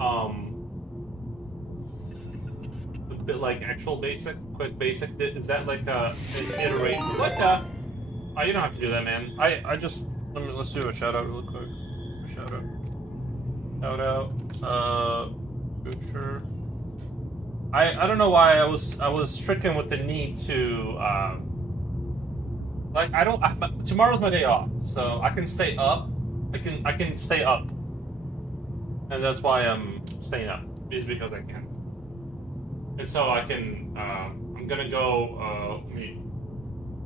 a bit like actual basic, quick basic. Is that like an iteration? What the? Oh, you don't have to do that, man. I just let's do a shout out real quick. A shout out. Shout out. Future. I don't know why I was stricken with the need to like tomorrow's my day off, so I can stay up. I can stay up, and that's why I'm staying up. Is because I can, and so I can. I'm gonna go.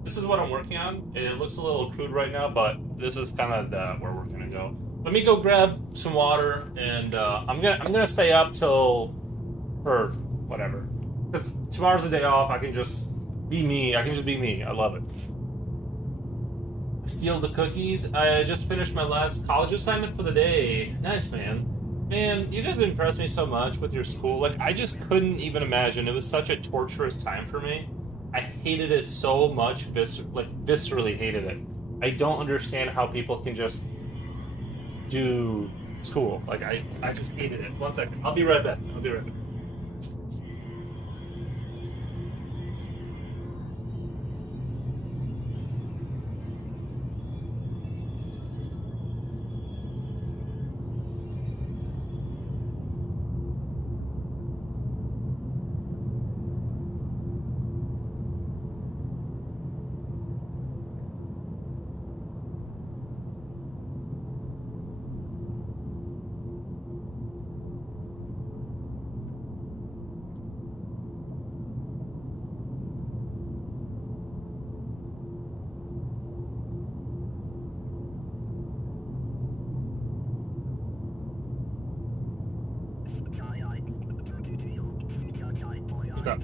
This is what I'm working on. It looks a little crude right now, but this is kind of where we're gonna go. Let me go grab some water, and I'm gonna stay up till for whatever. Because tomorrow's a day off. I can just be me. I can just be me. I love it. Steal the cookies. I just finished my last college assignment for the day. Nice, man. Man, you guys impressed me so much with your school. Like, I just couldn't even imagine. It was such a torturous time for me. I hated it so much, viscerally hated it. I don't understand how people can just do school. Like, I just hated it. 1 second. I'll be right back. Okay.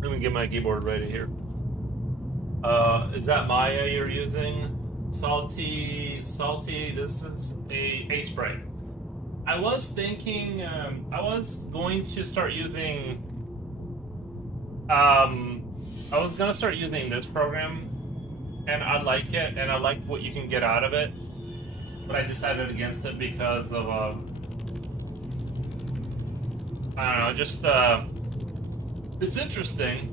Let me get my keyboard ready here. Is that Maya you're using? Salty. This is a spray. I was thinking, I was going to start using, I was gonna start using this program, and I like it, and I like what you can get out of it, but I decided against it because of, I don't know, just, it's interesting.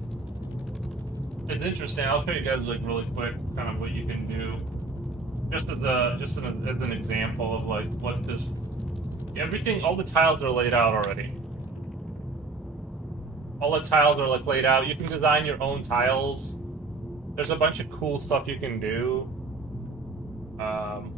I'll show you guys like really quick, kind of what you can do, just as an example of like what this. Everything, all the tiles are laid out already. All the tiles are like laid out. You can design your own tiles. There's a bunch of cool stuff you can do. Hold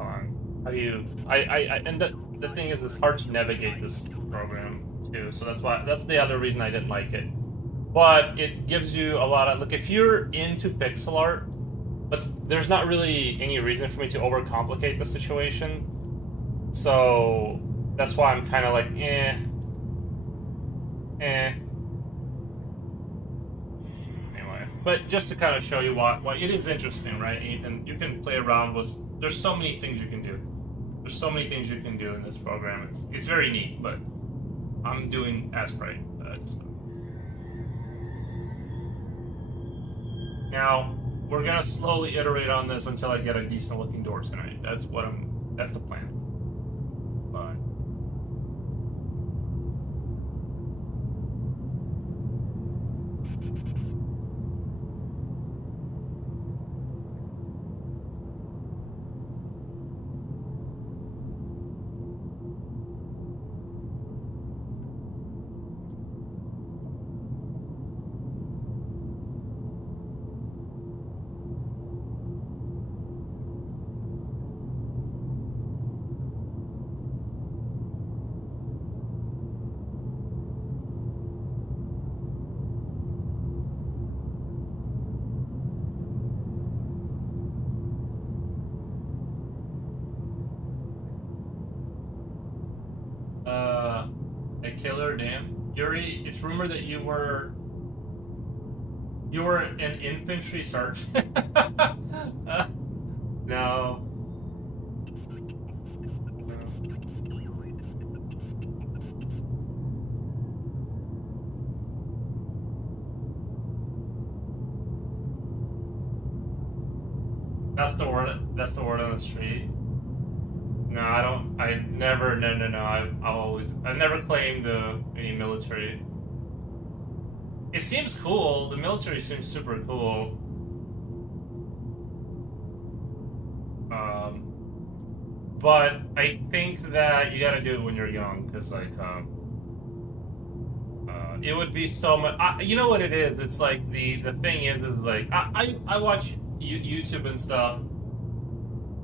on. How do you? And the thing is, it's hard to navigate this program too. So that's the other reason I didn't like it. But it gives you a lot of, like, if you're into pixel art, but there's not really any reason for me to overcomplicate the situation. So that's why I'm kind of like, Anyway, but just to kind of show you why it is interesting, right? And you can play around with. There's so many things you can do. There's so many things you can do in this program. It's very neat, but I'm doing Asprey. Now we're gonna slowly iterate on this until I get a decent looking door tonight. That's the plan. But a killer, damn. Yuri, it's rumored that you were an infantry sergeant. No. That's the word on the street. No, I don't. I never. No, no, no. I've never claimed any military. It seems cool. The military seems super cool. But I think that you gotta do it when you're young, because like, it would be so much. You know what it is? It's like the thing is like I watch YouTube and stuff.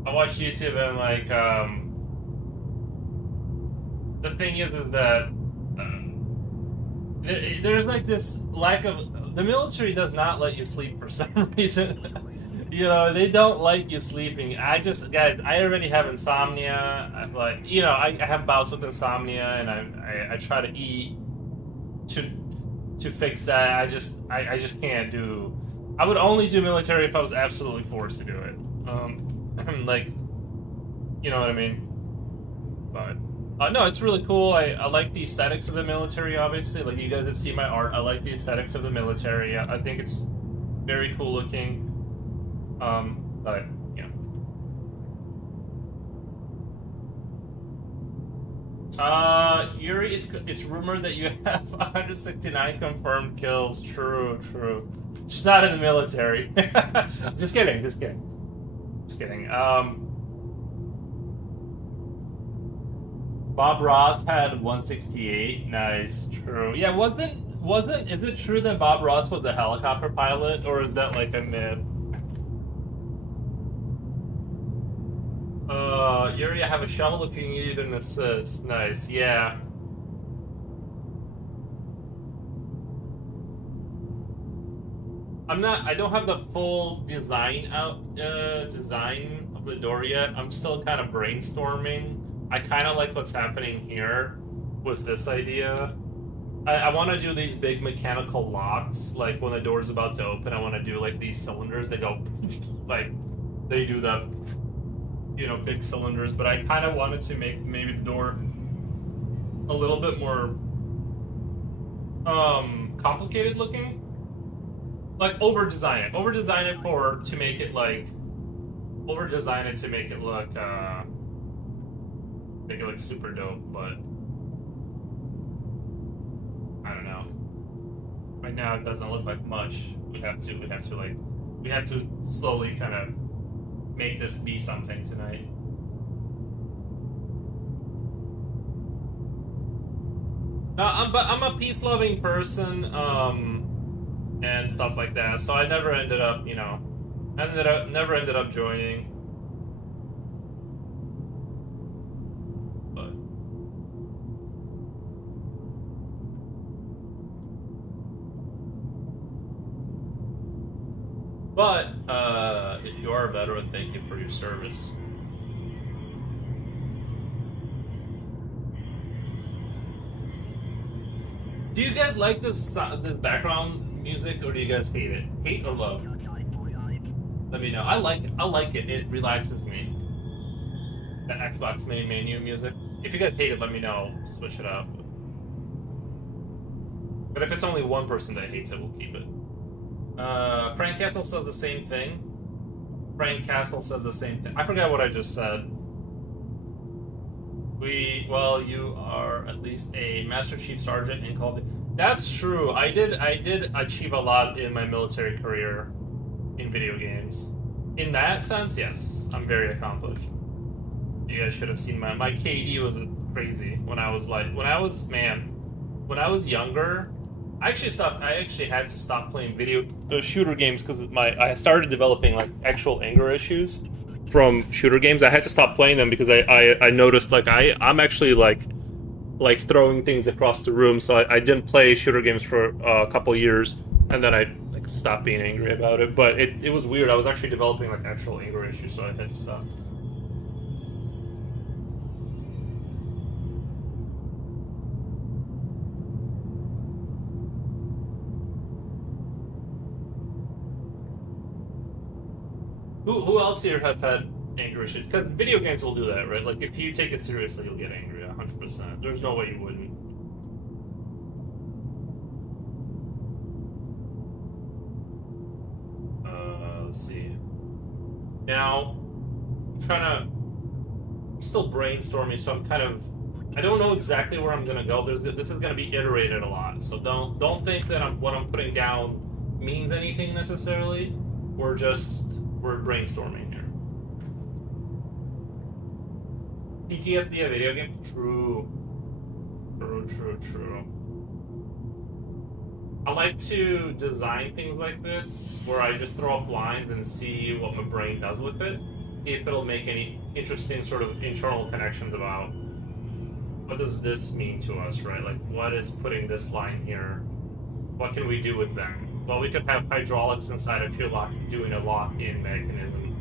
I watch YouTube and like the thing is that there's like this lack of the military does not let you sleep for some reason. You know, they don't like you sleeping. Guys, I already have insomnia. I'm like, you know, I have bouts with insomnia, and I try to eat to fix that. I just can't do. I would only do military if I was absolutely forced to do it. Like, you know what I mean? But no, it's really cool. I like the aesthetics of the military. Obviously, like you guys have seen my art. I like the aesthetics of the military. I think it's very cool looking. But yeah. Yuri, it's rumored that you have 169 confirmed kills. True. Just not in the military. Just kidding. Bob Ross had 168. Nice. True. Yeah. Is it true that Bob Ross was a helicopter pilot, or is that like a myth? Yuri, I have a shovel if you need an assist. Nice, yeah. I don't have the full design design of the door yet. I'm still kind of brainstorming. I kind of like what's happening here with this idea. I want to do these big mechanical locks, like when the door's about to open, I want to do like these cylinders. They go, like, they do the, you know, big cylinders, but I kind of wanted to make maybe the door a little bit more complicated looking, like over design it to make it like look super dope. But I don't know, right now it doesn't look like much. We have to slowly kind of make this be something tonight. No, I'm a peace-loving person, and stuff like that. So I never ended up, never ended up joining. But if you are a veteran, thank you for your service. Do you guys like this background music, or do you guys hate it? Hate or love? Let me know. I like it. It relaxes me. The Xbox main menu music. If you guys hate it, let me know. Switch it up. But if it's only one person that hates it, we'll keep it. Frank Castle says the same thing. I forgot what I just said. You are at least a Master Chief Sergeant in Call of Duty. That's true. I did achieve a lot in my military career in video games. In that sense, yes, I'm very accomplished. You guys should have seen my KD was crazy when I was younger. I actually had to stop playing shooter games because I started developing like actual anger issues from shooter games. I had to stop playing them because I noticed like I'm actually like throwing things across the room. So I didn't play shooter games for a couple years, and then I like stopped being angry about it. But it was weird. I was actually developing like actual anger issues, so I had to stop. Who else here has had anger issues? Because video games will do that, right? Like, if you take it seriously, you'll get angry 100%. There's no way you wouldn't. Let's see. Now, I'm trying to still brainstorming, so I'm kind of, I don't know exactly where I'm gonna go. This is gonna be iterated a lot, so don't think that what I'm putting down means anything necessarily. We're brainstorming here. PTSD a video game? True. I like to design things like this, where I just throw up lines and see what my brain does with it. See if it'll make any interesting sort of internal connections about what does this mean to us, right? Like, what is putting this line here? What can we do with them? Well, we could have hydraulics inside of here doing a lock-in mechanism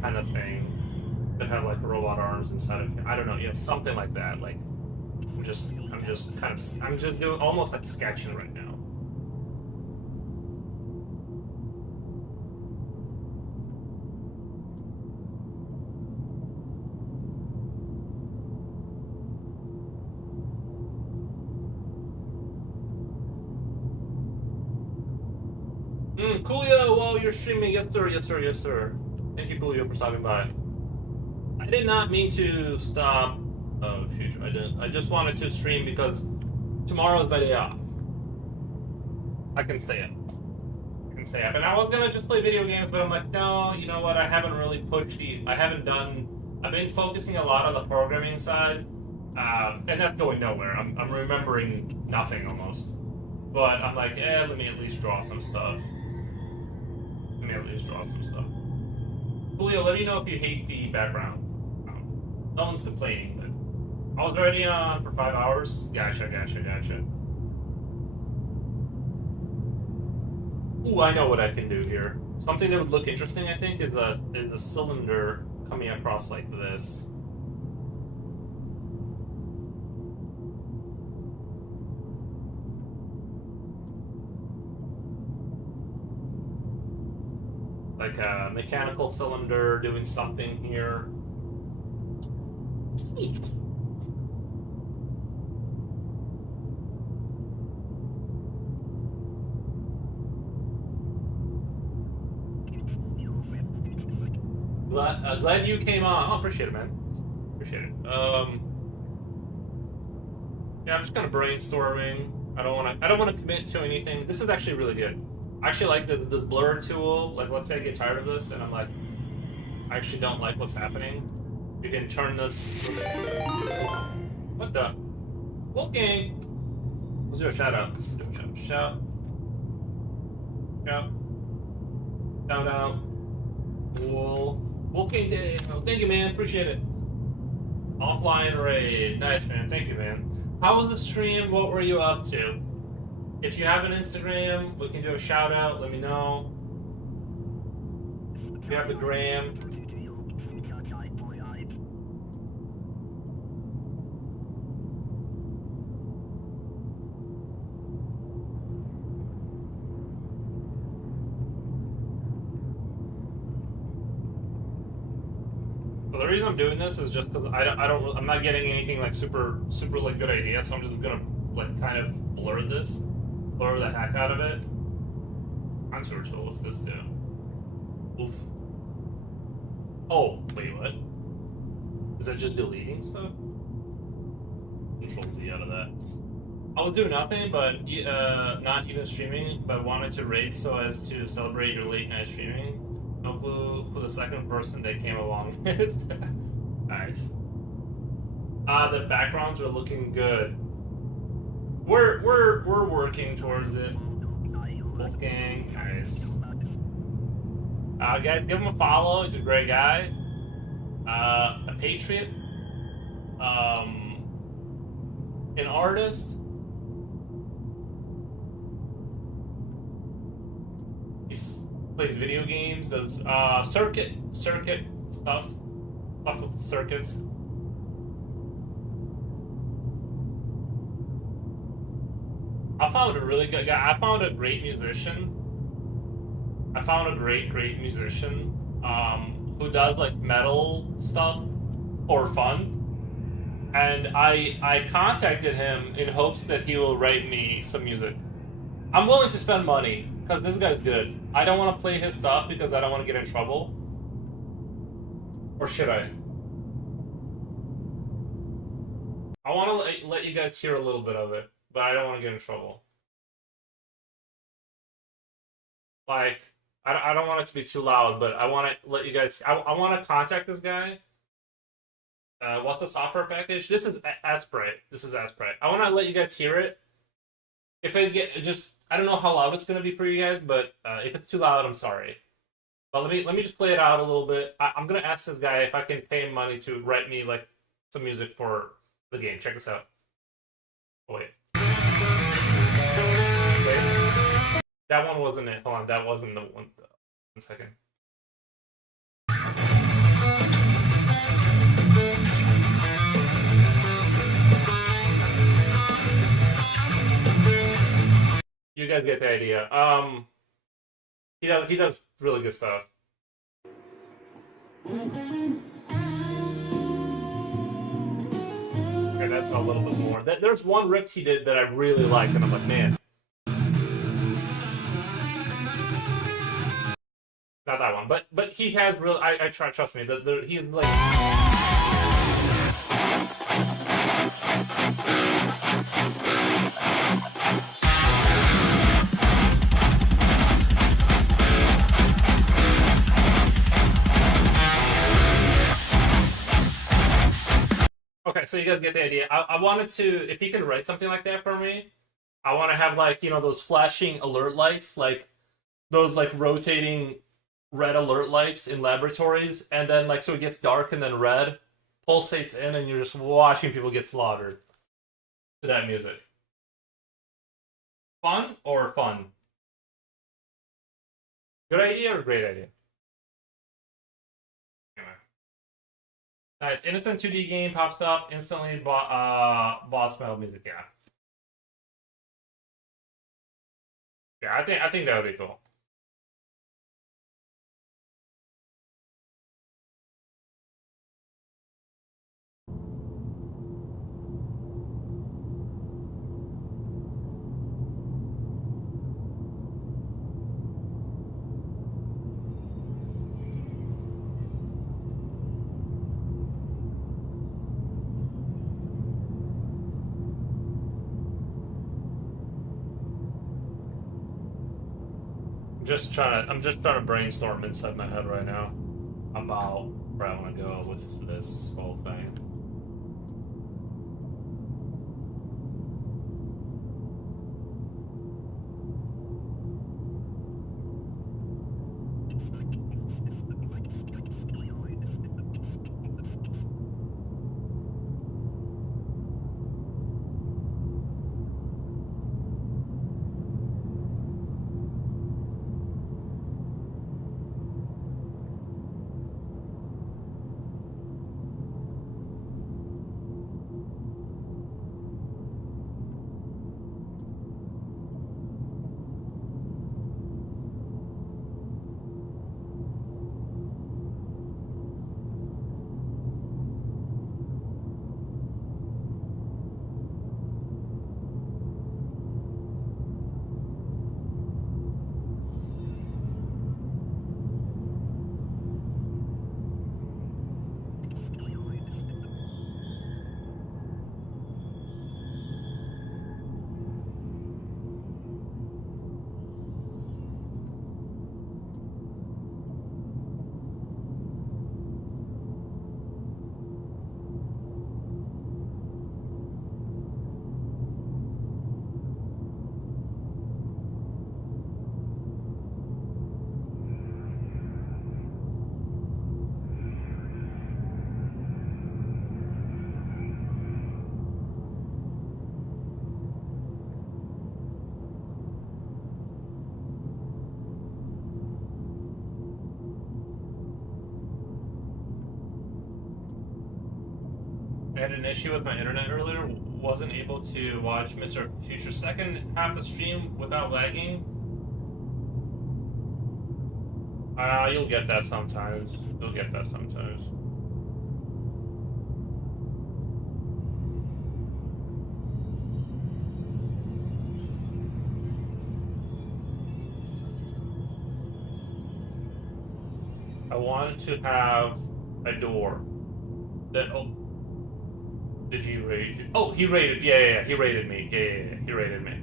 kind of thing. Could have like robot arms inside of here. I don't know, you have something like that. Like, I'm just doing almost like sketching right now. Coolio, while you're streaming, yes sir. Thank you, Coolio, for stopping by. I did not mean to stop. Future, I didn't. I just wanted to stream because tomorrow is my day off. I can stay up. And I was gonna just play video games, but I'm like, no, you know what? I haven't really pushed I've been focusing a lot on the programming side, and that's going nowhere. I'm remembering nothing almost. But I'm like, let me at least draw some stuff. Julio, let me know if you hate the background. No one's complaining, but I was already on for 5 hours. Gotcha. Ooh, I know what I can do here. Something that would look interesting, I think, is a cylinder coming across like this. Like a mechanical cylinder doing something here. Glad you came on. Oh, appreciate it, man. Appreciate it. Yeah, I'm just kind of brainstorming. I don't want to commit to anything. This is actually really good. I actually like this blur tool. Like, let's say I get tired of this, and I'm like, I actually don't like what's happening. You can turn this. What the? Wolfgang! Let's do a shout out. Shout out. Wolfgang Day. Oh, thank you, man. Appreciate it. Offline raid. Nice, man. Thank you, man. How was the stream? What were you up to? If you have an Instagram, we can do a shout out. Let me know. If you have the gram. So the reason I'm doing this is just because I'm not getting anything like super like good idea. So I'm just gonna like kind of blur the heck out of it. Contour tool, what's this do? Oof. Oh, wait, what? Is that just deleting stuff? Control Z out of that. I was doing nothing, but not even streaming, but wanted to raid so as to celebrate your late night streaming. No clue who the second person that came along is. Nice. The backgrounds are looking good. We're working towards it. Wolfgang, nice. Guys, give him a follow. He's a great guy. A patriot. An artist. He plays video games. Does circuit stuff with circuits. I found a really good guy. I found a great musician. Who does like metal stuff for fun. And I contacted him in hopes that he will write me some music. I'm willing to spend money because this guy's good. I don't want to play his stuff because I don't want to get in trouble. Or should I? I want to let you guys hear a little bit of it, but I don't want to get in trouble. Like, I don't want it to be too loud, but I want to let you guys. I want to contact this guy. What's the software package? This is Asprey. This is Asprey. I want to let you guys hear it. If I get just, I don't know how loud it's gonna be for you guys, but if it's too loud, I'm sorry. But let me just play it out a little bit. I'm gonna ask this guy if I can pay him money to write me like some music for the game. Check this out. Oh, wait. Wait. That one wasn't it. Hold on, that wasn't the one. 1 second. You guys get the idea. He does really good stuff. Okay, that's a little bit more. There's one riff he did that I really like, and I'm like, man. Not that one, but he has real. I try. Trust me. He's like. Okay, so you guys get the idea. I wanted to, if he can write something like that for me, I want to have like those flashing alert lights, like those like rotating red alert lights in laboratories, and then like so it gets dark and then red pulsates in, and you're just watching people get slaughtered to that music. Fun or fun? Good idea or great idea? Anyway. Nice. Innocent 2D game pops up instantly. Boss metal music. Yeah. Yeah, I think that would be cool. I'm just trying to brainstorm inside my head right now about where I want to go with this whole thing. I had an issue with my internet earlier. Wasn't able to watch Mr. Future's second half of the stream without lagging. You'll get that sometimes. You'll get that sometimes. I wanted to have a door that Did he rate you? Oh, he rated. Yeah. He rated me. Yeah. He rated me.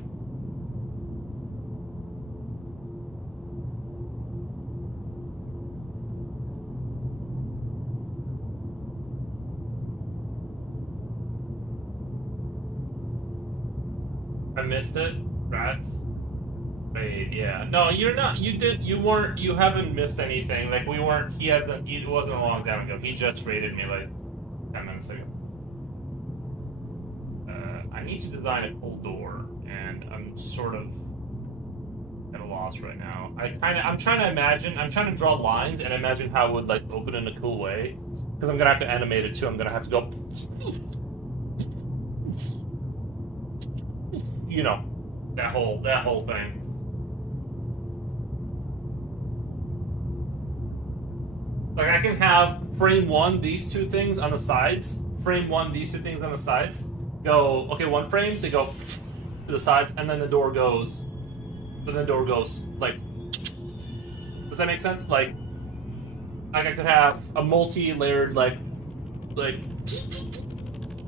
I missed it. Rats. Wait, yeah. No, you're not. You weren't. You haven't missed anything. Like we weren't. He hasn't. It wasn't a long time ago. He just rated me like 10 minutes ago. I need to design a cool door, and I'm sort of at a loss right now. I'm trying to imagine. I'm trying to draw lines and imagine how it would like open in a cool way. Because I'm gonna have to animate it too. I'm gonna have to go. You know, that whole thing. Like I can have frame one, these two things on the sides. Frame one, these two things on the sides. Go, okay, one frame, they go to the sides, and then the door goes. Then the door goes, like, does that make sense? Like I could have a multi-layered, like,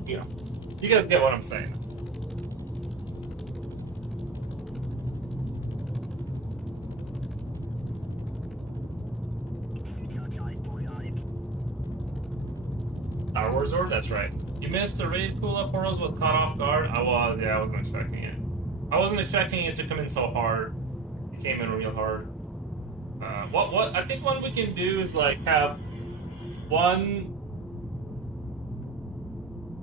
you know. You guys get what I'm saying. Star Wars Zord? That's right. You missed the raid cool-up portals, was caught off guard. I wasn't expecting it. I wasn't expecting it to come in so hard. It came in real hard. What I think one we can do is like have 1,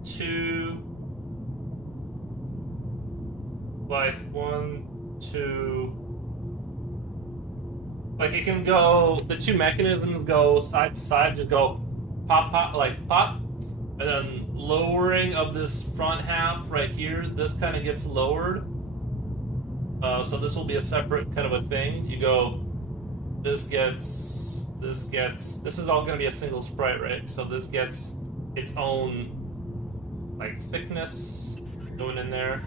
2, like 1, 2. Like it can go. The two mechanisms go side to side. Just go pop, like pop. And then lowering of this front half right here, this kind of gets lowered. So this will be a separate kind of a thing. You go, this is all going to be a single sprite, right? So this gets its own, like, thickness going in there.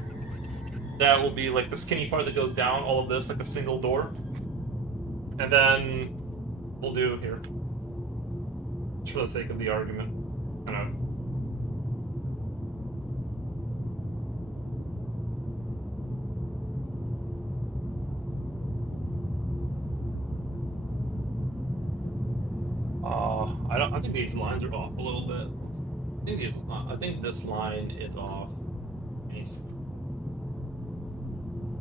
That will be, like, the skinny part that goes down, all of this, like a single door. And then we'll do here, just for the sake of the argument, kind of. I think these lines are off a little bit. I think this line is off. I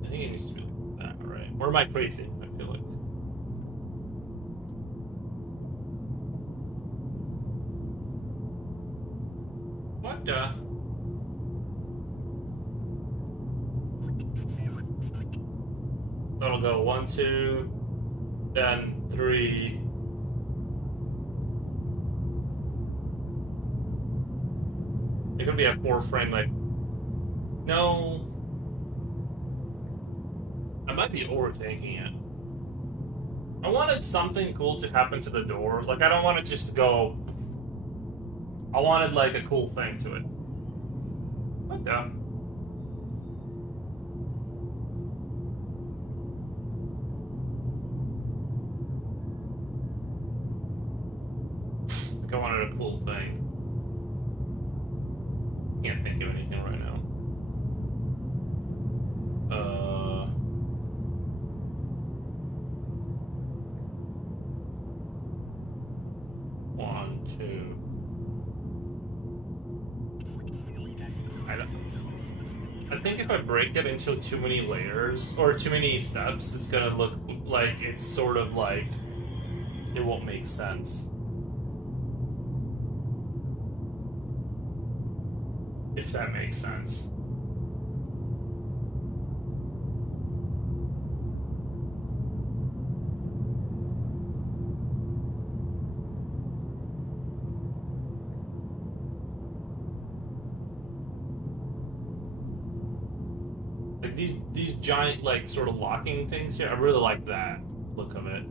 think it needs to be like that, right? Or am I crazy? I feel like. What the? That'll go 1, 2, then 3. It could be a 4 frame, like. No. I might be overthinking it. I wanted something cool to happen to the door. Like, I don't want it just to go. I wanted, like, a cool thing to it. What the? Like, I wanted a cool thing. Can't think of anything right now. 1, 2. I think if I break it into too many layers or too many steps, it's gonna look like it's sort of like it won't make sense. If that makes sense. Like these giant, like, sort of locking things here, I really like that look of it.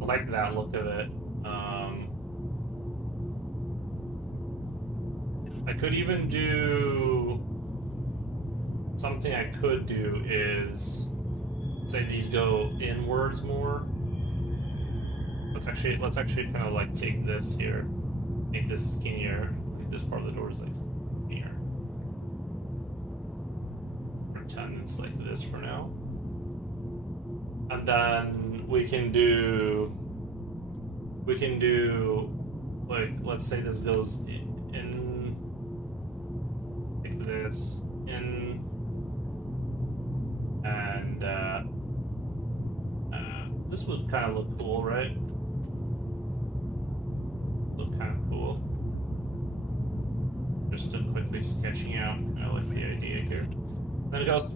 I like that look of it. I could even do something. I could do is say these go inwards more. Let's actually kind of like take this here, make this skinnier like this part of the door is like here. Pretend it's like this for now. And then we can do like, let's say this goes in like this, in, and this would kind of look cool, right? Look kind of cool. Just quickly sketching out, I like the idea here. Then it goes,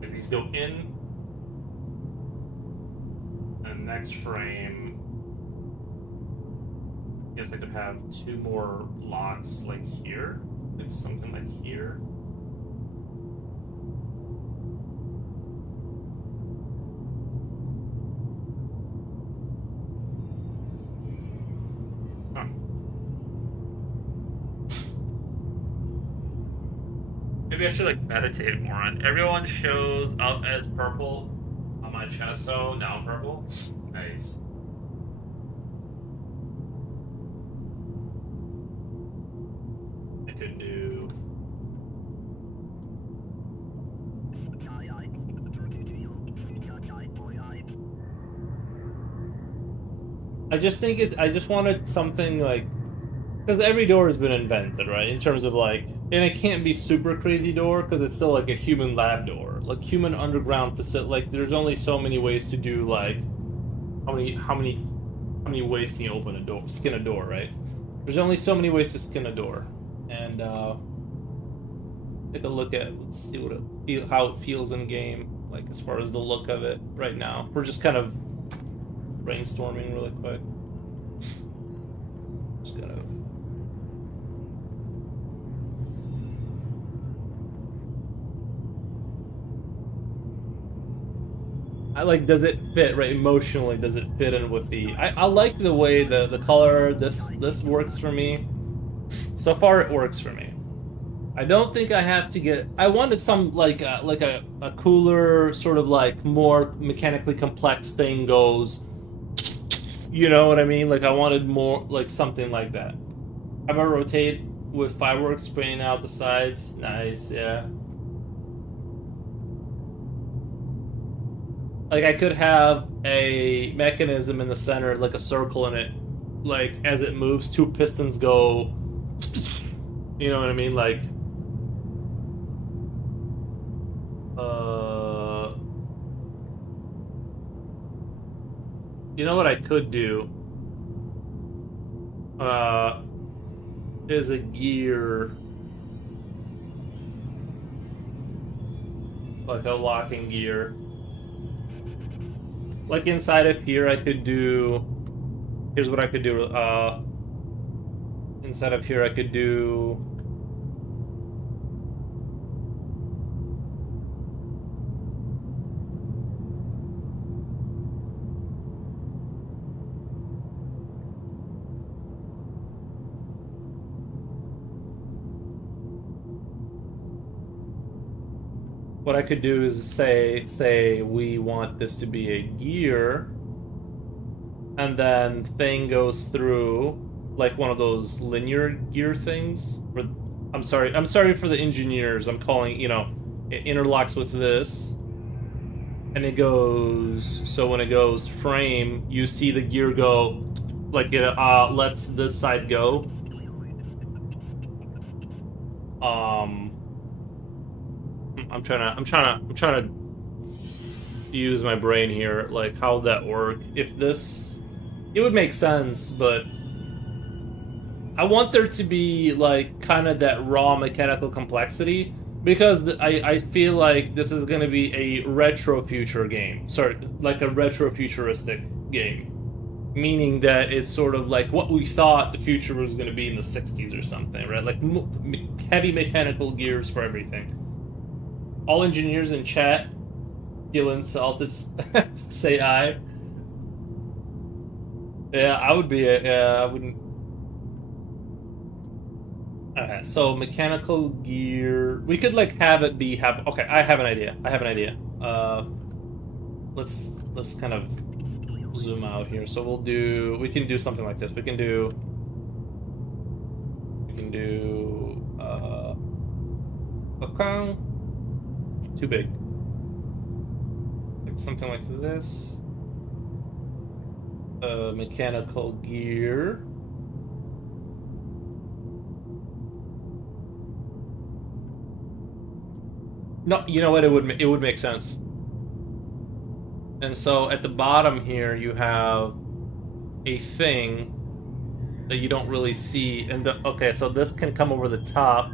like these go in, and next frame, I guess I could have two more locks like here, like something like here. Maybe I should like meditate more on. Everyone shows up as purple on my chest, so now I'm purple. Nice. I could do. I just think it. I just wanted something like. Because every door has been invented, right? In terms of like, and it can't be super crazy door because it's still like a human lab door, like human underground facility. Like, there's only so many ways to do like, how many ways can you open a door, skin a door, right? There's only so many ways to skin a door, and take a look at it. Let's see what how it feels in game, like as far as the look of it right now. We're just kind of brainstorming really quick. Just gotta. I like, does it fit, right? Emotionally, does it fit in with the... I like the way the color, this works for me. So far, it works for me. I don't think I have to get... I wanted some, like a cooler, sort of like, more mechanically complex thing goes... You know what I mean? Like, I wanted more, like, something like that. How about rotate with fireworks spraying out the sides? Nice, yeah. Like, I could have a mechanism in the center, like a circle in it. Like, as it moves, two pistons go... You know what I mean? Like... You know what I could do? Is a gear... Like a locking gear. Like inside of here, I could do... Here's what I could do. Inside of here, I could do... What I could do is say we want this to be a gear, and then thing goes through like one of those linear gear things. I'm sorry for the engineers. I'm calling, you know, it interlocks with this, and it goes. So when it goes frame, you see the gear go, like it lets this side go. I'm trying to use my brain here. Like, how would that work? If this, it would make sense, but I want there to be like kind of that raw mechanical complexity, because I feel like this is going to be a retro future game. Sorry, like a retro futuristic game, meaning that it's sort of like what we thought the future was going to be in the 60s or something, right? Like heavy mechanical gears for everything. All engineers in chat feel insulted. Say aye. Yeah, I would be. I wouldn't. Okay, so mechanical gear. We could like have it be Okay, I have an idea. Let's kind of zoom out here. So we can do something like this. We can do can do okay. Too big. Like something like this. Mechanical gear. No, you know what? It would make sense. And so at the bottom here, you have a thing that you don't really see. And okay, so this can come over the top.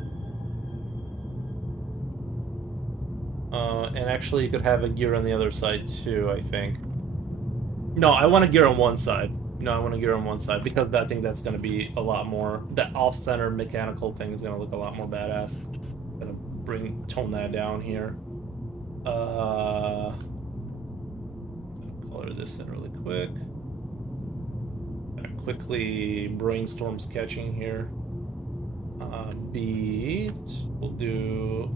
And actually, you could have a gear on the other side too, I think. No, I want a gear on one side. No, I want a gear on one side because I think that's going to be a lot more. That off-center mechanical thing is going to look a lot more badass. Gonna tone that down here. Color this in really quick. Gonna quickly brainstorm sketching here. Beat. We'll do.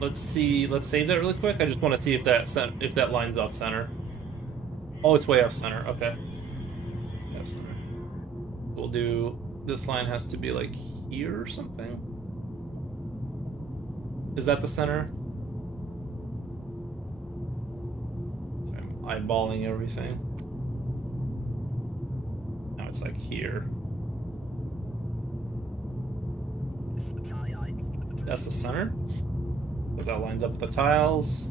Let's see. Let's save that really quick. I just want to see if that lines off center. Oh, it's way off center. Okay. Off center. We'll do. This line has to be like here or something. Is that the center? I'm eyeballing everything. Now it's like here. That's the center. So that lines up with the tiles.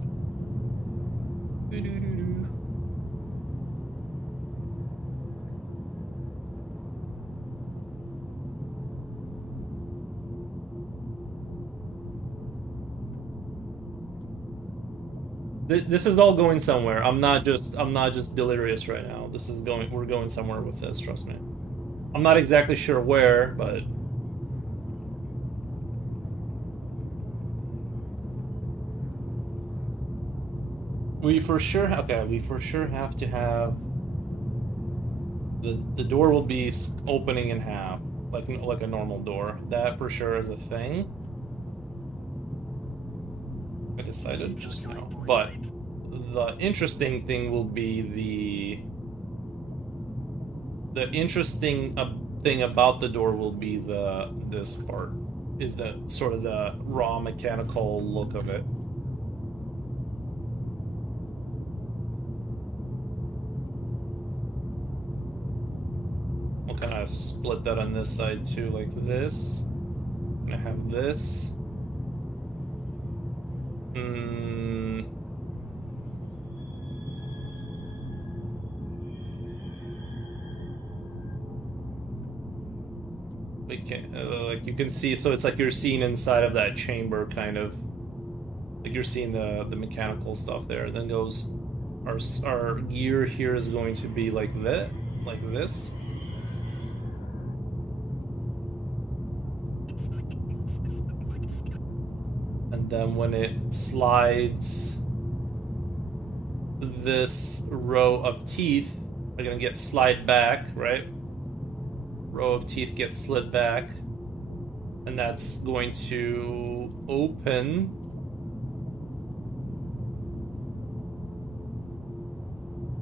This is all going somewhere. I'm not just delirious right now. We're going somewhere with this, trust me. I'm not exactly sure where, but we for sure have to have the door will be opening in half, like a normal door. That for sure is a thing. I decided just now. But the interesting thing will be the interesting thing about the door will be this part is the sort of the raw mechanical look of it. We'll kind of split that on this side too, like this. I'm gonna have this. We can like you can see, so it's like you're seeing inside of that chamber, kind of like you're seeing the mechanical stuff there. Then goes our gear here is going to be like that, like this. And then when it slides, this row of teeth are going to slide back, right? Row of teeth gets slid back, and that's going to open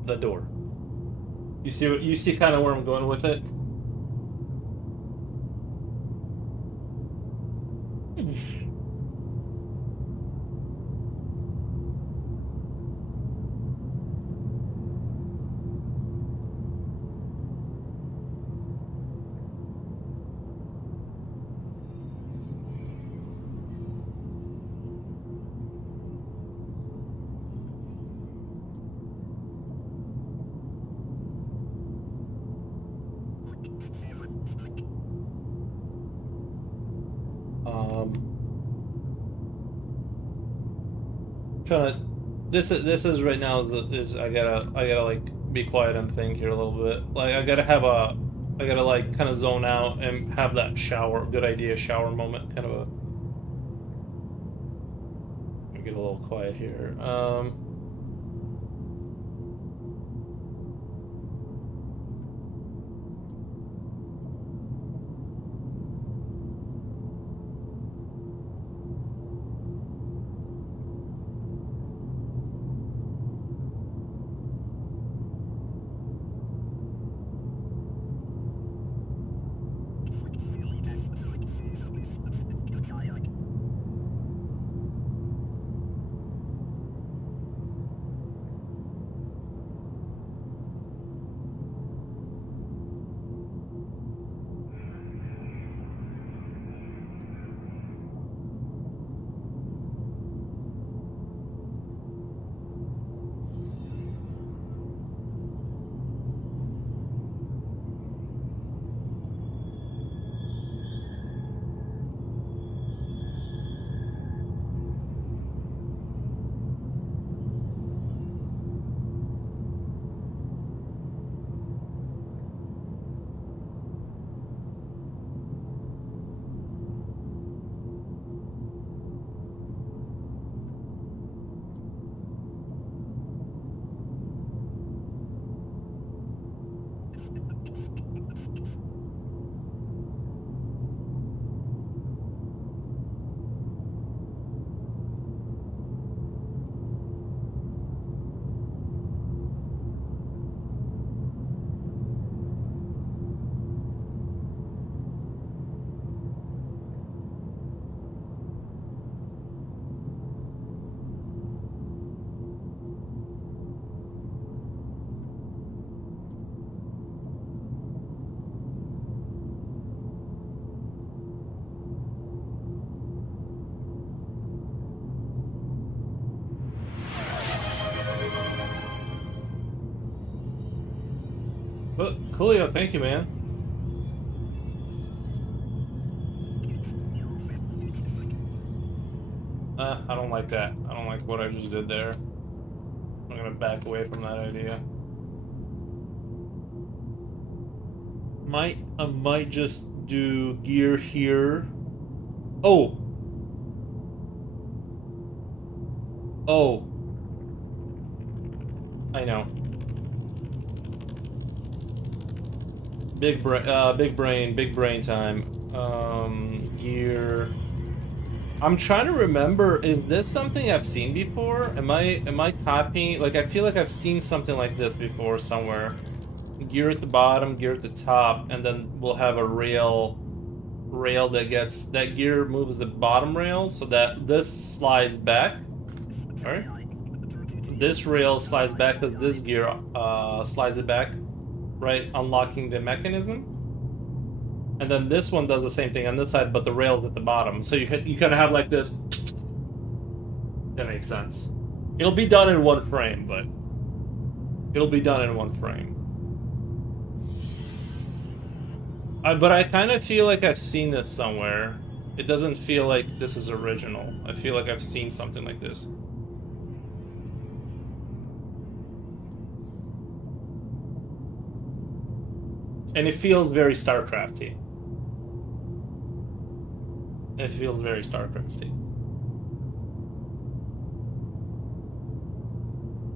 the door. You see kind of where I'm going with it? This is right now is I gotta like be quiet and think here a little bit. Like I gotta like kind of zone out and have that good idea shower moment, kind of a. Let me get a little quiet here. Coolio, thank you, man. I don't like that. I don't like what I just did there. I'm gonna back away from that idea. I might just do gear here. Oh. Oh. I know. Big brain time. Gear. I'm trying to remember, is this something I've seen before? Am I copying? Like, I feel like I've seen something like this before somewhere. Gear at the bottom, gear at the top, and then we'll have a rail that gear moves the bottom rail so that this slides back. Alright? This rail slides back because this gear slides it back, right? Unlocking the mechanism. And then this one does the same thing on this side, but the rail's at the bottom. So you kind of have like this. That makes sense. It'll be done in one frame, but it'll be done in one frame. But I kind of feel like I've seen this somewhere. It doesn't feel like this is original. I feel like I've seen something like this. And it feels very StarCrafty. It feels very StarCrafty.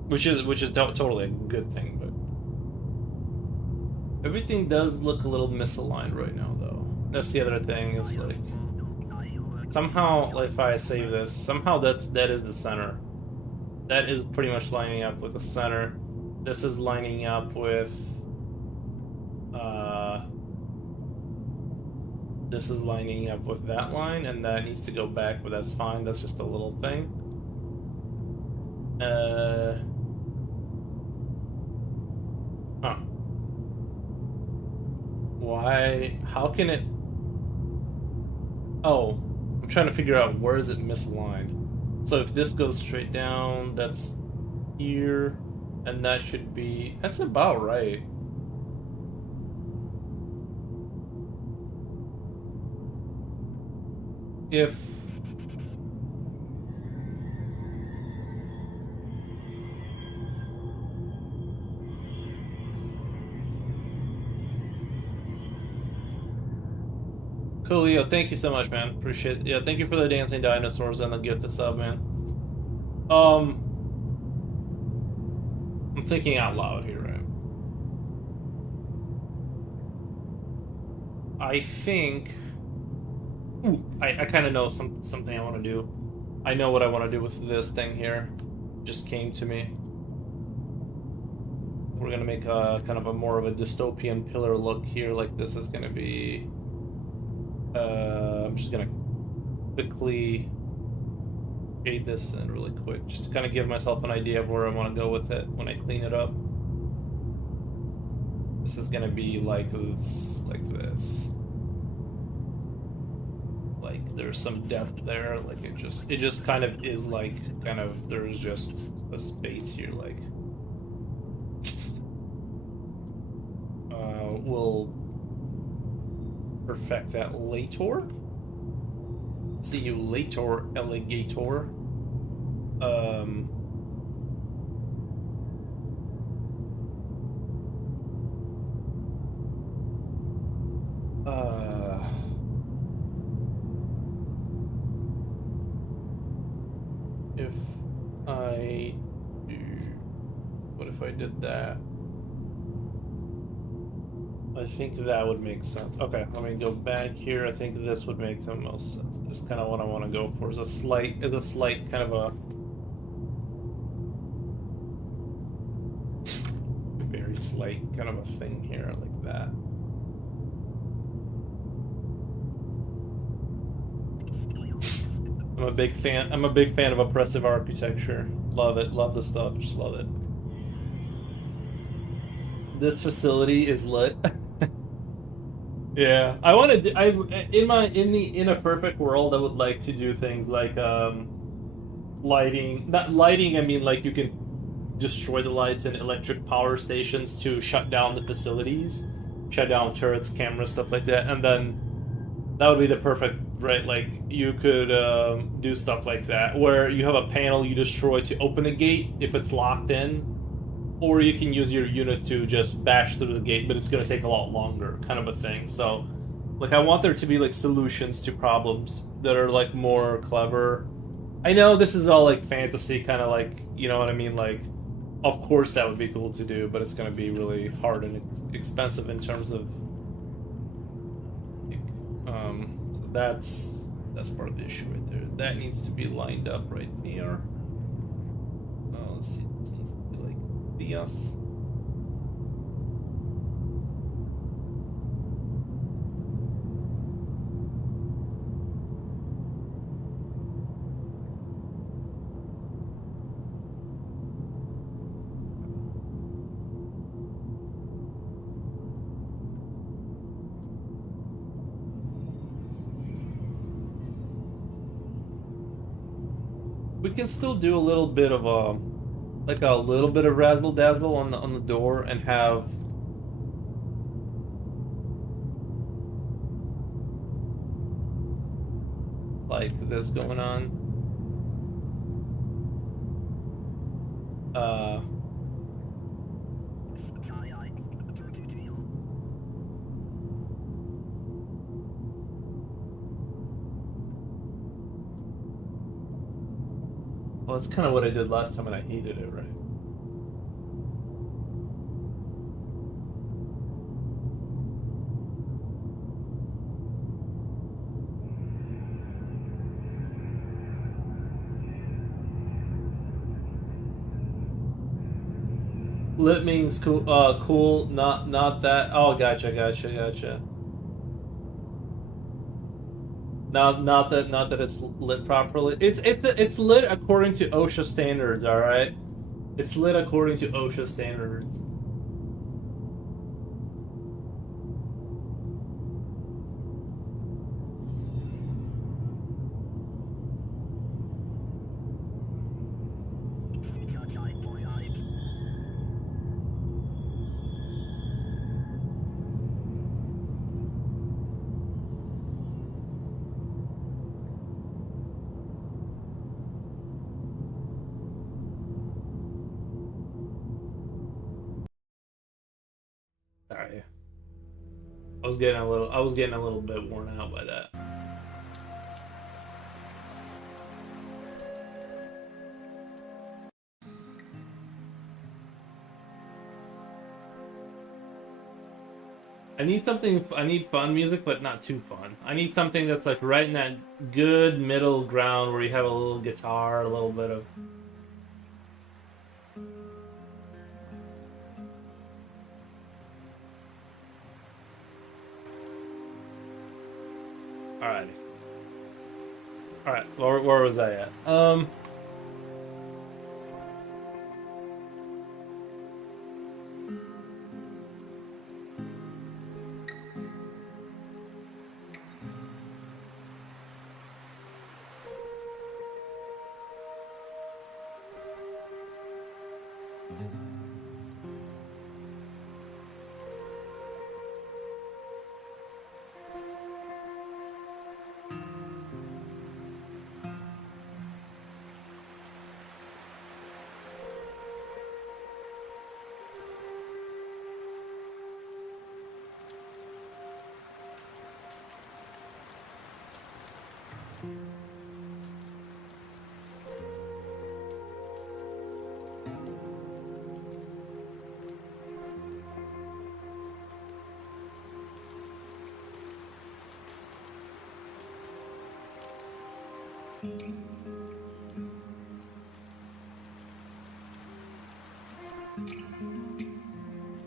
Which is totally a good thing, but everything does look a little misaligned right now, though. That's the other thing. Is like somehow, like, if I save this, somehow that is the center. That is pretty much lining up with the center. This is lining up with. This is lining up with that line, and that needs to go back, but that's fine. That's just a little thing. Huh. Why? How can it... Oh, I'm trying to figure out where is it misaligned. So if this goes straight down, that's here, and that should be... That's about right. If Coolio, thank you so much, man. Appreciate it. Yeah, thank you for the dancing dinosaurs and the gift of sub, man. I'm thinking out loud here, right? I think. Ooh, I kind of know something I want to do. I know what I want to do with this thing here. Just came to me. We're gonna make a kind of a more of a dystopian pillar look here. Like this is gonna be. I'm just gonna quickly shade this in really quick, just to kind of give myself an idea of where I want to go with it when I clean it up. This is gonna be like this, Like there's some depth there. Like it just kind of is like there's just a space here. Like we'll perfect that later. See you later, alligator. If I do, what if I did that? I think that would make sense. Okay, let me go back here. I think this would make the most sense. This is kind of what I want to go for. Is a slight kind of a very slight kind of a thing here, like that. I'm a big fan of oppressive architecture. Love it. Love the stuff. Just love it. This facility is lit. Yeah, I want to. In a perfect world, I would like to do things like lighting. Not lighting. I mean, like you can destroy the lights in electric power stations to shut down the facilities, shut down turrets, cameras, stuff like that, and then that would be the perfect, right? Like, you could do stuff like that, where you have a panel you destroy to open a gate if it's locked in, or you can use your unit to just bash through the gate, but it's going to take a lot longer, kind of a thing. So, like, I want there to be, like, solutions to problems that are, like, more clever. I know this is all, like, fantasy, kind of like, you know what I mean? Like, of course that would be cool to do, but it's going to be really hard and expensive in terms of... so that's part of the issue right there. That needs to be lined up right there. Let's see, this needs to be like this. We can still do a little bit of a little bit of razzle dazzle on the door and have like this going on. Well, that's kind of what I did last time and I hated it, right? Lit means cool, cool, not that. Oh, gotcha. Not that it's lit properly. It's lit according to OSHA standards, all right? It's lit according to OSHA standards. Sorry. I was getting a little bit worn out by that. I need fun music, but not too fun. I need something that's like right in that good middle ground where you have a little guitar, a little bit of... Alrighty. Alright, where was I at?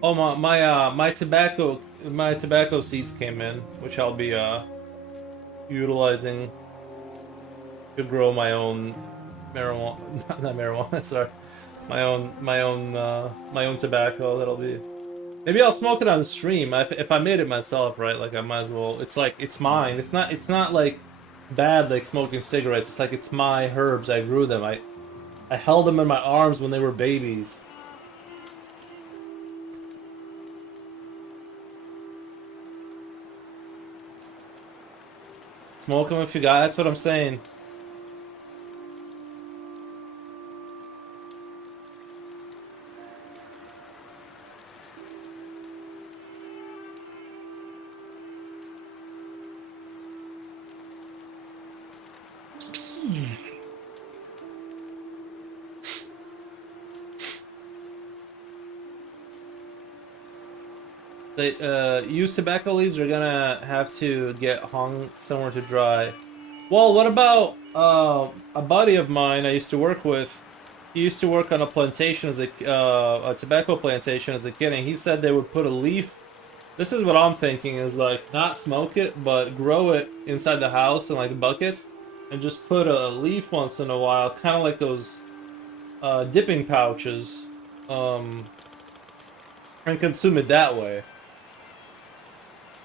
Oh, my tobacco seeds came in, which I'll be utilizing to grow my own marijuana, not marijuana, sorry, my own tobacco. That'll be, maybe I'll smoke it on stream if I made it myself, right? Like, I might as well. It's like, it's mine. It's not like bad like smoking cigarettes. It's like, it's my herbs. I grew them. I held them in my arms when they were babies. Smoke them if you got. That's what I'm saying. The used tobacco leaves are gonna have to get hung somewhere to dry. Well, what about a buddy of mine I used to work with? He used to work on a plantation as a tobacco plantation as a kid, and he said they would put a leaf. This is what I'm thinking is like not smoke it, but grow it inside the house in like buckets, and just put a leaf once in a while, kind of like those dipping pouches, and consume it that way.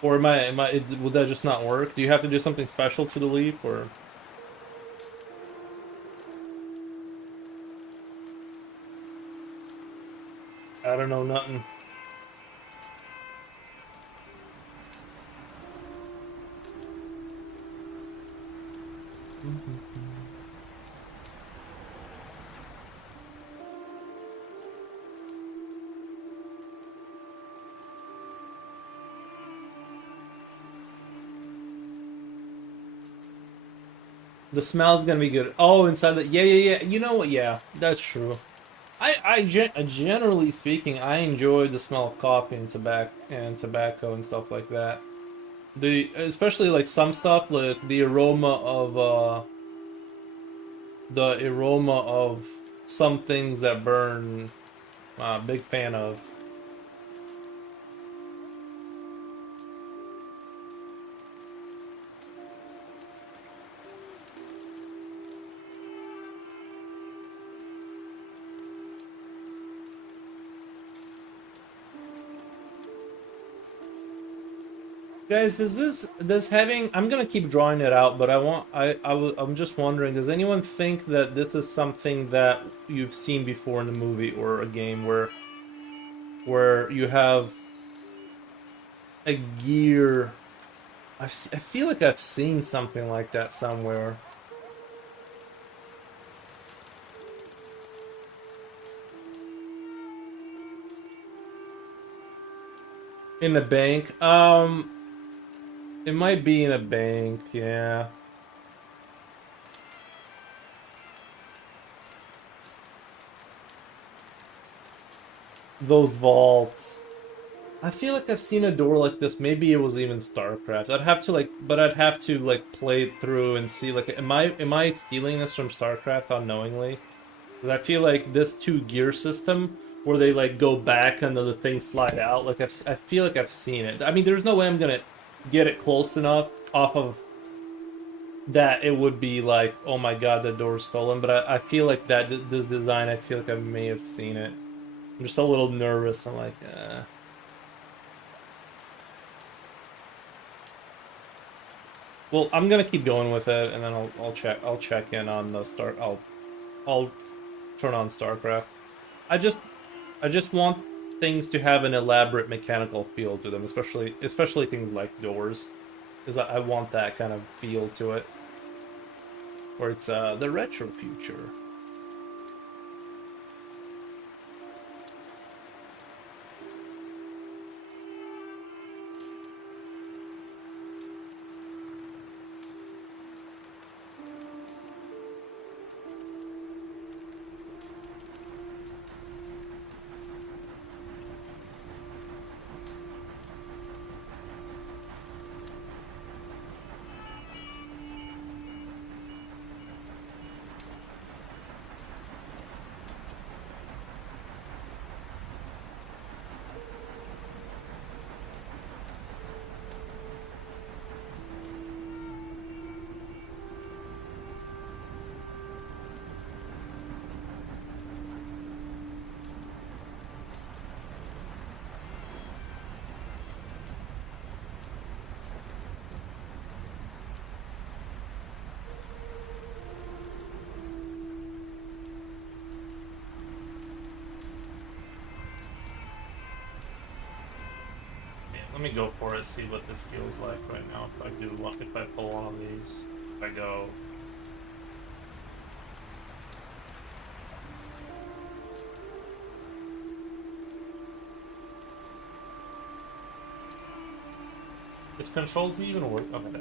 Or would that just not work? Do you have to do something special to the leaf, or? I don't know nothing. The smell's gonna be good. Oh, inside the yeah. You know what? Yeah, that's true. Generally speaking, I enjoy the smell of coffee and tobacco and stuff like that. Especially like some stuff like the aroma of some things that burn. Big fan of. Guys, I'm gonna keep drawing it out, but I'm just wondering, does anyone think that this is something that you've seen before in a movie or a game where you have a gear? I feel like I've seen something like that somewhere. In a bank? It might be in a bank, yeah. Those vaults. I feel like I've seen a door like this. Maybe it was even StarCraft. I'd have to play it through and see like am I stealing this from StarCraft unknowingly? Because I feel like this two gear system where they like go back and the things slide out. Like I feel like I've seen it. I mean, there's no way I'm gonna get it close enough off of that it would be like, oh my god, the door's stolen. But I feel like this design, I feel like I may have seen it. I'm just a little nervous. I'm like, Well, I'm gonna keep going with it, and then I'll check in on the start. I'll turn on StarCraft. I just want things to have an elaborate mechanical feel to them, especially things like doors, because I want that kind of feel to it, where it's the retro future. Let me go for it. See what this feels like right now. If I do one, if I pull one of these, if I go. Its controls even work. Okay.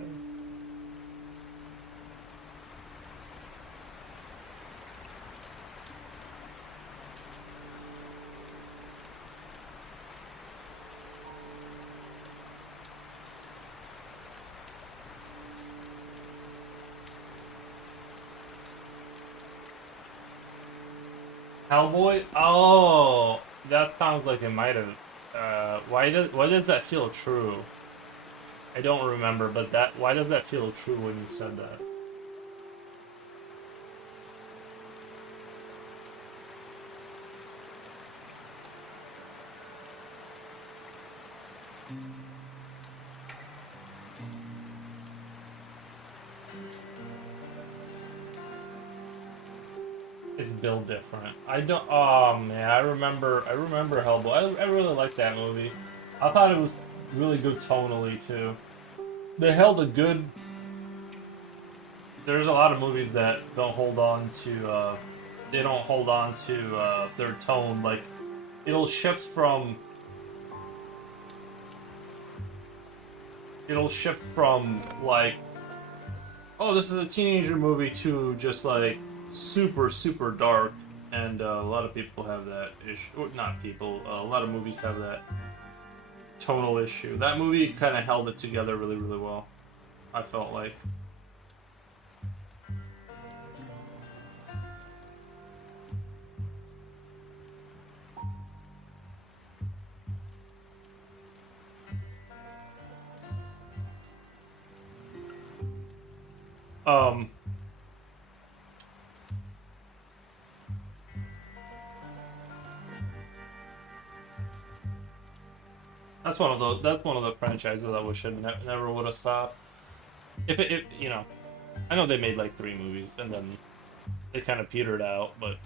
Hellboy? Oh, that sounds like it might have. Why does that feel true? I don't remember, but why does that feel true when you said that? It's built different. I don't. Oh man, I remember Hellboy. I really liked that movie. I thought it was really good tonally too. They held a good. There's a lot of movies that don't hold on to. They don't hold on to their tone. Like, it'll shift from. It'll shift from like, oh, this is a teenager movie to just like super dark, and a lot of people have that issue. Not people. A lot of movies have that tonal issue. That movie kind of held it together really well. I felt like. That's one of those. That's one of the franchises I wish it never would have stopped. If you know, I know they made like 3 movies and then they kind of petered out, but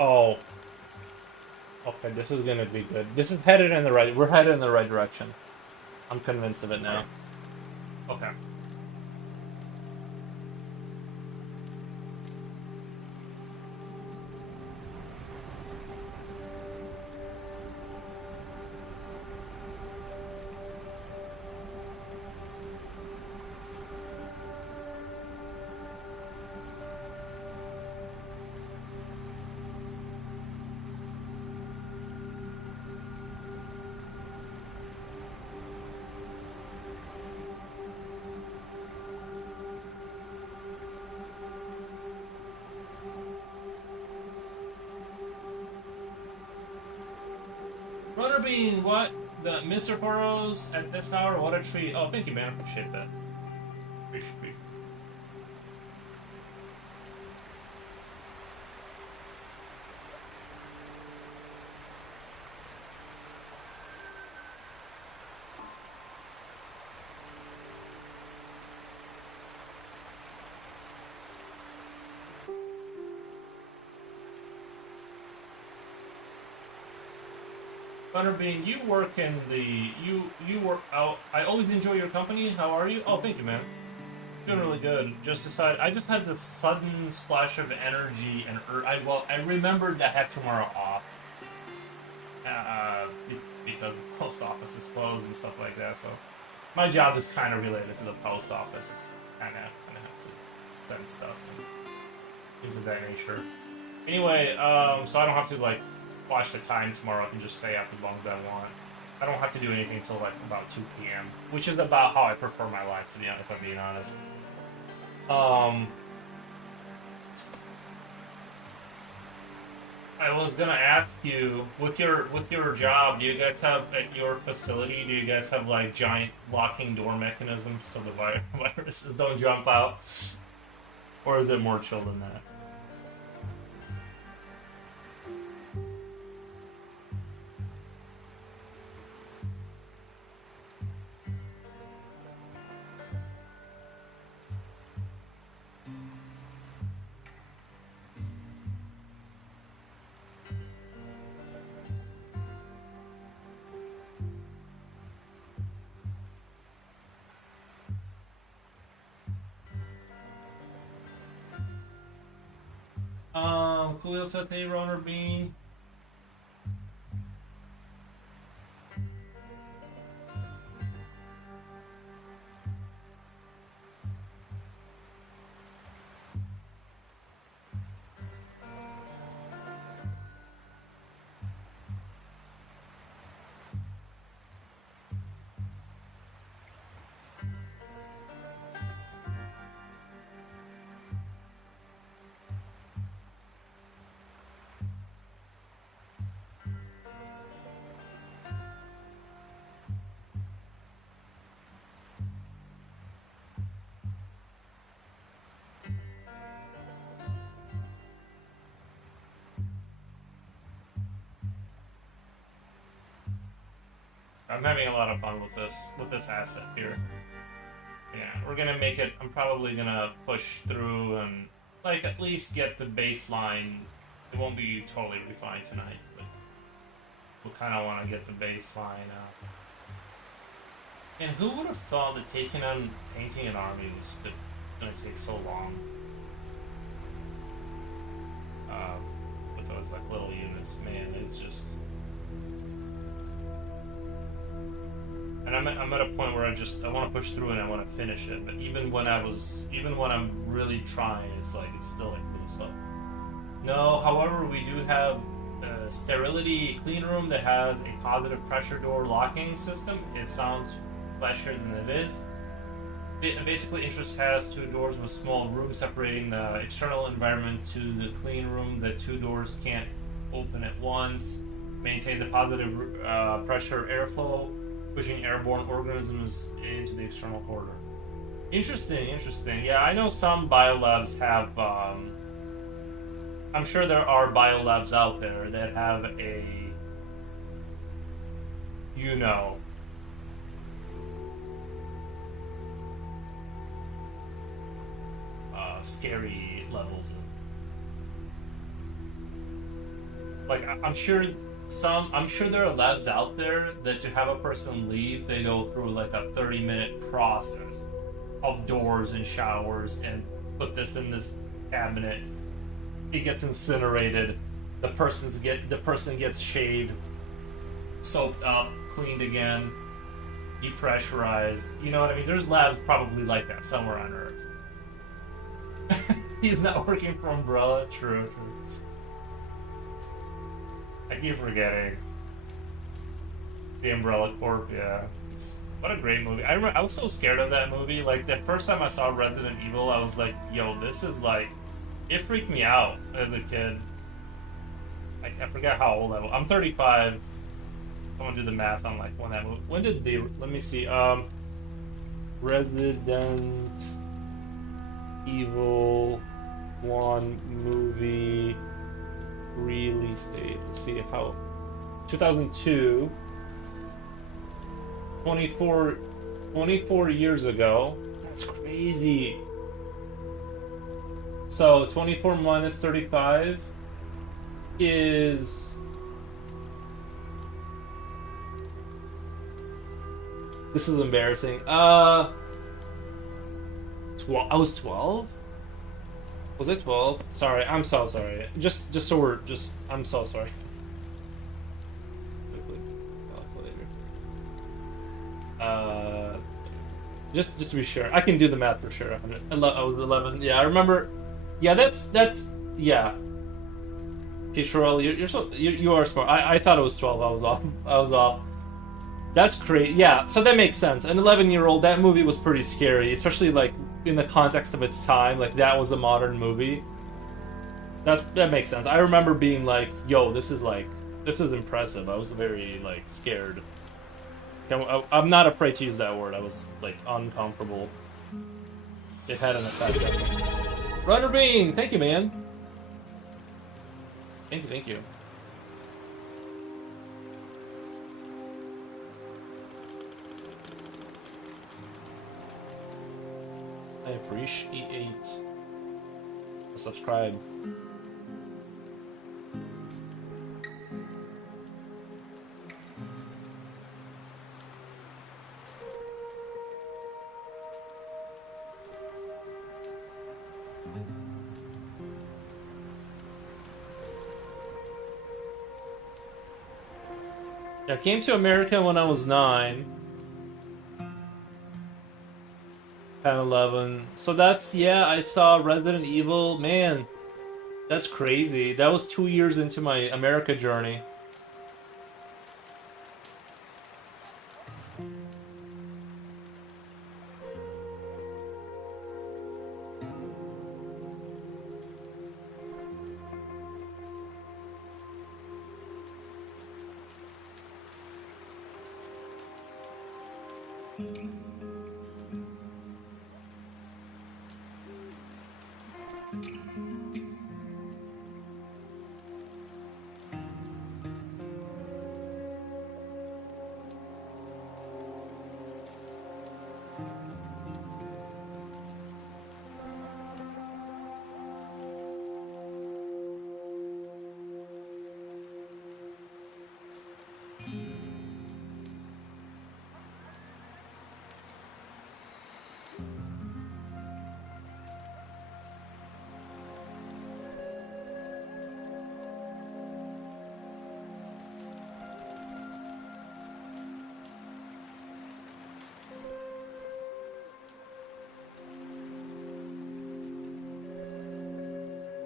oh, okay, this is gonna be good. This is headed in the right. We're headed in the right direction. I'm convinced of it now. Okay. Butterbean, what? The Mr. Burrows at this hour? What a treat. Oh, thank you, man. I appreciate that. Appreciate. Butterbean, you work in the you work out. I always enjoy your company. How are you? Oh, thank you, man. Doing really good. I just had this sudden splash of energy, and I remembered I had tomorrow off. Because the post office is closed and stuff like that. So my job is kind of related to the post office. It's kind of have to send stuff and things of that nature. Anyway, so I don't have to like watch the time tomorrow. I can just stay up as long as I want. I don't have to do anything until like about 2 p.m., which is about how I prefer my life, to be honest, if I'm being honest. I was gonna ask you, with your job, do you guys have at your facility? Do you guys have like giant locking door mechanisms so the viruses don't jump out, or is it more chill than that? Coolio says, hey, Runner Bean. I'm having a lot of fun with this asset here. Yeah, we're gonna make it. I'm probably gonna push through and like at least get the baseline. It won't be totally refined tonight, but we kind of want to get the baseline up. And who would have thought that taking on painting an army was gonna take so long? With those like little units, man, it's just. And I'm at a point where I want to push through and I want to finish it. But even when I'm really trying, it's still like cool stuff. No, however, we do have a sterility clean room that has a positive pressure door locking system. It sounds flashier than it is. Basically, Interest has two doors with small rooms separating the external environment to the clean room. The two doors can't open at once. Maintains a positive pressure airflow, pushing airborne organisms into the external corridor. Interesting. Yeah, I know some biolabs have. I'm sure there are biolabs out there that have a, scary levels of. Like, I'm sure there are labs out there that to have a person leave, they go through like a 30-minute process of doors and showers and put this in this cabinet. It gets incinerated. The person gets shaved, soaked up, cleaned again, depressurized. You know what I mean? There's labs probably like that somewhere on Earth. He's not working for Umbrella. True. I keep forgetting. The Umbrella Corp, yeah. What a great movie. I was so scared of that movie. Like, the first time I saw Resident Evil, I was like, yo, this is like... It freaked me out as a kid. I forgot how old I was. I'm 35. Someone did the math on, like, when that movie... When did the... Let me see. Resident Evil 1 movie... release date. Let's see how 2002, 24 years ago. That's crazy. So 24 minus 35 is this is embarrassing. I was 12. Was it 12? Sorry, I'm so sorry. Just so we're just... I'm so sorry. Just to be sure. I can do the math for sure. I was 11. Yeah, I remember... Yeah, that's... Yeah. Okay, Sherelle, you are smart. I thought it was 12. I was off. That's great. Yeah, so that makes sense. An 11-year-old, that movie was pretty scary, especially, like, in the context of its time. Like, that was a modern movie. That makes sense. I remember being like, "Yo, this is impressive." I was very like scared. I'm not afraid to use that word. I was like uncomfortable. It had an effect. Runner Bean, thank you, man. Thank you. I appreciate a subscribe. I came to America when I was 9. 10, 11. So that's, yeah, I saw Resident Evil. Man, that's crazy. That was 2 years into my America journey.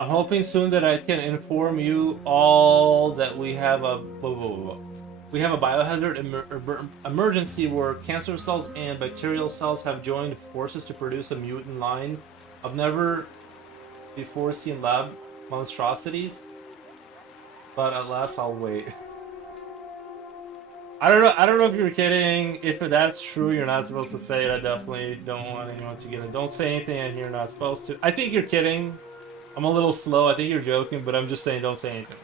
I'm hoping soon that I can inform you all that we have a we have a biohazard emergency where cancer cells and bacterial cells have joined forces to produce a mutant line of never before seen lab monstrosities. But alas, I'll wait. I don't know if you're kidding. If that's true, you're not supposed to say it. I definitely don't want anyone to get it. Don't say anything in here you're not supposed to. I think you're kidding. I'm a little slow. I think you're joking, but I'm just saying don't say anything.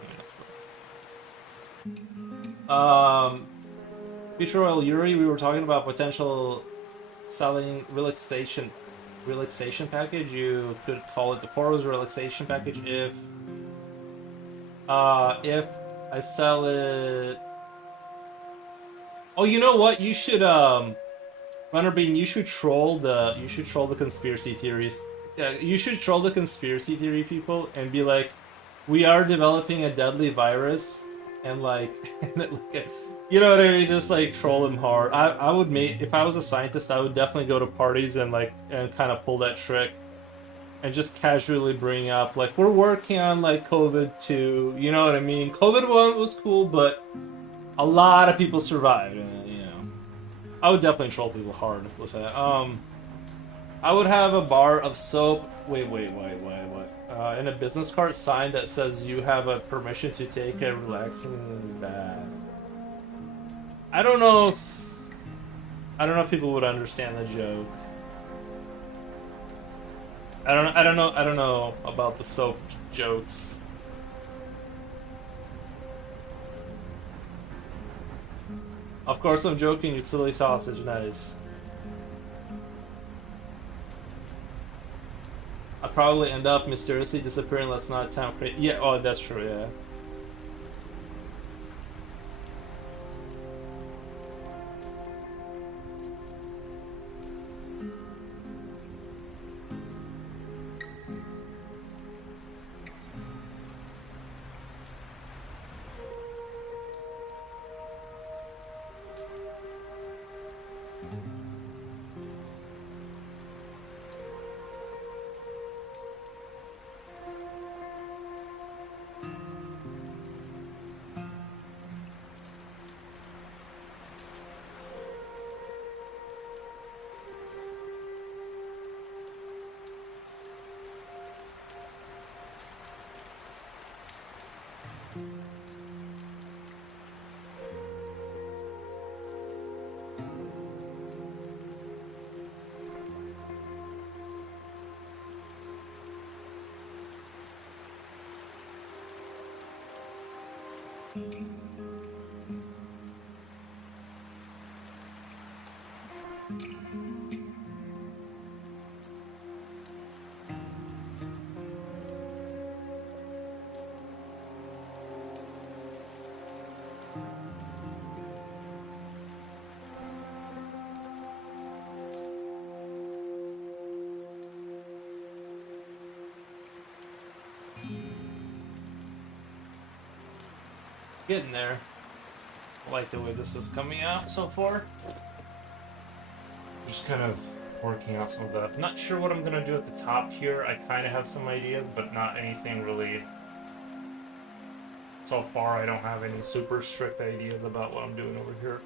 Future Royal Yuri, we were talking about potential selling relaxation package. You could call it the Poros relaxation package if I sell it. Oh, you know what? You should Runner Bean, you should troll the conspiracy theories. You should troll the conspiracy theory people and be like, we are developing a deadly virus, and like, you know what I mean? Just like troll them hard. I would make, if I was a scientist, I would definitely go to parties and kind of pull that trick, and just casually bring up like, we're working on like COVID 2. You know what I mean? COVID 1 was cool, but a lot of people survived. You know, I would definitely troll people hard with that. I would have a bar of soap. Wait. In a business card sign that says you have a permission to take a relaxing bath. I don't know if people would understand the joke. I don't know about the soap jokes. Of course I'm joking, you silly sausage, nice. I'll probably end up mysteriously disappearing. Let's not sound crazy. Yeah, oh, that's true, yeah. Getting there. I like the way this is coming out so far. Just kind of working out some of the... Not sure what I'm going to do at the top here. I kind of have some ideas, but not anything really... So far, I don't have any super strict ideas about what I'm doing over here.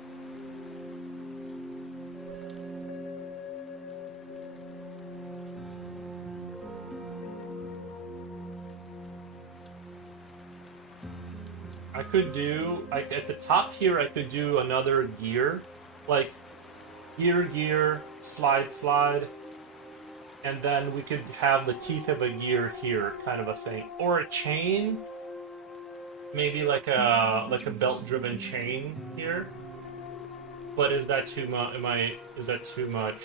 I could do, at the top here, I could do another gear, like gear, slide, and then we could have the teeth of a gear here, kind of a thing, or a chain, maybe like a belt-driven chain here. But is that too much? Is that too much?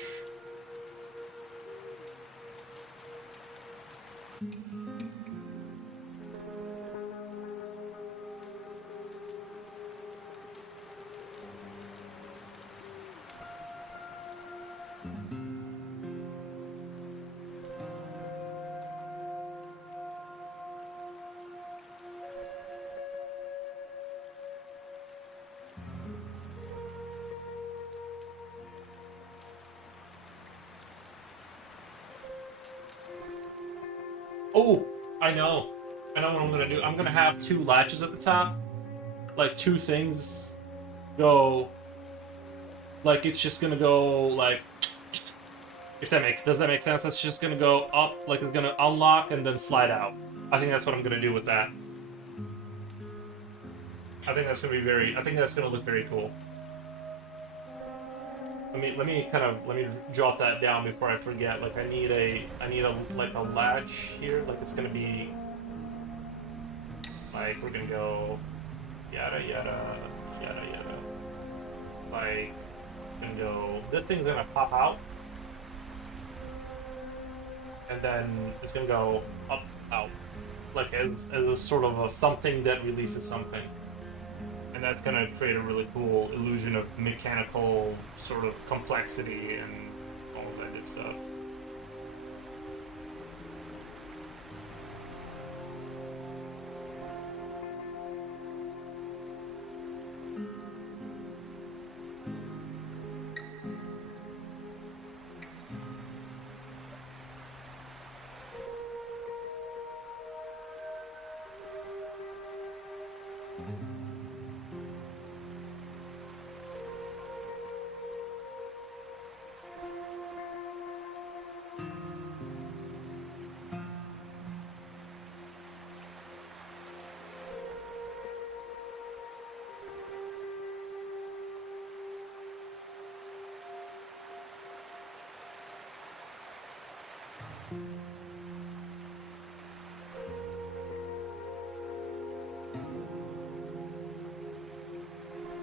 Oh, I know what I'm gonna do. I'm gonna have two latches at the top, like two things go, like it's just gonna go like, if that does that make sense? That's just gonna go up, like it's gonna unlock and then slide out. I think that's what I'm gonna do with that. I think that's gonna look very cool. Let me jot that down before I forget. Like I need a like a latch here. Like it's gonna be like we're gonna go yada yada yada yada. Like gonna go. This thing's gonna pop out, and then it's gonna go up out, like as a sort of a something that releases something. And that's going to create a really cool illusion of mechanical sort of complexity and all of that good stuff.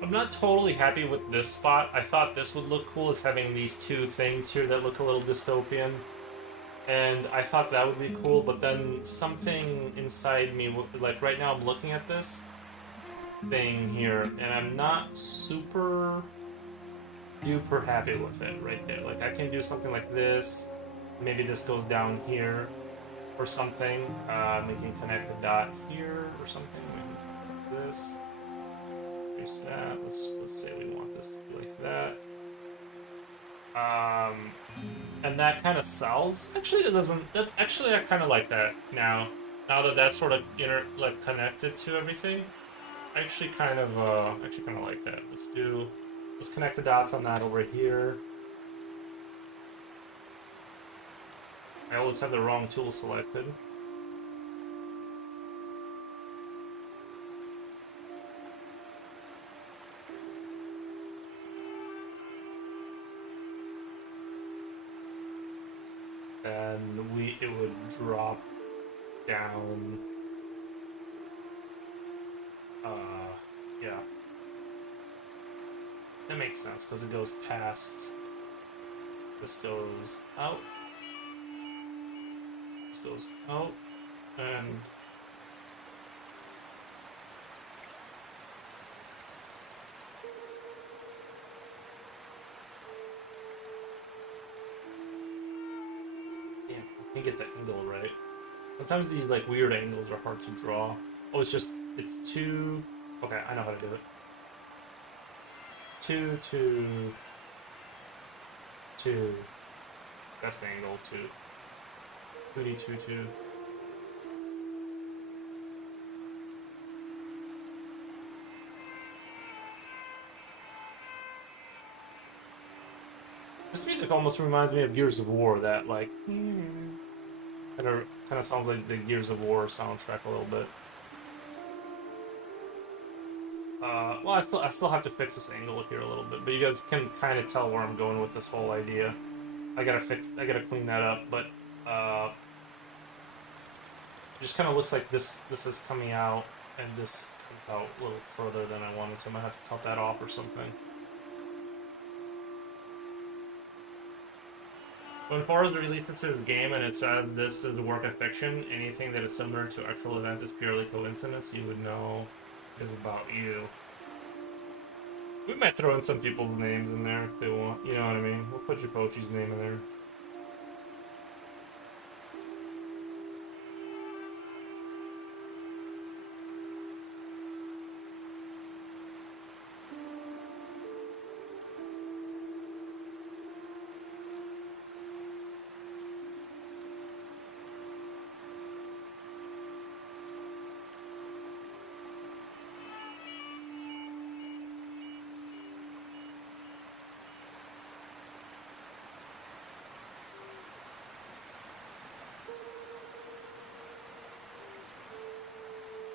I'm not totally happy with this spot. I thought this would look cool as having these two things here that look a little dystopian. And I thought that would be cool, but then something inside me, like right now I'm looking at this thing here, and I'm not super duper happy with it right there. Like I can do something like this, maybe this goes down here or something. Maybe connect a dot here or something, maybe this. There's that. Let's say we want this to be like that. And that kind of sells. Actually, it doesn't. Actually, I kind of like that now. Now that that's sort of connected to everything, I actually kind of like that. Let's connect the dots on that over here. I always have the wrong tool selected. And it would drop down That makes sense because it goes past. This goes out. This goes out, and damn, I can't get the angle right. Sometimes these like weird angles are hard to draw. Oh, it's two. Okay, I know how to do it. Two, two, two. That's the angle. Two. 2D, 2, 2. This music almost reminds me of Gears of War. That like kind of sounds like the Gears of War soundtrack a little bit. Well, I still have to fix this angle here a little bit, but you guys can kind of tell where I'm going with this whole idea. I gotta clean that up, but it just kind of looks like this is coming out, and this comes out a little further than I wanted, so I might have to cut that off or something. When Forrest releases his game and it says this is a work of fiction, anything that is similar to actual events is purely coincidence, you would know is about you. We might throw in some people's names in there if they want, you know what I mean? We'll put your Pochi's name in there.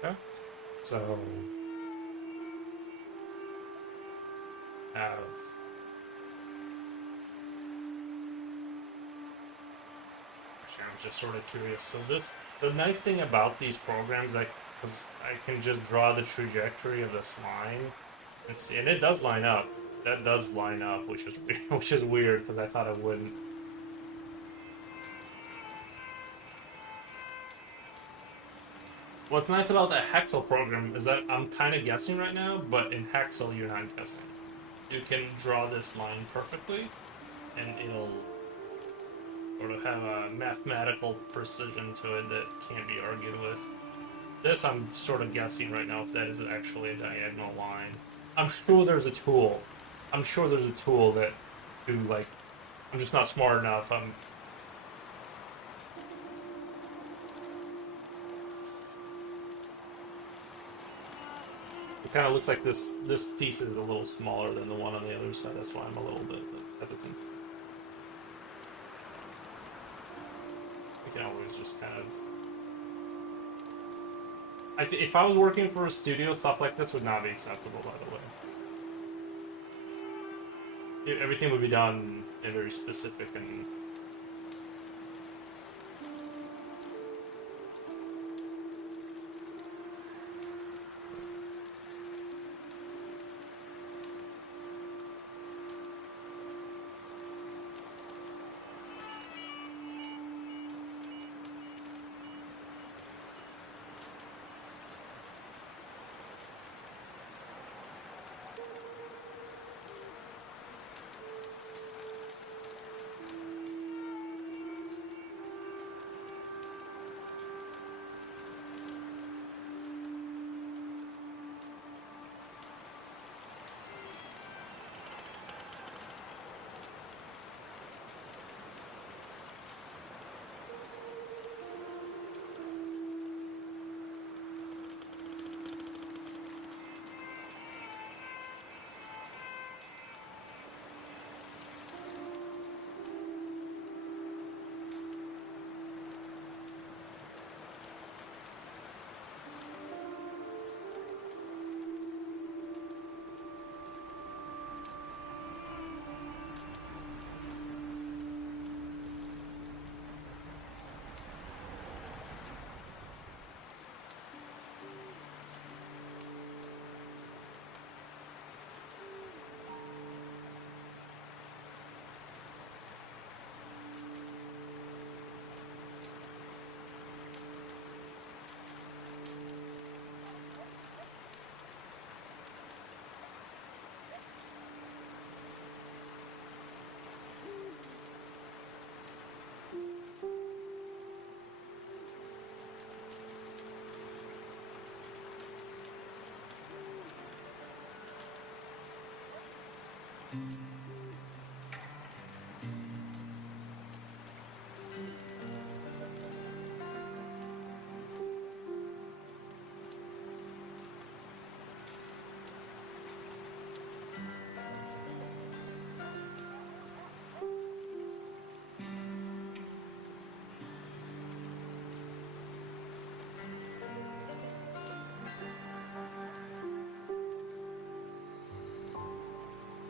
Okay. So have actually I'm just sort of curious. So the nice thing about these programs, like, because I can just draw the trajectory of this line, and it does line up. That does line up, which is which is weird because I thought it wouldn't. What's nice about the Hexel program is that I'm kind of guessing right now, but in Hexel you're not guessing. You can draw this line perfectly, and it'll sort of have a mathematical precision to it that can't be argued with. This I'm sort of guessing right now if that is actually a diagonal line. I'm sure there's a tool. I'm sure there's a tool that do like. I'm just not smart enough. It kind of looks like this piece is a little smaller than the one on the other side. That's why I'm a little bit hesitant. You can always just kind of. If I was working for a studio, stuff like this would not be acceptable, by the way. Everything would be done in very specific and.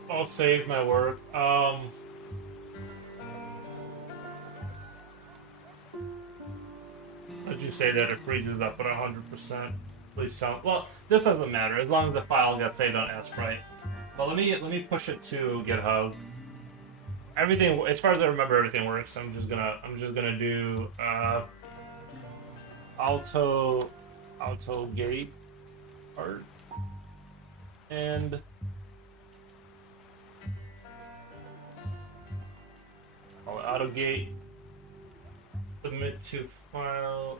I'll save my work. Did you say that it freezes up at 100%? Please tell. Well, this doesn't matter as long as the file got saved on Sprite. But let me push it to GitHub. Everything, as far as I remember, everything works. I'm just gonna do auto gate art and auto gate submit to file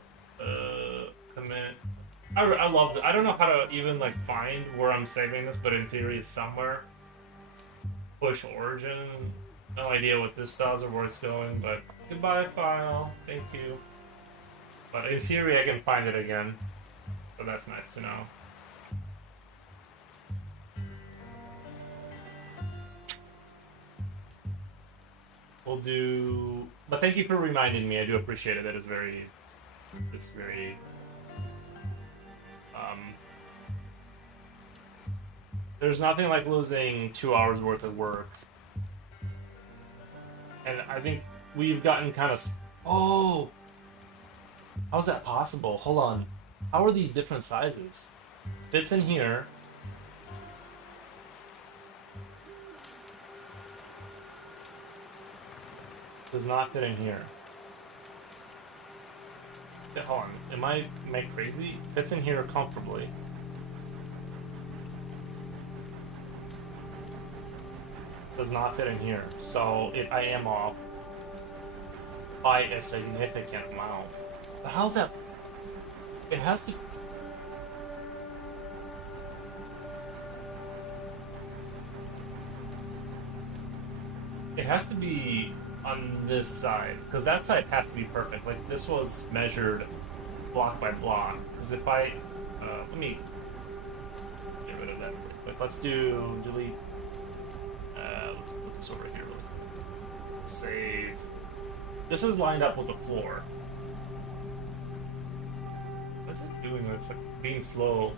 commit. I love it. I don't know how to even like find where I'm saving this, but in theory it's somewhere. Push origin. No idea what this does or where it's going, but goodbye file. Thank you. But in theory I can find it again. So that's nice to know. We'll do, but thank you for reminding me. I do appreciate it. That is very, it's very, there's nothing like losing 2 hours worth of work. And I think we've gotten kind of, oh, how's that possible? Hold on. How are these different sizes? Fits in here. Does not fit in here. Hold on. Am I crazy? Fits in here comfortably. Does not fit in here. So I am off by a significant amount. But how's that? It has to. It has to be on this side, because that side has to be perfect. Like this was measured block by block. Because if I let me get rid of that. But let's do delete. Let's put this over here. Save. This is lined up with the floor. What's it doing? It's like being slow.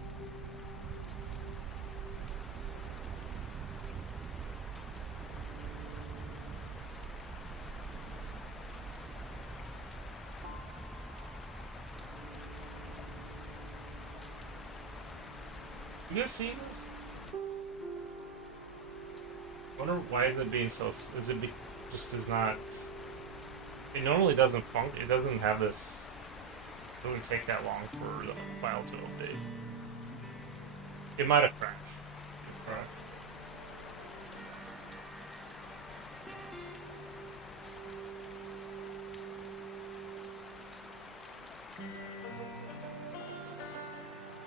You guys see this? I wonder why is it being so. Is it just does not? It normally doesn't function. It doesn't have this. It doesn't take that long for the file to update. It might have crashed.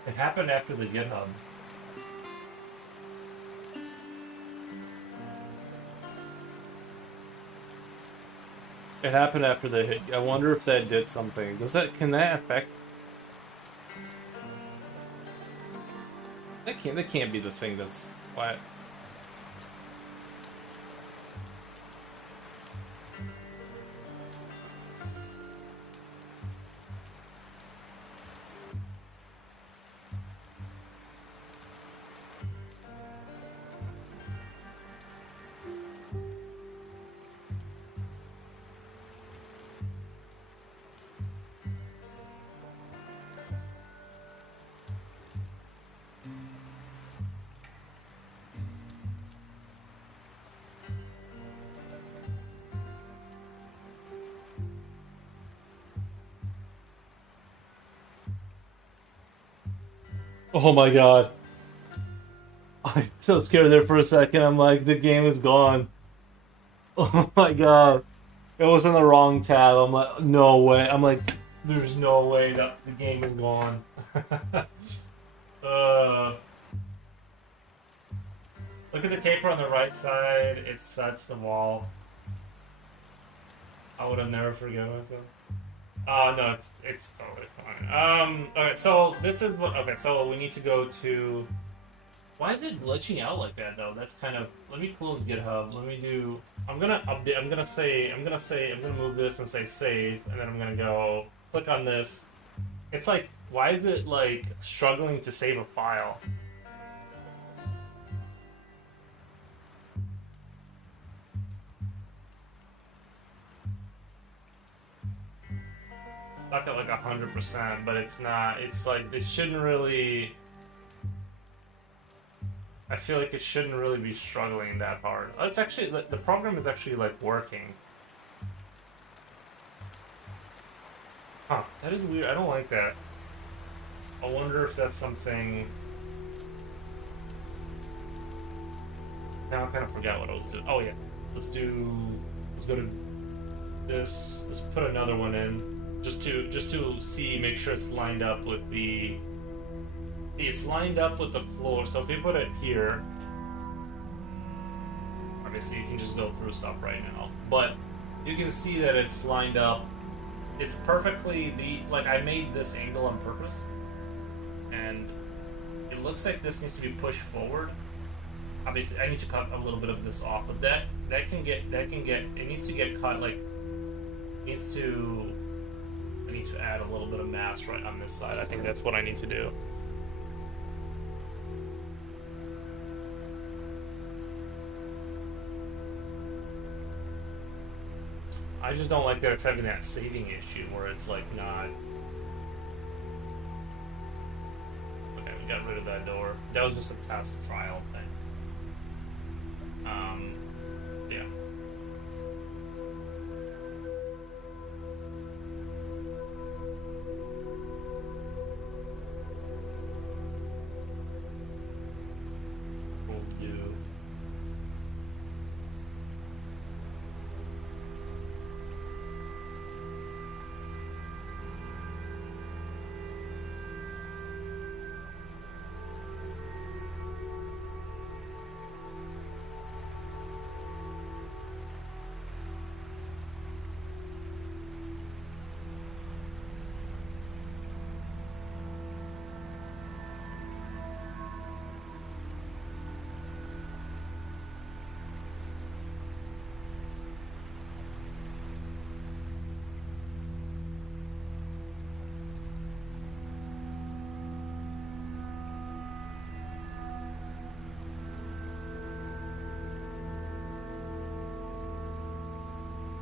It happened after the GitHub. It happened after the hit. I wonder if that did something. Can that affect? That can't be the thing that's why. Oh my god. I'm so scared there for a second. I'm like, the game is gone. Oh my god. It was in the wrong tab. I'm like, no way. I'm like, there's no way that the game is gone. Look at the taper on the right side. It sets the wall. I would have never forgiven myself. No, it's totally fine. Okay, so this is what. Okay, so we need to go to. Why is it glitching out like that though? That's kind of. Let me close GitHub. Let me do. I'm gonna update. I'm gonna move this and say save, and then I'm gonna go click on this. It's like, why is it like struggling to save a file? Stuck at like 100%, but it's not. It's like it shouldn't really. I feel like it shouldn't really be struggling that hard. It's actually the program is actually like working. Huh? That is weird. I don't like that. I wonder if that's something. Now I kind of forgot what I was doing. Oh yeah, let's go to this. Let's put another one in. Just to see, make sure it's lined up with the. See, it's lined up with the floor. So if we put it here, obviously you can just go through stuff right now. But you can see that it's lined up. It's perfectly like I made this angle on purpose, and it looks like this needs to be pushed forward. Obviously, I need to cut a little bit of this off, but that can get it needs to get cut like needs to. I need to add a little bit of mass right on this side. I think that's what I need to do. I just don't like that it's having that saving issue where it's like not. Okay, we got rid of that door. That was just a test trial thing. Yeah. We'll do.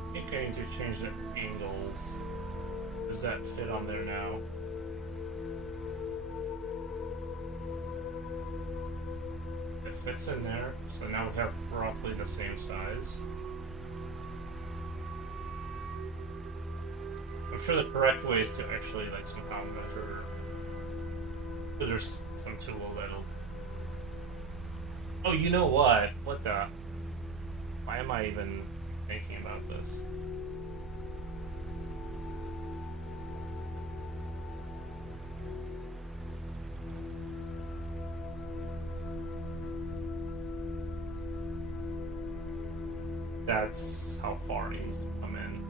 I think I need to change the angles. Does that fit on there now? It fits in there, so now we have roughly the same size. I'm sure the correct way is to actually like somehow measure. So there's some tool that'll. Oh, you know what? What the? Why am I even thinking about this? That's how far it needs to come in.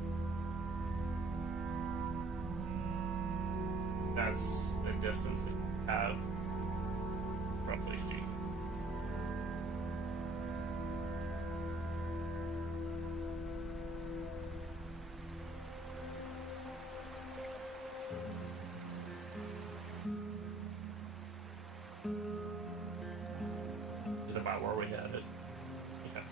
That's the distance that you have, roughly speaking. Is about where we had it. Okay.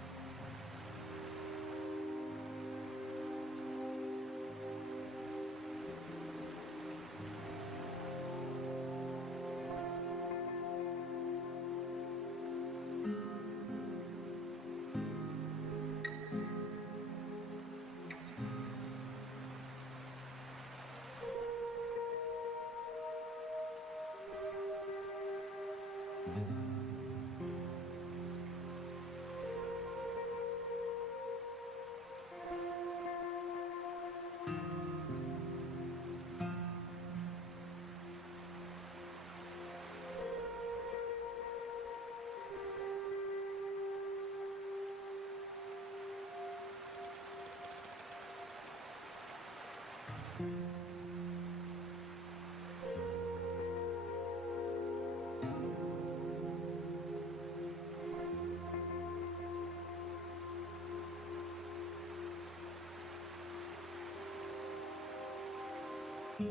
I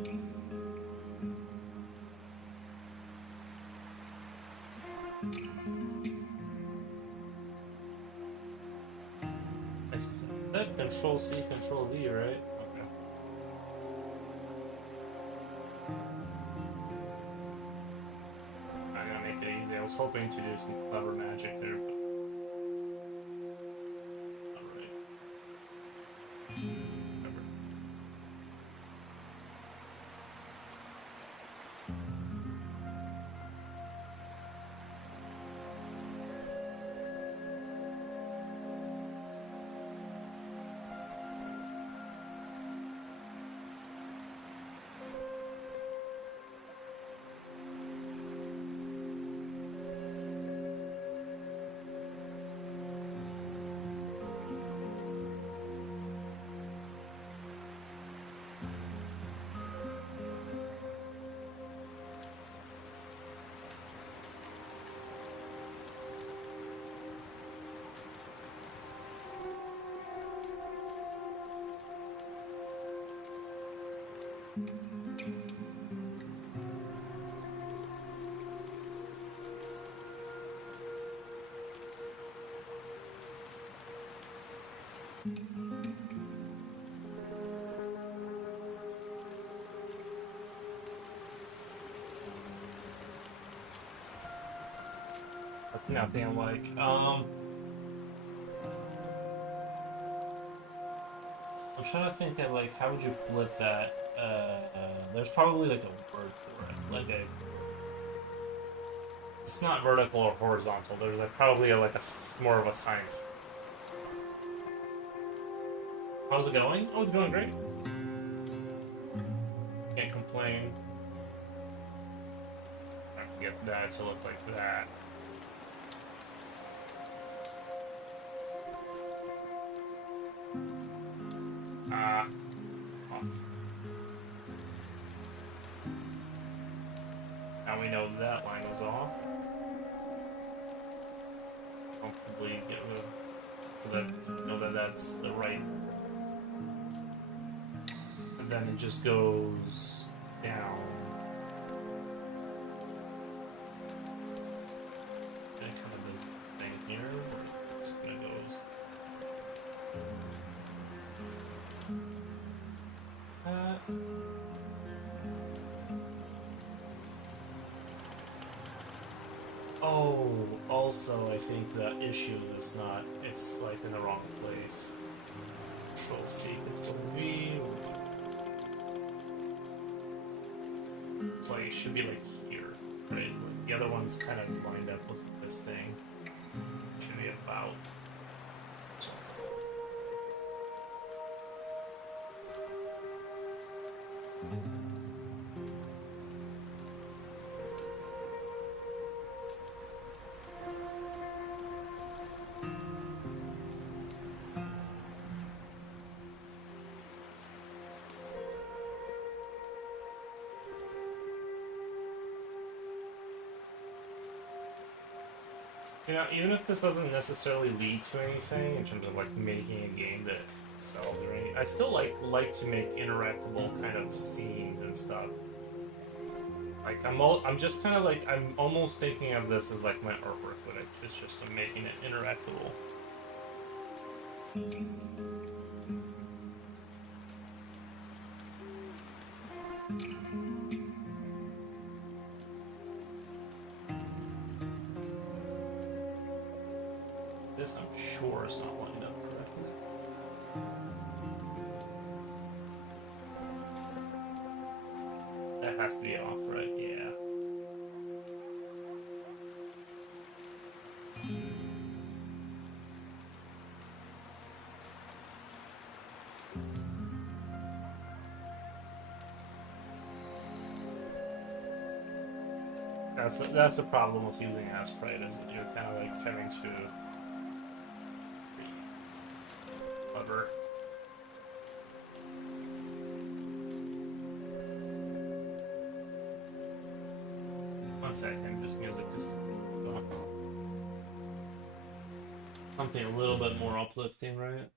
said Control C, Control V, right? Okay. I'm gonna make it easy. I was hoping to do some clever magic there, but alright. Whatever. That's nothing like, I'm trying to think of, like, how would you flip that? There's probably, like, a word for it. Like a... It's not vertical or horizontal. There's, like, probably, more of a science. How's it going? Oh, it's going great. Can't complain. I can get that to look like that. Off. Now we know that line is off. Comfortably get rid of, so that know that that's the right. And then it just goes down. And kind of this thing here, where it's gonna goes. Oh, also I think the issue is not, it's like in the wrong place. Control C, Control V. It's like, it should be like here, right? Like the other one's kind of lined up with this thing. It should be about. You know, even if this doesn't necessarily lead to anything in terms of like making a game that sells or anything, I still like to make interactable kind of scenes and stuff. Like I'm just kind of like I'm almost thinking of this as like my artwork, but it's just I'm making it interactable. This I'm sure is not lined up correctly. That has to be off, right? Yeah. That's the problem with using Asprite, is that you're kind of like having to be clever. One second, this music is something a little bit more uplifting, right?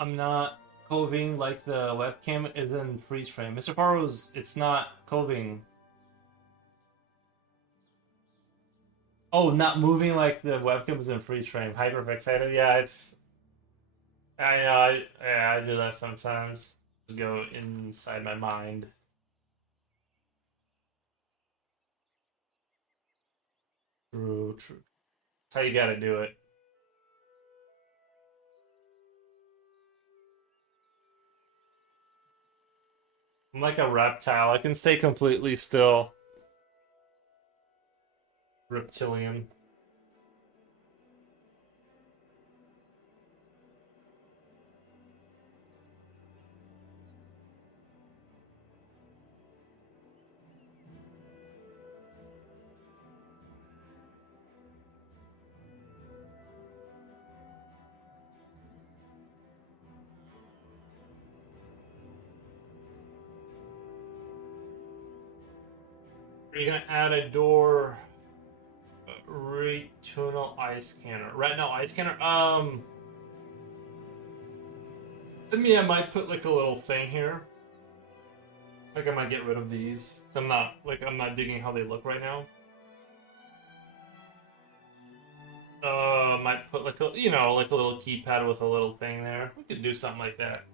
I'm not coving like the webcam is in freeze frame. Mr. Farouz, it's not coving. Oh, not moving like the webcam is in freeze frame. Hyperfixated. Yeah, it's. I know. I do that sometimes. Just go inside my mind. True, true. That's how you gotta do it. I'm like a reptile. I can stay completely still. Reptilian. Are you gonna add a door? Retinal eye scanner. Retinal eye scanner. I mean, I might put like a little thing here. Like I might get rid of these. I'm not digging how they look right now. Might put like a like a little keypad with a little thing there. We could do something like that.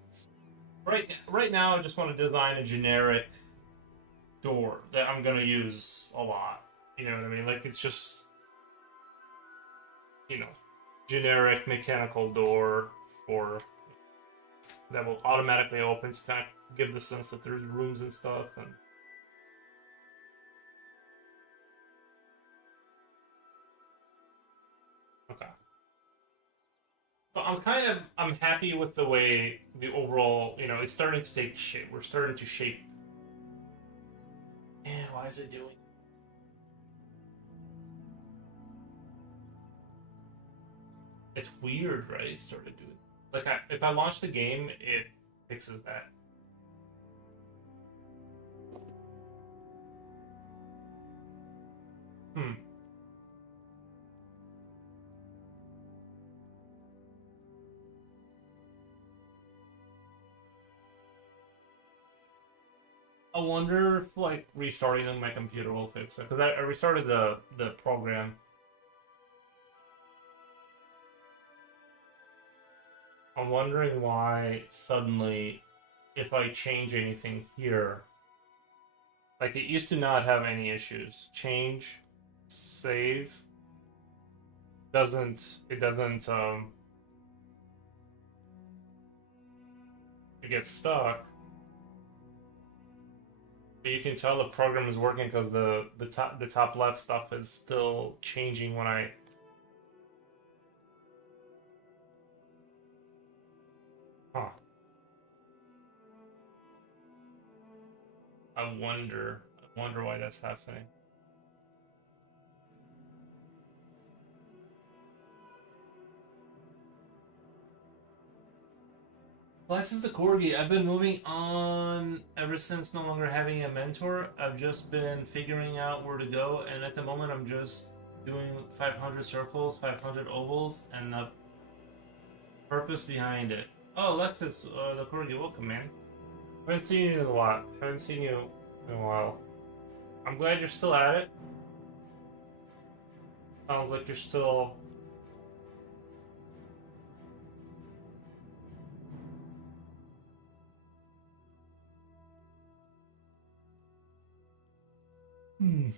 Right now, I just want to design a generic door that I'm gonna use a lot. You know what I mean? Like it's just you know generic mechanical door for that will automatically open to kind of give the sense that there's rooms and stuff. And okay, so I'm happy with the way the overall it's starting to take shape. We're starting to shape. And why is it doing? It's weird, right? It started doing. Like if I launch the game, it fixes that. Hmm. I wonder if like restarting my computer will fix it because I restarted the program. I'm wondering why suddenly, if I change anything here, like it used to not have any issues. Change, save, doesn't it gets stuck. But you can tell the program is working because the top left stuff is still changing when I. Huh. I wonder why that's happening. Alexis the Corgi, I've been moving on ever since no longer having a mentor. I've just been figuring out where to go, and at the moment I'm just doing 500 circles, 500 ovals, and the purpose behind it. Oh, Alexis the Corgi, welcome, man. Haven't seen you in a while. Haven't seen you in a while. I'm glad you're still at it. Sounds like you're still. Hmm.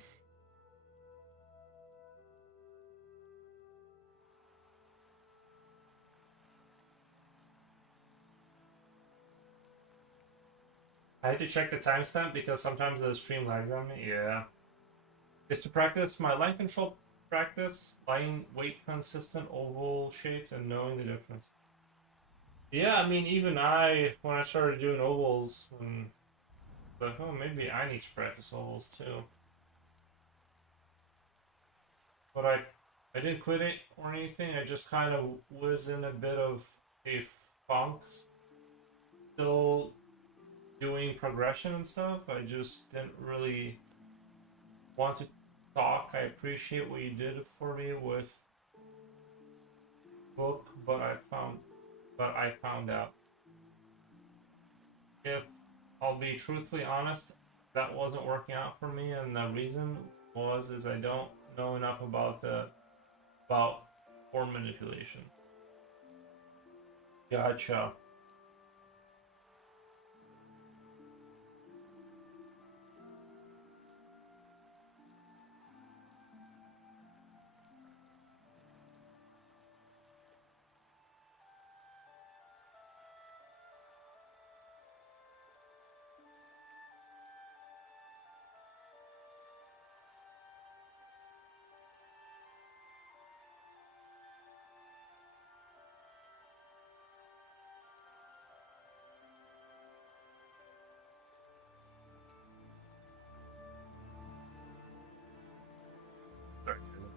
I had to check the timestamp because sometimes the stream lags on me. Yeah. Is to practice my line control practice, line weight consistent oval shapes, and knowing the difference. Yeah, I mean, even when I started doing ovals, like, oh, maybe I need to practice ovals too. But I didn't quit it or anything. I just kind of was in a bit of a funk, still doing progression and stuff. I just didn't really want to talk. I appreciate what you did for me with book, but I found out if I'll be truthfully honest, that wasn't working out for me, and the reason is I don't know enough about form manipulation. Gotcha.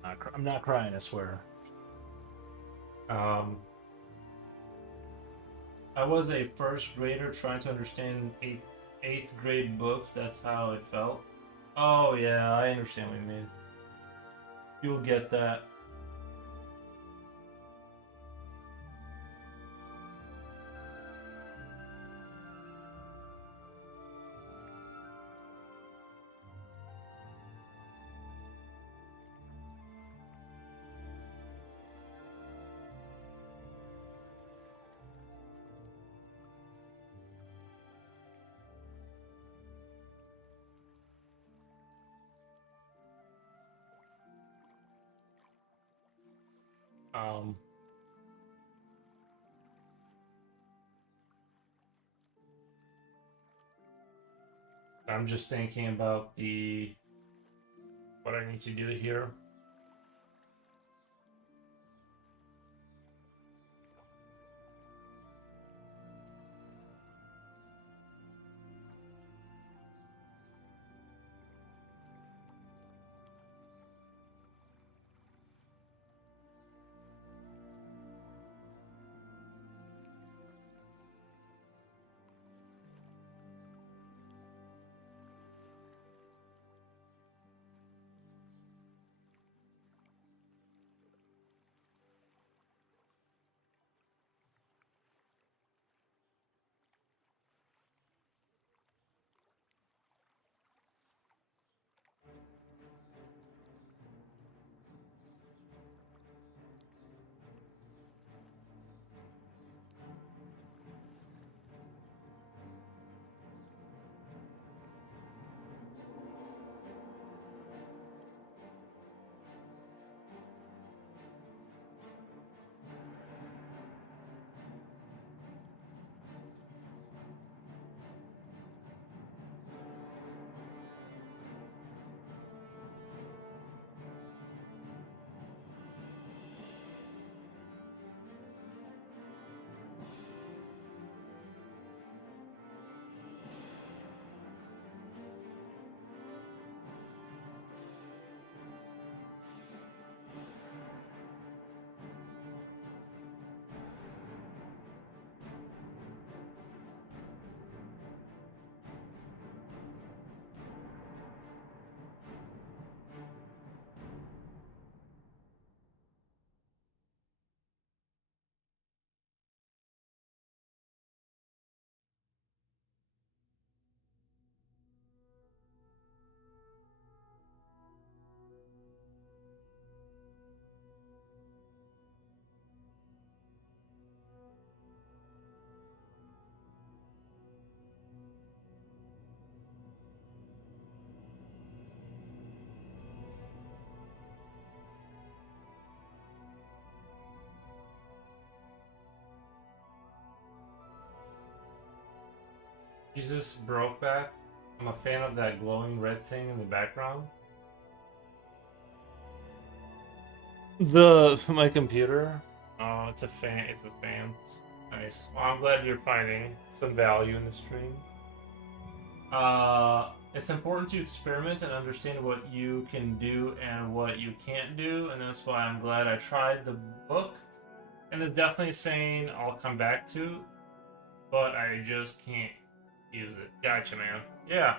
Sorry, I'm not crying, I swear. Um, I was a first grader trying to understand eighth grade books. That's how it felt. Oh yeah, I understand what you mean. You'll get that. Um, I'm just thinking about what I need to do here. Jesus Brokeback. I'm a fan of that glowing red thing in the background. My computer. Oh, it's a fan. It's a fan. Nice. Well, I'm glad you're finding some value in the stream. It's important to experiment and understand what you can do and what you can't do, and that's why I'm glad I tried the book. And it's definitely saying I'll come back to, but I just can't use it. Gotcha, man. Yeah.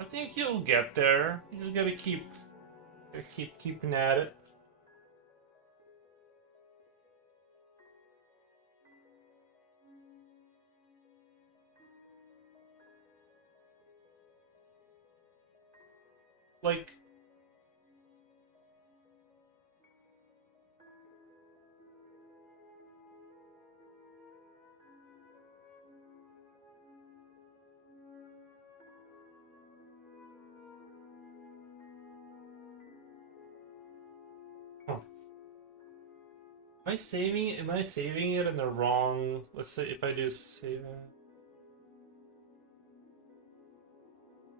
I think you'll get there. You just gotta keep keeping at it. like. Huh. Am I saving it? Am I saving it in the wrong? Let's say if I do save it.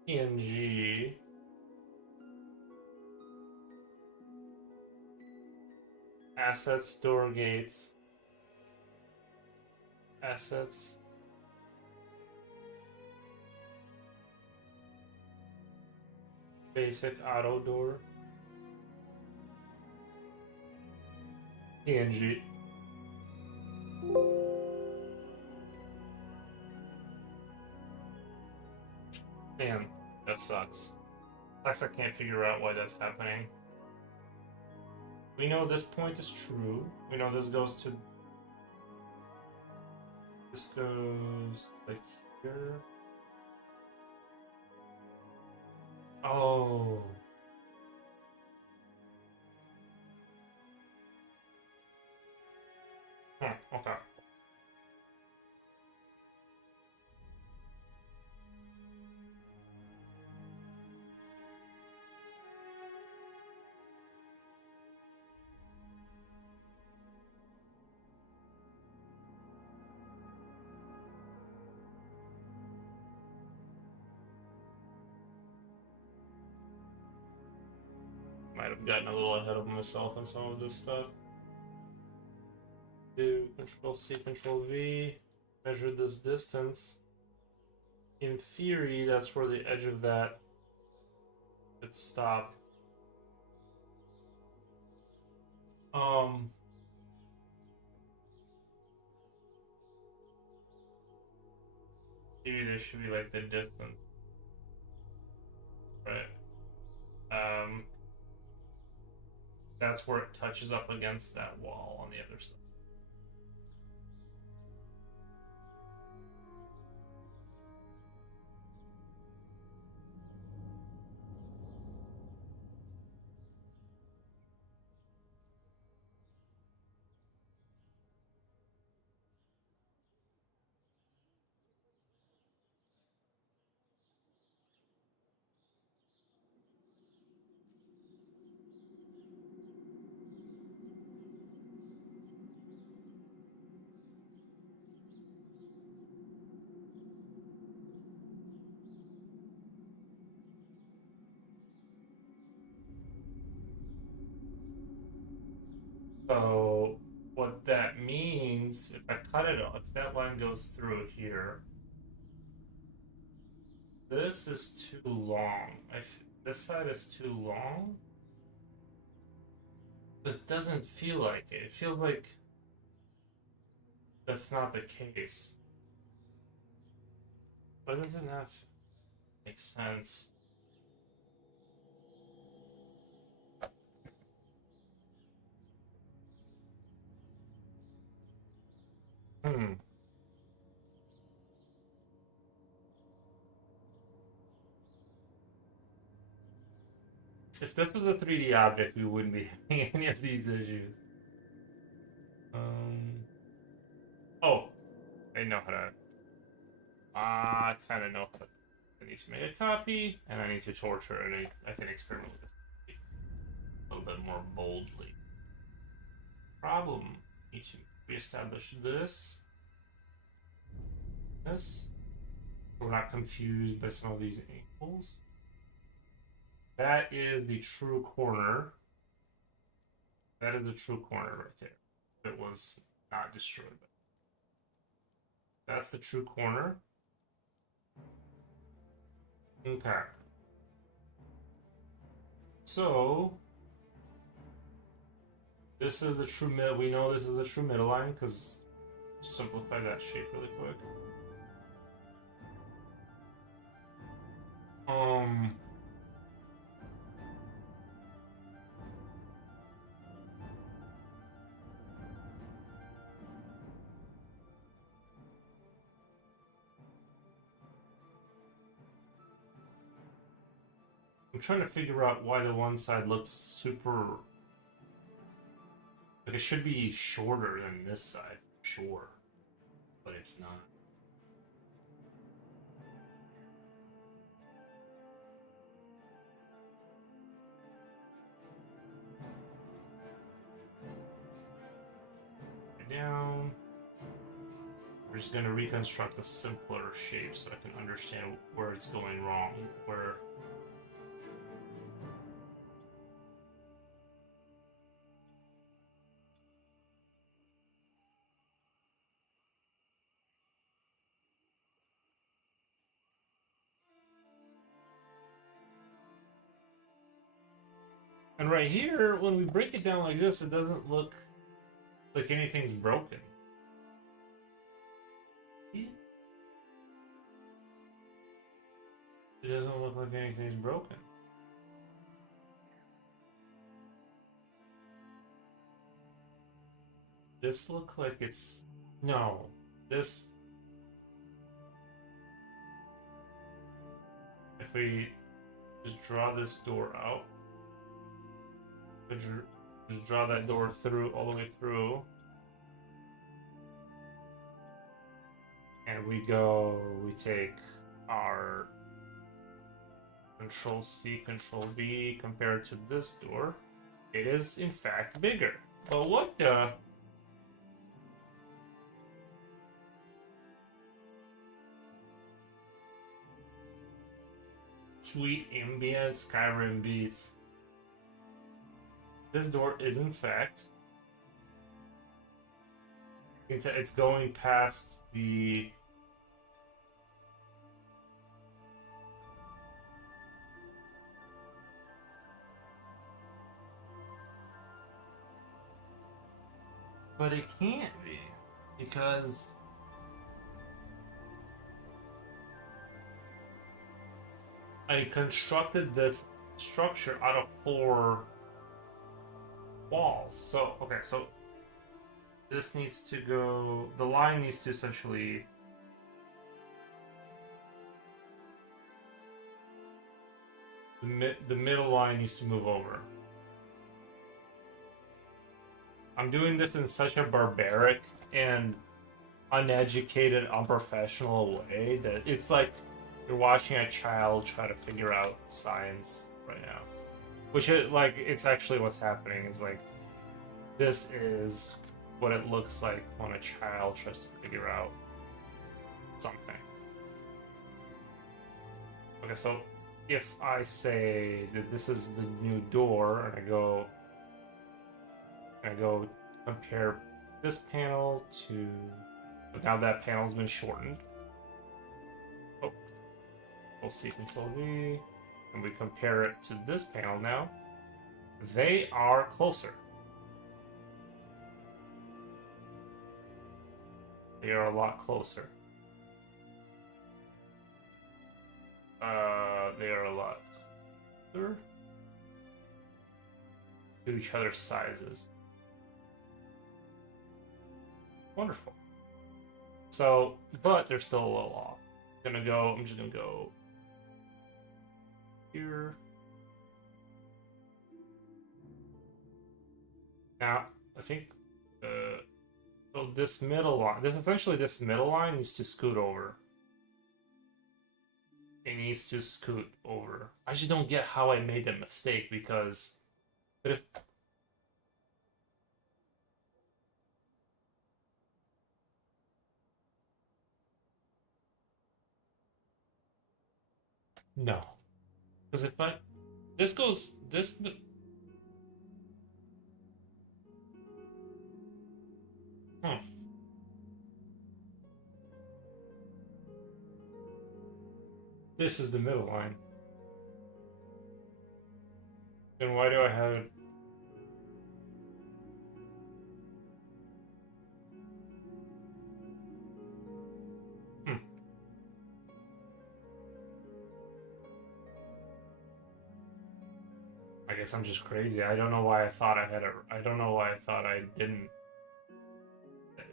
PNG. Assets, door gates. Assets. Basic auto door. PNG. Man, that sucks. Sucks I can't figure out why that's happening. We know this point is true. We know this goes to... This goes like here. Oh. Okay. Might have gotten a little ahead of myself on some of this stuff. Do Control C, Control V, measure this distance. In theory, that's where the edge of that should stop. Maybe there should be like the distance, right? That's where it touches up against that wall on the other side. So what that means, if I cut it off, if that line goes through here, this is too long. This side is too long. But it doesn't feel like it. It feels like that's not the case. But doesn't that make sense? Hmm. If this was a 3D object, we wouldn't be having any of these issues. Oh, I know how to. I kind of know how to. I need to make a copy, and I need to torture, and I can experiment with this a little bit more boldly. Problem. Need to reestablish this. This. We're not confused by some of these angles. That is the true corner. That is the true corner right there. It was not destroyed. That's the true corner. Okay. So this is the true mid. We know this is a true middle line because simplify that shape really quick. I'm trying to figure out why the one side looks super... Like, it should be shorter than this side, sure. But it's not. Down. We're just gonna reconstruct a simpler shape so I can understand where it's going wrong. Where... And right here, when we break it down like this, it doesn't look like anything's broken. It doesn't look like anything's broken. This looks like it's... No. This... If we just draw this door out, just draw that door through, all the way through, and we take our Control C, Control V, compared to this door, it is in fact bigger. But what the... Sweet ambient Skyrim beats. This door is in fact... It's going past the... But it can't be, because... I constructed this structure out of 4 walls. So, okay, so this needs to go... The line needs to essentially... The middle line needs to move over. I'm doing this in such a barbaric and uneducated, unprofessional way that it's like you're watching a child try to figure out science right now. Which, it's actually what's happening. Is like, this is what it looks like when a child tries to figure out something. Okay, so if I say that this is the new door, and I go compare this panel to... Now that panel's been shortened. Oh. We'll see Control V. And we compare it to this panel now. They are closer. They are a lot closer. They are a lot closer to each other's sizes. Wonderful. So, but they're still a little off. I'm just gonna go here. Now, I think, so this middle line, this middle line needs to scoot over. It needs to scoot over. I just don't get how I made that mistake, because, but if... No. Because if I... This goes... This... Hmm. This is the middle line. Then why do I have it... I guess I'm just crazy. I don't know why I thought I had it. I don't know why I thought I didn't.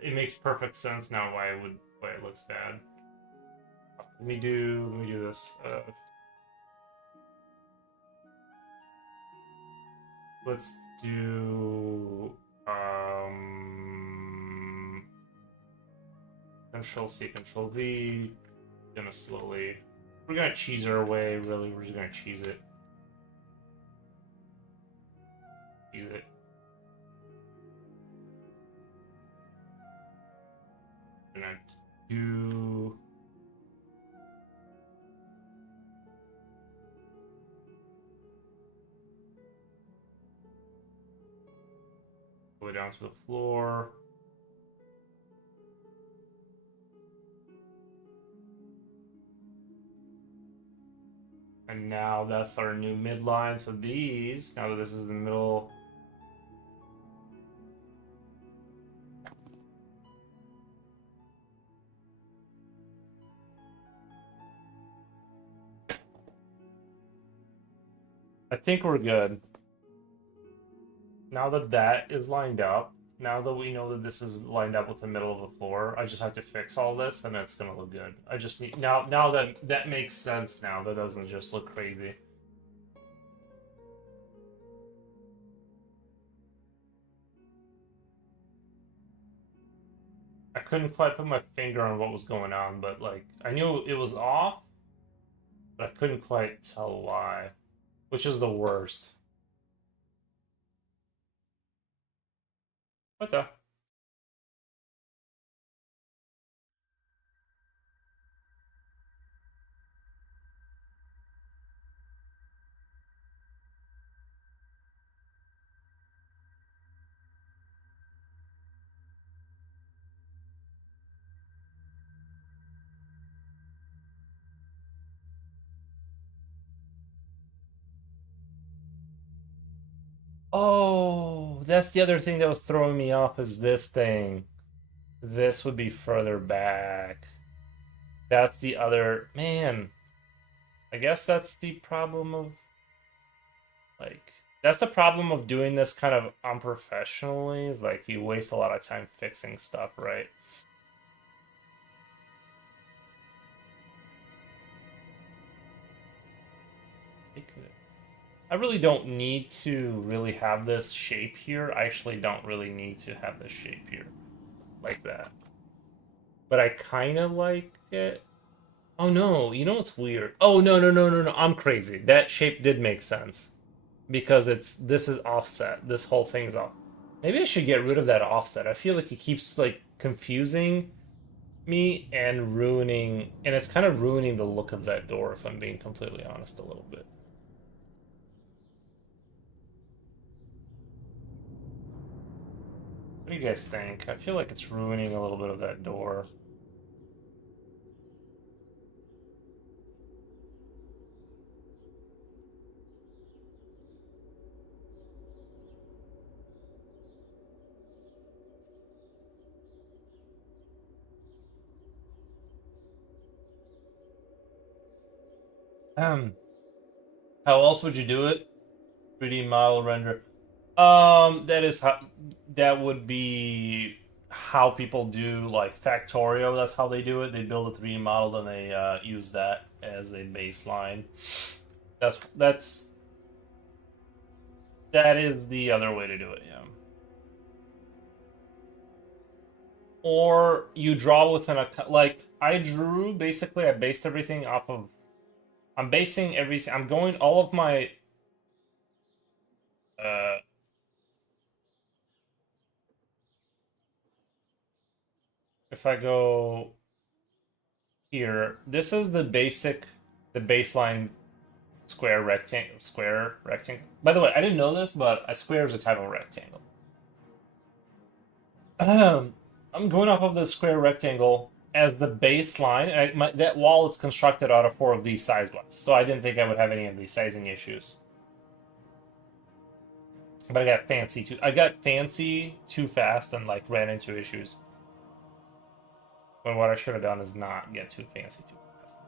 It makes perfect sense now why it looks bad. Let me do this. Let's do Control C, Control V. Gonna slowly. We're gonna cheese our way. Really, we're just gonna cheese it. Cheese it. Gonna do. Go down to the floor. And now that's our new midline. So these, now that this is in the middle. I think we're good. Now that that is lined up, now that we know that this is lined up with the middle of the floor, I just have to fix all this and it's gonna look good. I just need now that that makes sense now. That doesn't just look crazy. I couldn't quite put my finger on what was going on, but like I knew it was off, but I couldn't quite tell why, which is the worst. What the? Oh, that's the other thing that was throwing me off is this thing. This would be further back. That's the other man. I guess that's the problem of like that's the problem of doing this kind of unprofessionally is like you waste a lot of time fixing stuff, right? I really don't need to really have this shape here. I actually don't really need to have this shape here like that. But I kind of like it. Oh no, you know what's weird? Oh no, I'm crazy. That shape did make sense because this is offset. This whole thing's off. Maybe I should get rid of that offset. I feel like it keeps like confusing me and ruining, and it's kind of ruining the look of that door if I'm being completely honest a little bit. What do you guys think? I feel like it's ruining a little bit of that door. Um, how else would you do it? 3D model render. That is how that would be how people do like Factorio. That's how they do it. They build a 3D model and they use that as a baseline. That's that is the other way to do it. Yeah. Or you draw within a like I drew basically. I based everything off of. I'm basing everything. I'm going all of my. Uh, if I go here, this is the baseline square rectangle. By the way, I didn't know this, but a square is a type of rectangle. I'm going off of the square rectangle as the baseline. That wall is constructed out of 4 of these size-wise, so I didn't think I would have any of these sizing issues. But I got fancy too. I got fancy too fast and like ran into issues. When what I should have done is not get too fancy too fast.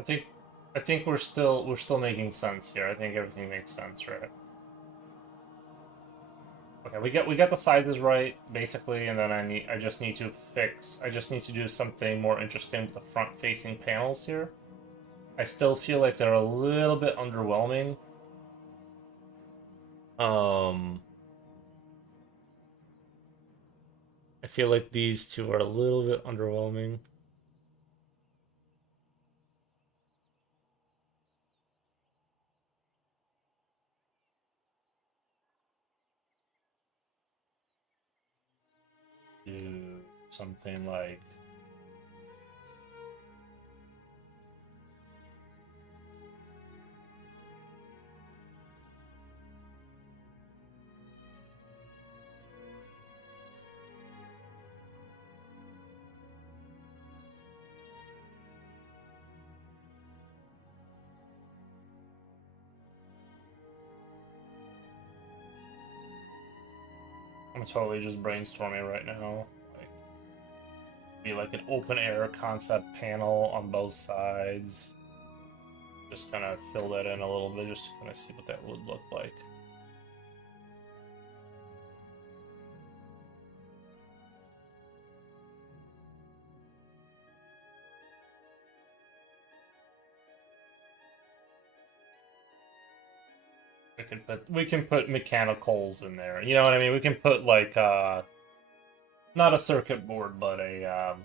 I think I think we're still making sense here. I think everything makes sense, right? Okay, we got the sizes right basically, and then I just need to do something more interesting with the front facing panels here. I still feel like they're a little bit underwhelming. Um, I feel like these two are a little bit underwhelming. Do something like I'm totally just brainstorming right now. Like be like an open air concept panel on both sides. Just kind of fill that in a little bit just to kind of see what that would look like. We can put mechanicals in there. You know what I mean? We can put like not a circuit board, but a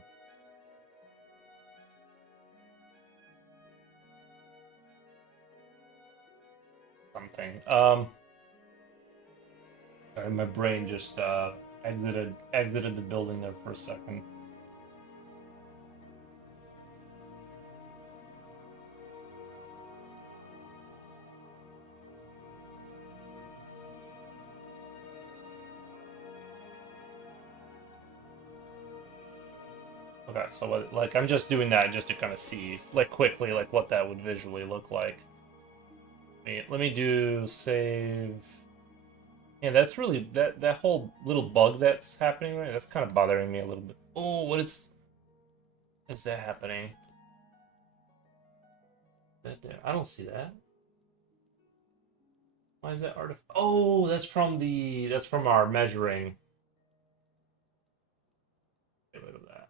something. Sorry, my brain just exited the building there for a second. Okay, so like I'm just doing that just to kind of see like quickly like what that would visually look like. Let me do save. Yeah, that's really that whole little bug that's happening right. That's kind of bothering me a little bit. Oh, is that happening? That there? I don't see that. Why is that artif? Oh, that's from our measuring. Get rid of that.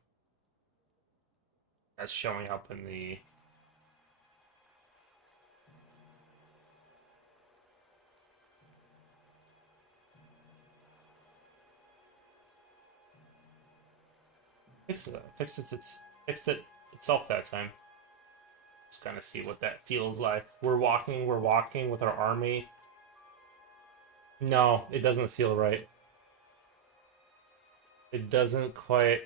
That's showing up in the. Fixed it itself that time. Just kind of see what that feels like. We're walking with our army. No, it doesn't feel right. It doesn't quite.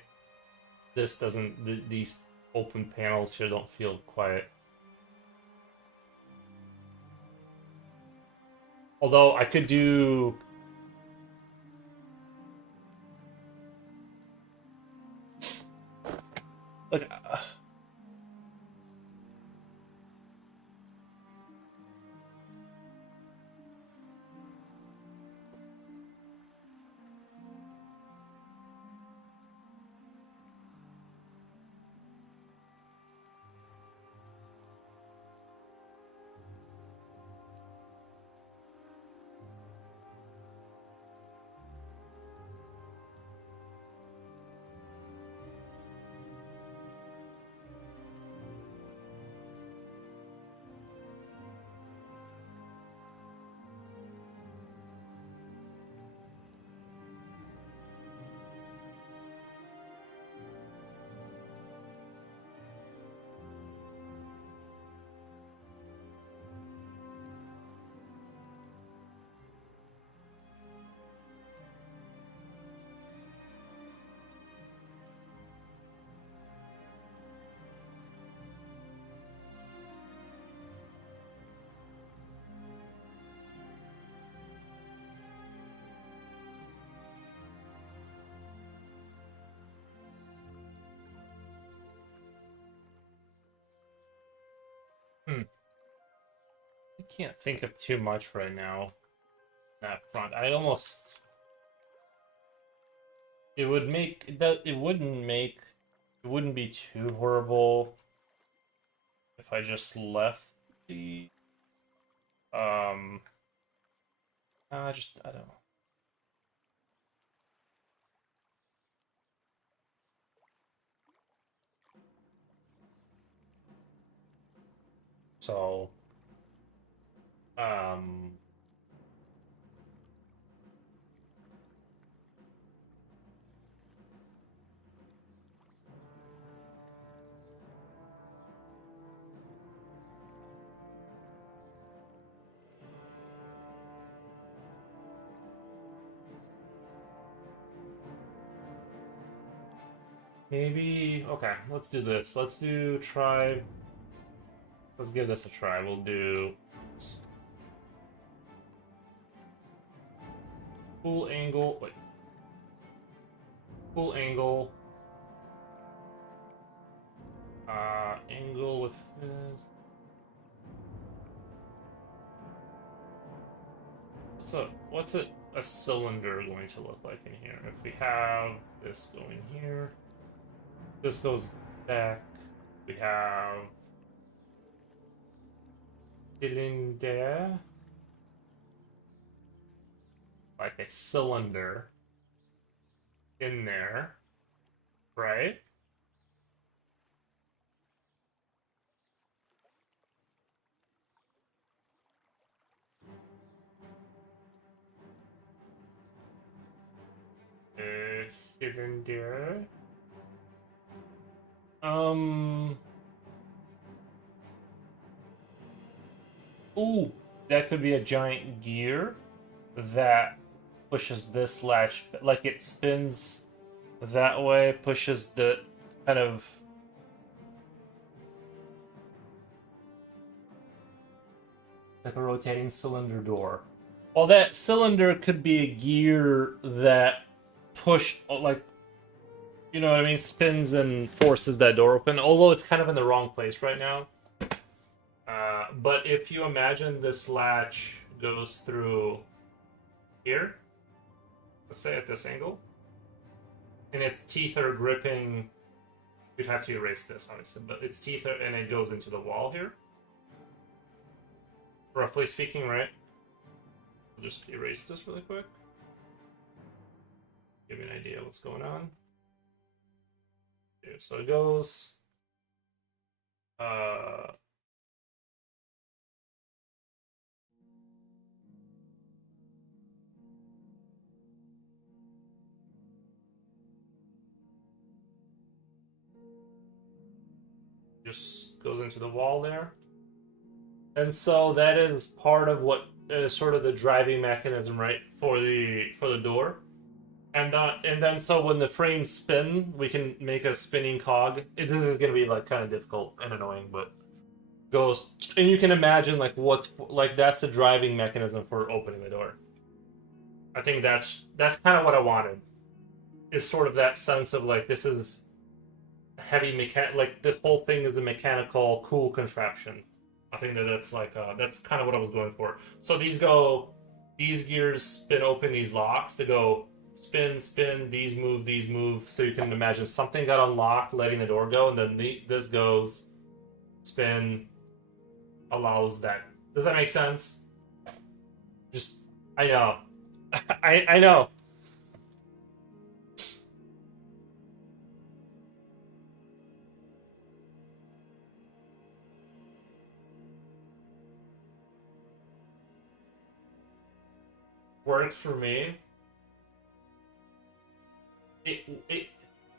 This doesn't. These open panels here don't feel quite. Although I could do. Like, hmm. I can't think of too much right now. That front. I almost. It would make that. It wouldn't make. It wouldn't be too horrible if I just left the I don't know. So maybe, okay, let's do this. Let's give this a try. We'll do full angle, wait. Full angle. Angle with this. What's a cylinder going to look like in here? If we have this going here, this goes back. We have cylinder, like a cylinder in there, right? Cylinder. Ooh, that could be a giant gear that pushes this latch, like it spins that way, pushes the kind of like a rotating cylinder door. Well, that cylinder could be a gear that like, you know what I mean, spins and forces that door open, although it's kind of in the wrong place right now. But if you imagine this latch goes through here, let's say at this angle, and its teeth are gripping, you'd have to erase this, obviously, but its teeth are, and it goes into the wall here. Roughly speaking, right? I'll just erase this really quick. Give you an idea of what's going on. Here, so it goes. Just goes into the wall there. And so that is part of what is sort of the driving mechanism, right, for the door. And then so when the frames spin, we can make a spinning cog. This is going to be like kind of difficult and annoying, but goes, and you can imagine like that's the driving mechanism for opening the door. I think that's kind of what I wanted. Is sort of that sense of like this is heavy like the whole thing is a mechanical cool contraption. I think that's like that's kind of what I was going for. So these gears spin open these locks to go spin, spin, these move, so you can imagine something got unlocked, letting the door go, and then this goes, spin, allows that. Does that make sense? Just, I know. I know. Works for me. It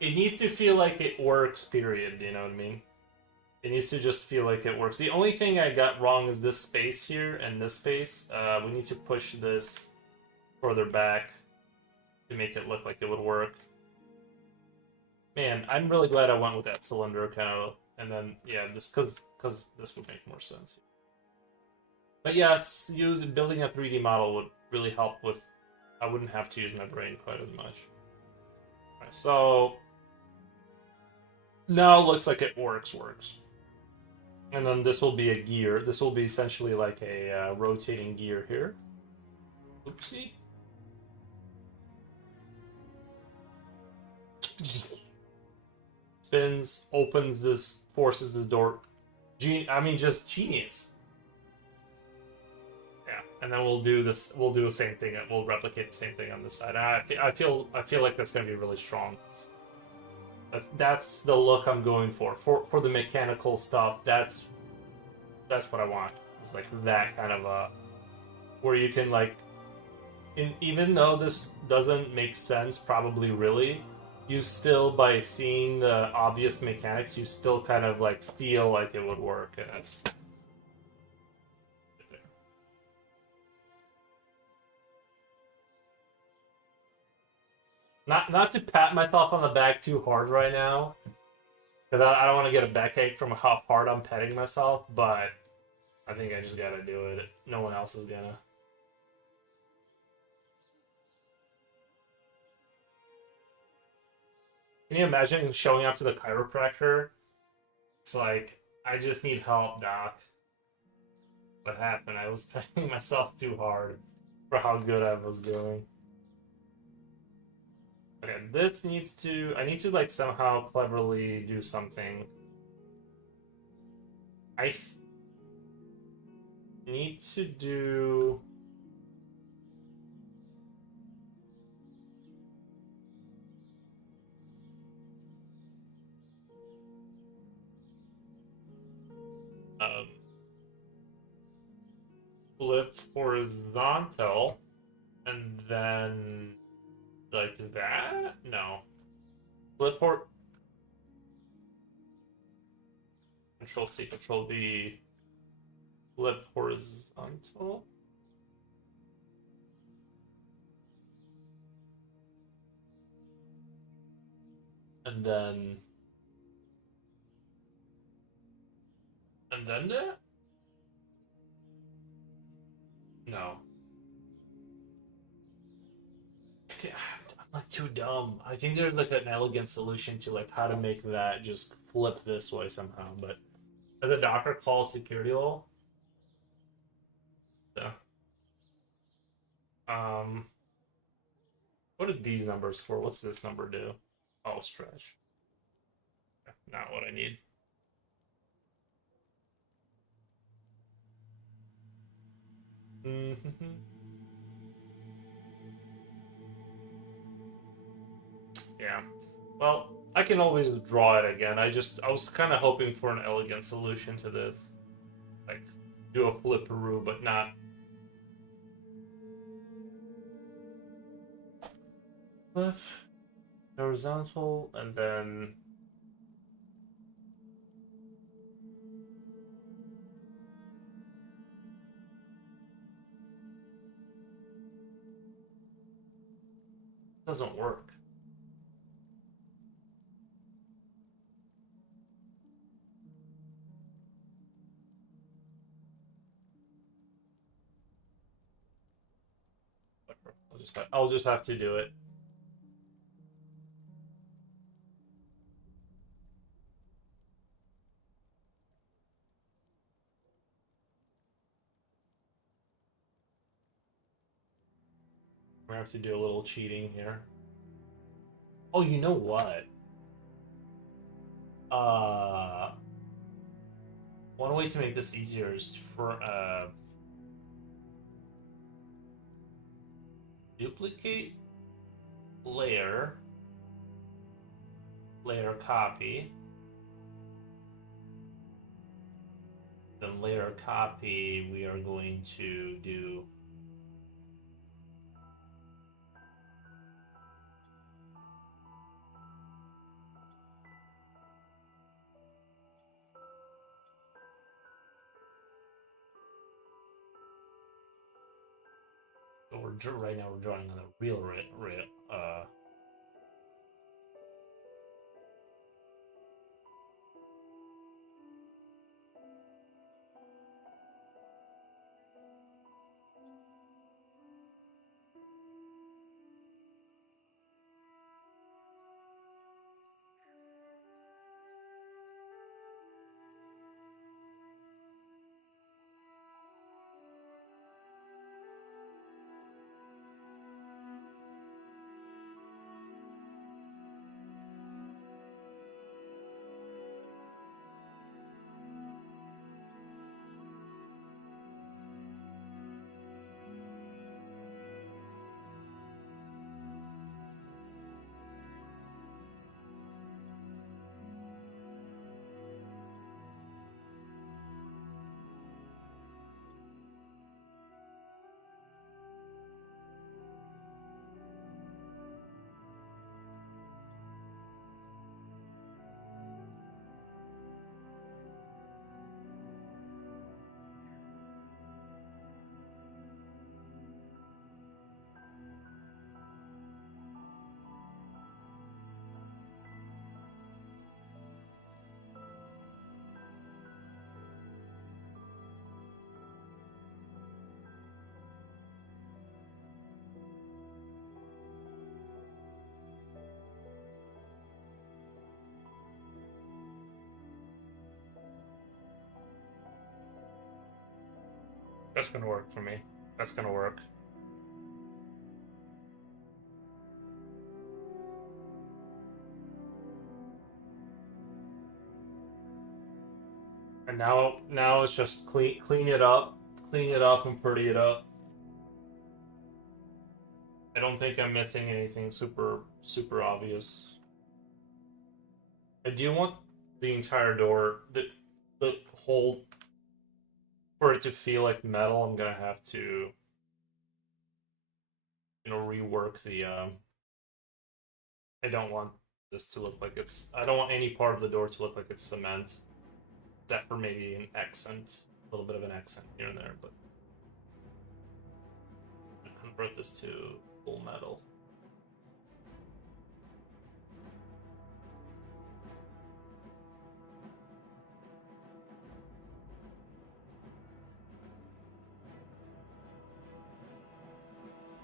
needs to feel like it works, period, you know what I mean? It needs to just feel like it works. The only thing I got wrong is this space here and this space. We need to push this further back to make it look like it would work. Man, I'm really glad I went with that cylinder kind of, and then, yeah, this, because this would make more sense. But yes, building a 3D model would really help with, I wouldn't have to use my brain quite as much. Right, so now it looks like it works. And then this will be a gear. This will be essentially like a rotating gear here. Oopsie. Spins, opens this, forces this door I mean, just genius. Yeah, and then we'll do this. We'll do the same thing. We'll replicate the same thing on this side. I feel like that's going to be really strong. That's the look I'm going for. For the mechanical stuff. That's what I want. It's like that kind of where you can like, even though this doesn't make sense, probably really, you still, by seeing the obvious mechanics, you still kind of like feel like it would work, and that's not to pat myself on the back too hard right now, because I don't want to get a backache from how hard I'm patting myself, but I think I just gotta do it. No one else is gonna. Can you imagine showing up to the chiropractor? It's like, I just need help, doc. What happened? I was patting myself too hard for how good I was doing. Okay, this needs to... I need to, like, somehow cleverly do something. I need to do... flip horizontal, and then... like that? No. Flip hor... Control C, Control V. Flip horizontal. And then... and then that? No. I'm like too dumb. I think there's like an elegant solution to like how to make that just flip this way somehow, but as a doctor calls security law. Yeah. Um what are these numbers for? What's this number do? Oh, stretch. Not what I need. Mm-hmm. Yeah. Well, I can always draw it again. I was kind of hoping for an elegant solution to this, like do a flipperoo, but not left, horizontal, and then it doesn't work. I'll just have to do it. We're gonna have to do a little cheating here. Oh, you know what? Uh, One way to make this easier is for duplicate layer, layer copy, then layer copy. We are going to do. So right now we're drawing on a real That's gonna work for me. That's gonna work. And now it's just clean it up, and pretty it up. I don't think I'm missing anything super obvious. I do want the entire door, the whole, for it to feel like metal. I'm gonna have to, rework the. I don't want this to look like it's. I don't want any part of the door to look like it's cement, except for maybe an accent, a little bit of an accent here and there. But I'm gonna convert this to full metal.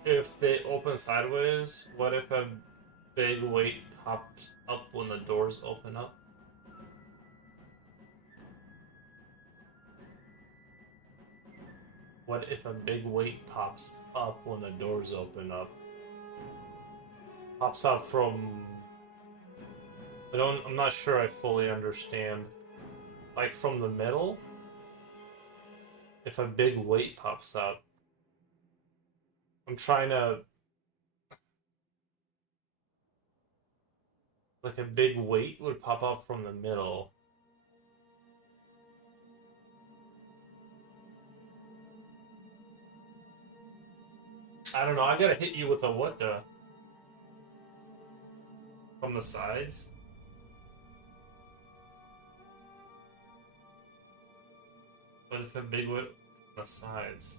If they open sideways, what if a big weight pops up when the doors open up? What if a big weight pops up when the doors open up? Pops up from... I'm not sure I fully understand. Like from the middle? If a big weight pops up. I'm trying to... Like a big weight would pop up from the middle. I don't know, I gotta hit you with a what the... From the sides? But if a big weight from the sides...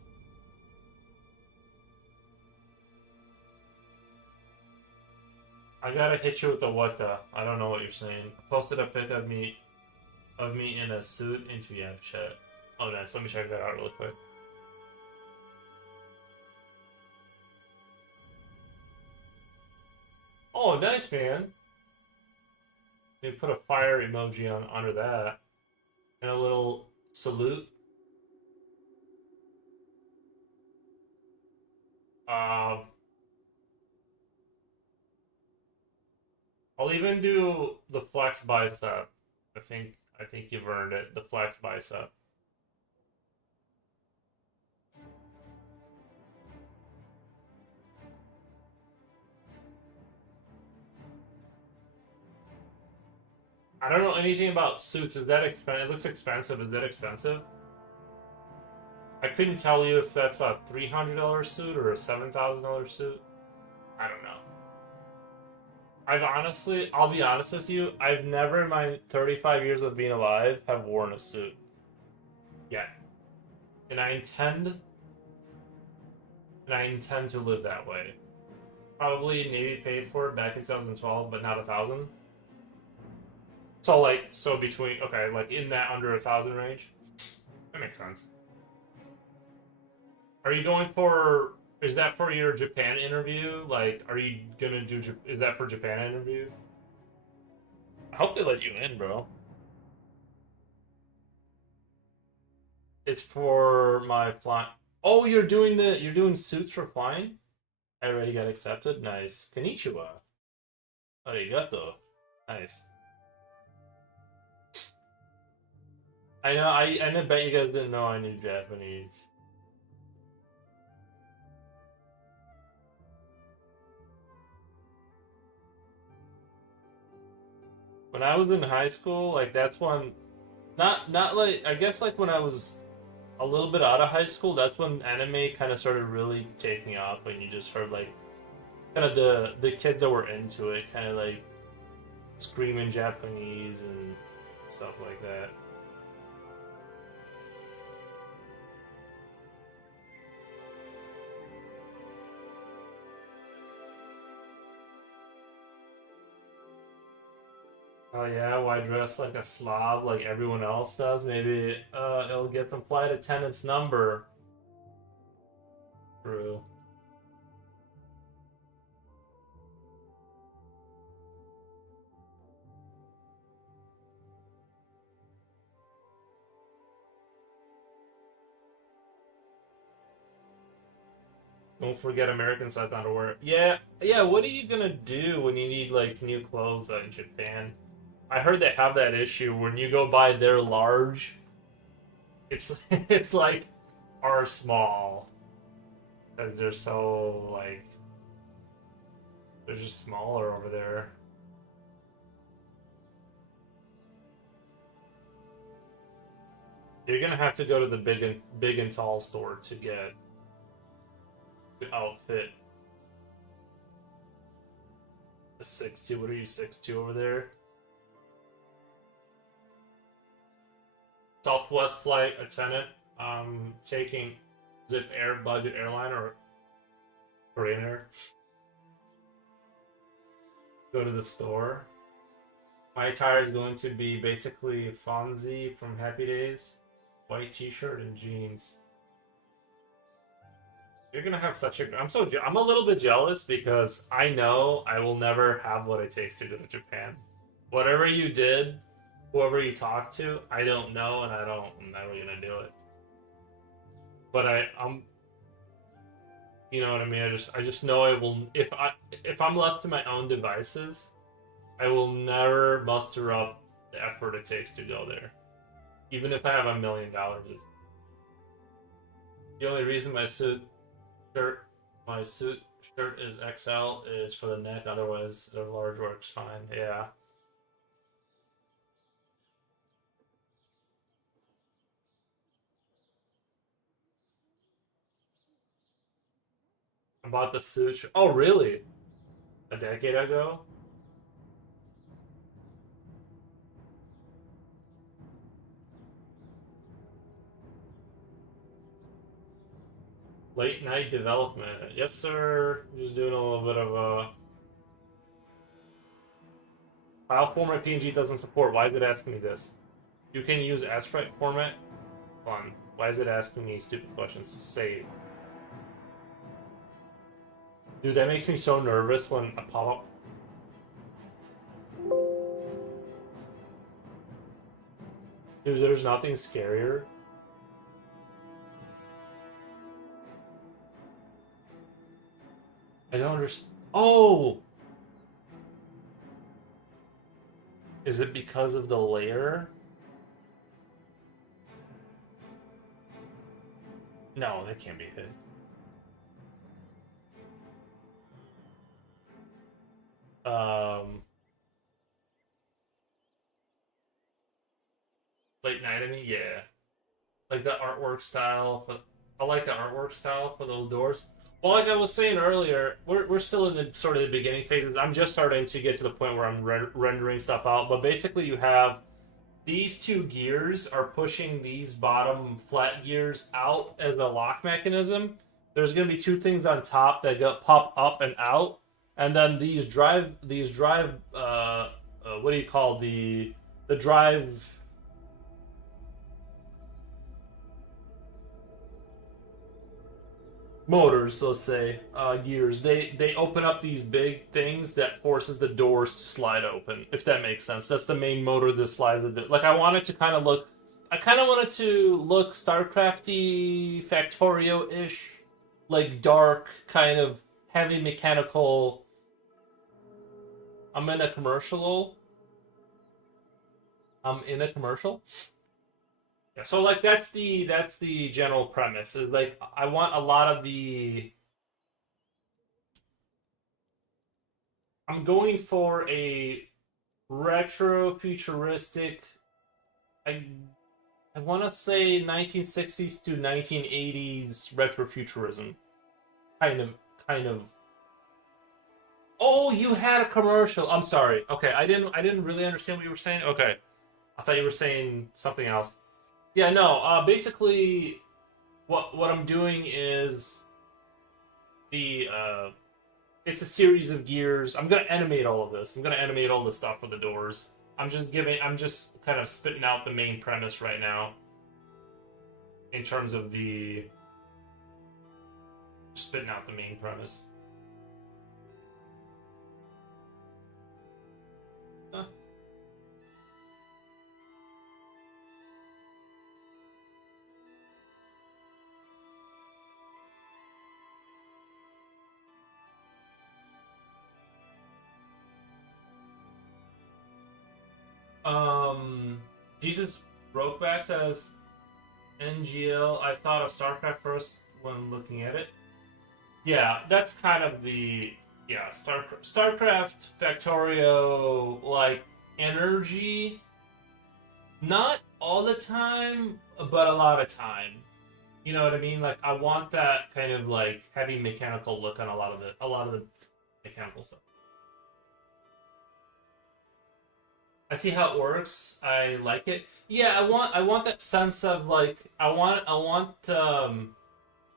I gotta hit you with the what the. I don't know what you're saying. I posted a pic of me in a suit into Yap chat. Oh nice, let me check that out really quick. Oh nice man. You put a fire emoji on under that. And a little salute. Um I'll even do the flex bicep. I think you've earned it. The flex bicep. I don't know anything about suits. Is that expensive? It looks expensive. Is that expensive? I couldn't tell you if that's a $300 suit or a $7,000 suit. I don't know. I'll be honest with you, I've never in my 35 years of being alive have worn a suit. Yet. And I intend to live that way. Probably Navy paid for it back in 2012, but not 1,000. So between, okay, like in that under 1,000 range. That makes sense. Are you going for, is that for your Japan interview? Like, are you gonna do, is that for Japan interview? I hope they let you in, bro. It's for my flying. Oh, you're doing suits for flying? I already got accepted. Nice. Konnichiwa. Arigato. Nice. I know. I bet you guys didn't know I knew Japanese. When I was in high school, like that's when, not like I guess like when I was a little bit out of high school, that's when anime kind of started really taking off. When you just heard like kind of the kids that were into it, kind of like screaming Japanese and stuff like that. Oh yeah, why dress like a slob like everyone else does? Maybe it'll get some flight attendant's number. True. Don't forget American size underwear. Yeah, yeah. What are you gonna do when you need like new clothes in Japan? I heard they have that issue when you go buy their large. It's it's like our small because they're so like they're just smaller over there. You're gonna have to go to the big and tall store to get the outfit. A 6'2". What are you 6'2" over there? Southwest flight attendant. Taking Zip Air budget airline or Korean Air. Go to the store. My attire is going to be basically Fonzie from Happy Days, white T-shirt and jeans. You're gonna have such a. I'm a little bit jealous because I know I will never have what it takes to go to Japan. Whatever you did, whoever you talked to, I don't know, and I'm never gonna do it. But I'm, you know what I mean. I just know I will. If I'm left to my own devices, I will never muster up the effort it takes to go there, even if I have $1 million. The only reason my suit shirt is XL is for the neck. Otherwise, the large works fine. Yeah. I bought the suit. Oh, really? A decade ago? Late night development. Yes, sir. Just doing a little bit of a file format. PNG doesn't support. Why is it asking me this? You can use sprite format. Fun. Why is it asking me stupid questions? Save. Dude, that makes me so nervous when a pop-up. Dude, there's nothing scarier. I don't understand. Oh! Is it because of the layer? No, that can't be it. Late night, I mean, yeah. Like the artwork style. I like the artwork style for those doors. Well, like I was saying earlier, we're still in the sort of the beginning phases. I'm just starting to get to the point where I'm rendering stuff out. But basically, you have these two gears are pushing these bottom flat gears out as a lock mechanism. There's going to be two things on top that pop up and out, and then these drive what do you call the drive motors, let's say, gears, they open up these big things that forces the doors to slide open, if that makes sense. That's the main motor that slides the door. Like I wanted to kind of look StarCrafty, Factorio-ish, like dark, kind of heavy mechanical. I'm in a commercial. Yeah, so like that's the general premise is like I want a lot of the I'm going for a retro futuristic I I want to say 1960s to 1980s retrofuturism. Kind of kind of Oh, you had a commercial. I'm sorry. Okay, I didn't really understand what you were saying. Okay. I thought you were saying something else. Yeah, no. Basically, what I'm doing is the it's a series of gears. I'm gonna animate all of this. I'm gonna animate all the stuff for the doors. I'm just kind of spitting out the main premise right now. In terms of the spitting out the main premise. Huh. Jesus Brokeback says NGL. I thought of StarCraft first when looking at it. Yeah, that's kind of the StarCraft Factorio like energy. Not all the time, but a lot of time. You know what I mean? Like I want that kind of like heavy mechanical look on a lot of the mechanical stuff. I see how it works. I like it. Yeah, I want that sense of like I want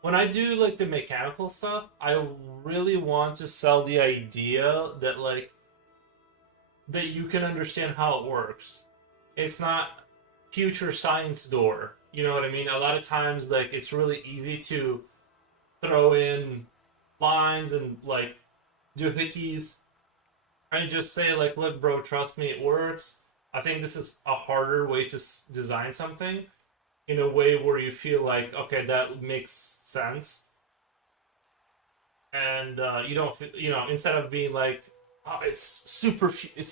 when I do like the mechanical stuff, I really want to sell the idea that like that you can understand how it works. It's not future science door. You know what I mean? A lot of times like it's really easy to throw in lines and like doohickeys and just say like, look, bro, trust me, it works. I think this is a harder way to design something in a way where you feel like, okay, that makes sense, and you don't, instead of being like, oh, it's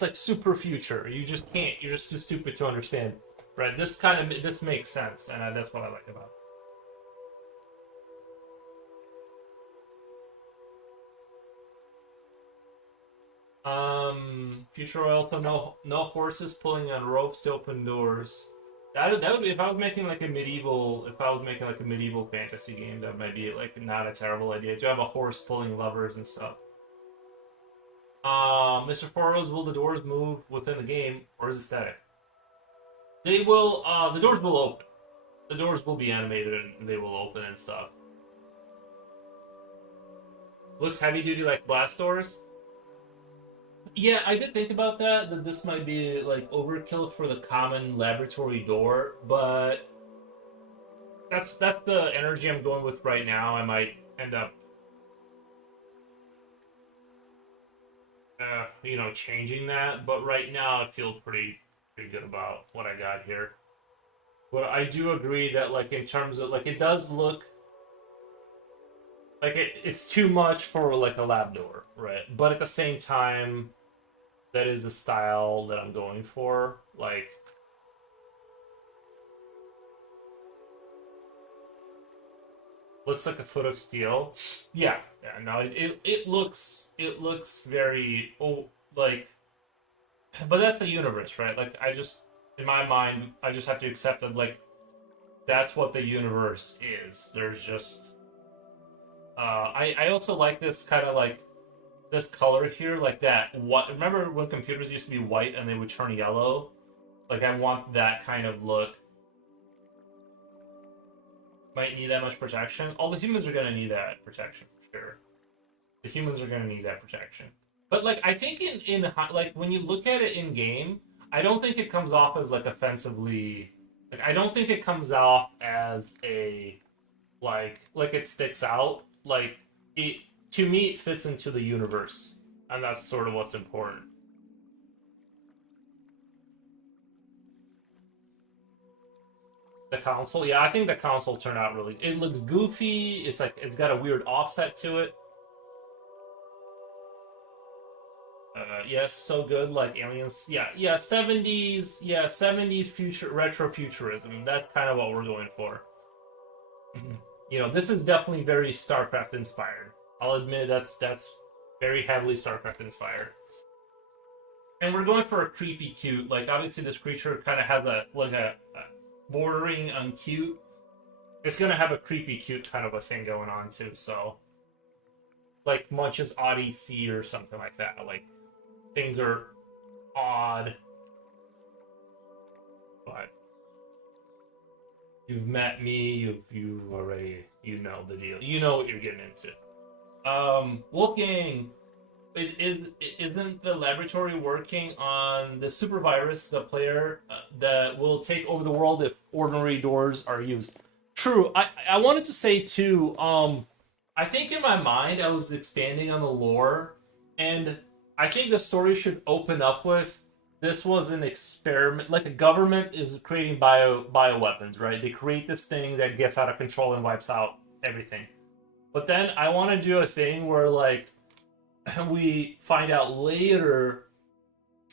like super future. You just can't. You're just too stupid to understand, right? This makes sense, and that's what I like about it. Future also no horses pulling on ropes to open doors. That would be if I was making like a medieval fantasy game. That might be like not a terrible idea to have a horse pulling levers and stuff. Mr. Poros, will the doors move within the game or is it static? They will. The doors will open. The doors will be animated and they will open and stuff. Looks heavy duty like blast doors. Yeah, I did think about that this might be like overkill for the common laboratory door, but that's the energy I'm going with right now. I might end up, changing that, but right now I feel pretty good about what I got here. But I do agree that like in terms of like it does look like it's too much for like a lab door, right? But at the same time, that is the style that I'm going for. Like, looks like a foot of steel. Yeah, yeah. No, it looks very like, but that's the universe, right? Like, I just in my mind, I just have to accept that like that's what the universe is. There's just I also like this kind of like this color here, like that. What remember when computers used to be white and they would turn yellow? Like I want that kind of look. Might need that much protection. All the humans are gonna need that protection for sure. The humans are gonna need that protection. But like I think in like when you look at it in game, I don't think it comes off as like offensively. Like I don't think it comes off as a like it sticks out. Like it to me it fits into the universe, and that's sort of what's important. The console, yeah, I think the console turned out really. It looks goofy. It's like it's got a weird offset to it. Yes, so good, like aliens. Yeah, yeah, 70s, yeah, 70s future retro futurism. That's kind of what we're going for. This is definitely very StarCraft inspired. I'll admit that's very heavily StarCraft inspired. And we're going for a creepy cute. Like obviously this creature kind of has a bordering on cute. It's gonna have a creepy cute kind of a thing going on too. So like Munch's Odyssey or something like that. Like things are odd, but you've met me. You already know the deal. You know what you're getting into. Wolfgang, isn't the laboratory working on the super virus, the player that will take over the world if ordinary doors are used? True. I wanted to say too. I think in my mind I was expanding on the lore, and I think the story should open up with this was an experiment. Like a government is creating bioweapons, right? They create this thing that gets out of control and wipes out everything. But then I want to do a thing where like we find out later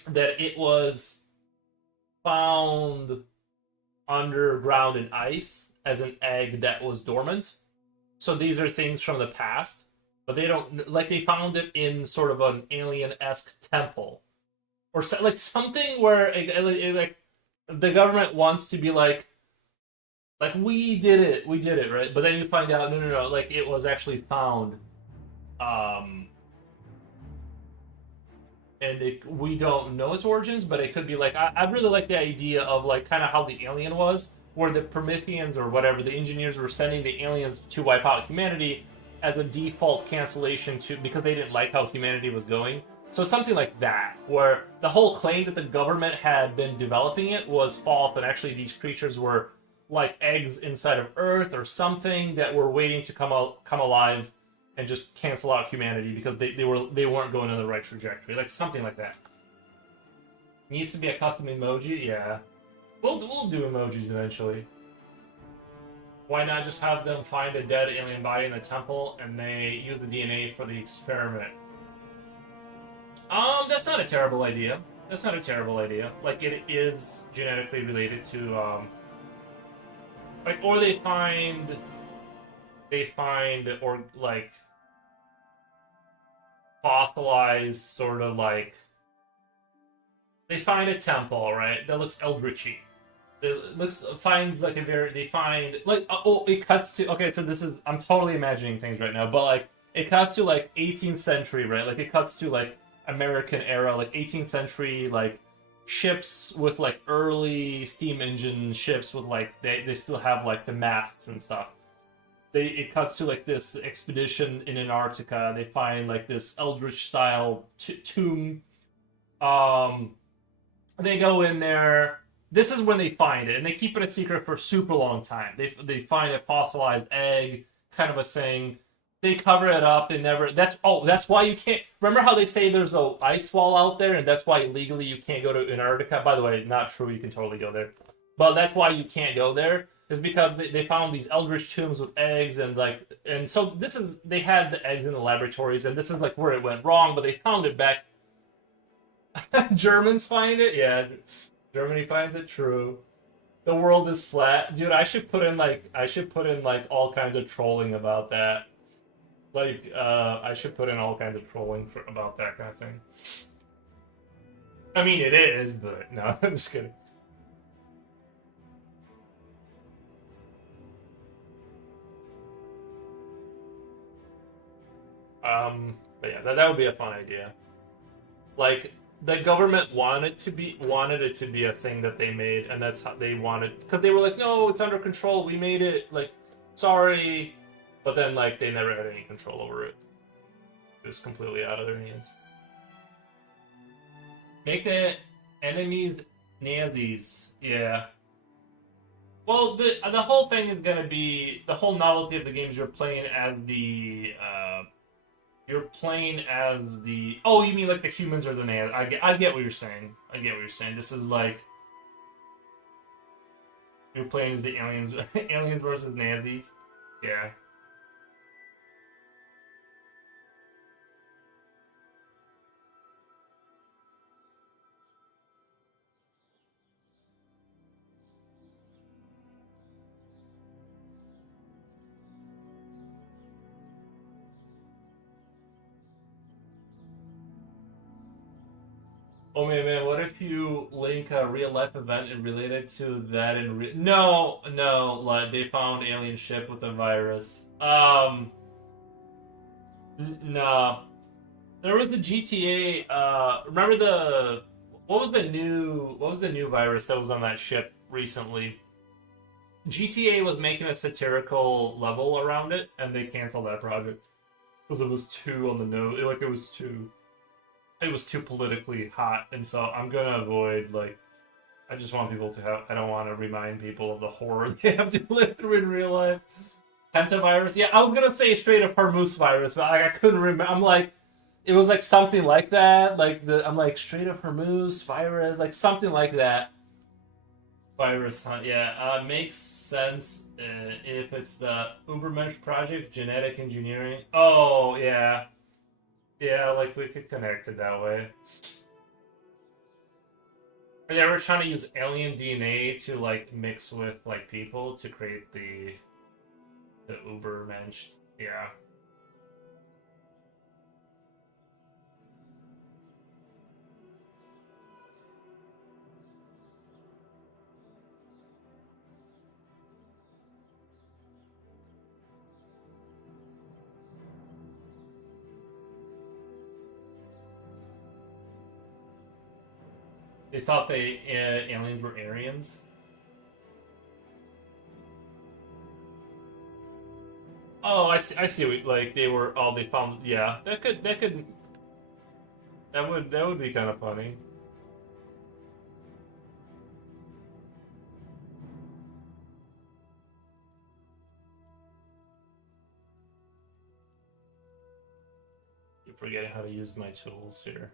that it was found underground in ice as an egg that was dormant. So these are things from the past, but they don't like they found it in sort of an alien-esque temple or like something where like the government wants to be like we did it, right? But then you find out no, like it was actually found, and we don't know its origins, but it could be like I really like the idea of like kind of how the alien was, where the Prometheans or whatever the engineers were sending the aliens to wipe out humanity as a default cancellation to because they didn't like how humanity was going. So something like that, where the whole claim that the government had been developing it was false, and actually these creatures were like eggs inside of Earth or something that were waiting to come alive and just cancel out humanity because they weren't going on the right trajectory, like something like that. Needs to be a custom emoji, yeah. We'll do emojis eventually. Why not just have them find a dead alien body in the temple and they use the DNA for the experiment? That's not a terrible idea. That's not a terrible idea. Like it is genetically related to like or they find or like fossilized sort of like they find a temple, right? That looks eldritchy. Finds like a very they find like it cuts to okay, so this is I'm totally imagining things right now, but like it cuts to like 18th century, right? Like it cuts to like American era, like 18th century, like ships with like early steam engine ships with like they still have like the masts and stuff. It cuts to like this expedition in Antarctica. They find like this eldritch style tomb. They go in there. This is when they find it, and they keep it a secret for a super long time. They find a fossilized egg, kind of a thing. They cover it up. They never. That's why you can't. Remember how they say there's a ice wall out there, and that's why legally you can't go to Antarctica. By the way, not true. You can totally go there, but that's why you can't go there. Is because they found these eldritch tombs with eggs and so this is they had the eggs in the laboratories, and this is like where it went wrong. But they found it back. Germans find it, yeah. Germany finds it true. The world is flat, dude. I should put in like all kinds of trolling about that. Like, I should put in all kinds of trolling about that kind of thing. I mean, it is, but no, I'm just kidding. But yeah, that would be a fun idea. Like, the government wanted it to be a thing that they made, and that's how they wanted, because they were like, no, it's under control, we made it, like, sorry, but then like they never had any control over it. It was completely out of their hands. Make the enemies Nazis, yeah. Well, the whole thing is gonna be the whole novelty of the games. You're playing as the oh, you mean like the humans or the Nazis? I get what you're saying. I get what you're saying. This is like you're playing as the aliens, aliens versus Nazis. Yeah. Oh man, what if you link a real life event and relate it to that in no, like they found alien ship with a virus. No. There was the GTA. Remember what was the new virus that was on that ship recently? GTA was making a satirical level around it, and they canceled that project because it was too on the nose. Like it was too politically hot, and so I'm gonna avoid like. I just want people to have. I don't want to remind people of the horror they have to live through in real life. Pentavirus. Yeah, I was gonna say straight up Hormuz virus, but I couldn't remember. I'm like, it was like something like that. I'm like straight up Hormuz virus, like something like that. Virus hunt. Yeah, makes sense if it's the Ubermensch project, genetic engineering. Oh yeah. Yeah, like we could connect it that way. Are they ever trying to use alien DNA to like mix with like people to create the Uber mensch? Yeah. They thought they aliens were Aryans. Oh, I see. I see. Like they were. Oh, they found. Yeah, that would be kind of funny. You're forgetting how to use my tools here.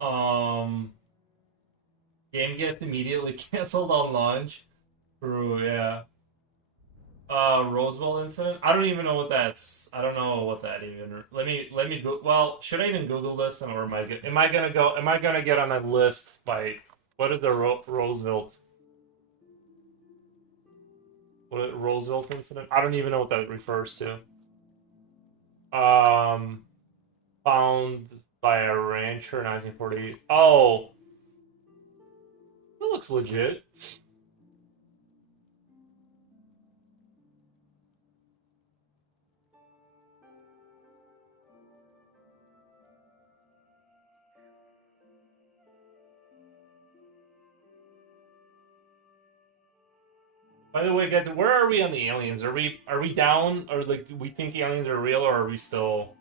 Um, Game gets immediately canceled on launch. True. Yeah. Roswell incident. I don't even know what that's. I don't know what that even. Let me go. Well, should I even Google this, or am I gonna go? Am I gonna get on a list by what is the Roosevelt? What Roosevelt incident? I don't even know what that refers to. Um, Found by a rancher in 1948. Oh, that looks legit. By the way, guys, where are we on the aliens? Are we down, or like do we think aliens are real, or are we still?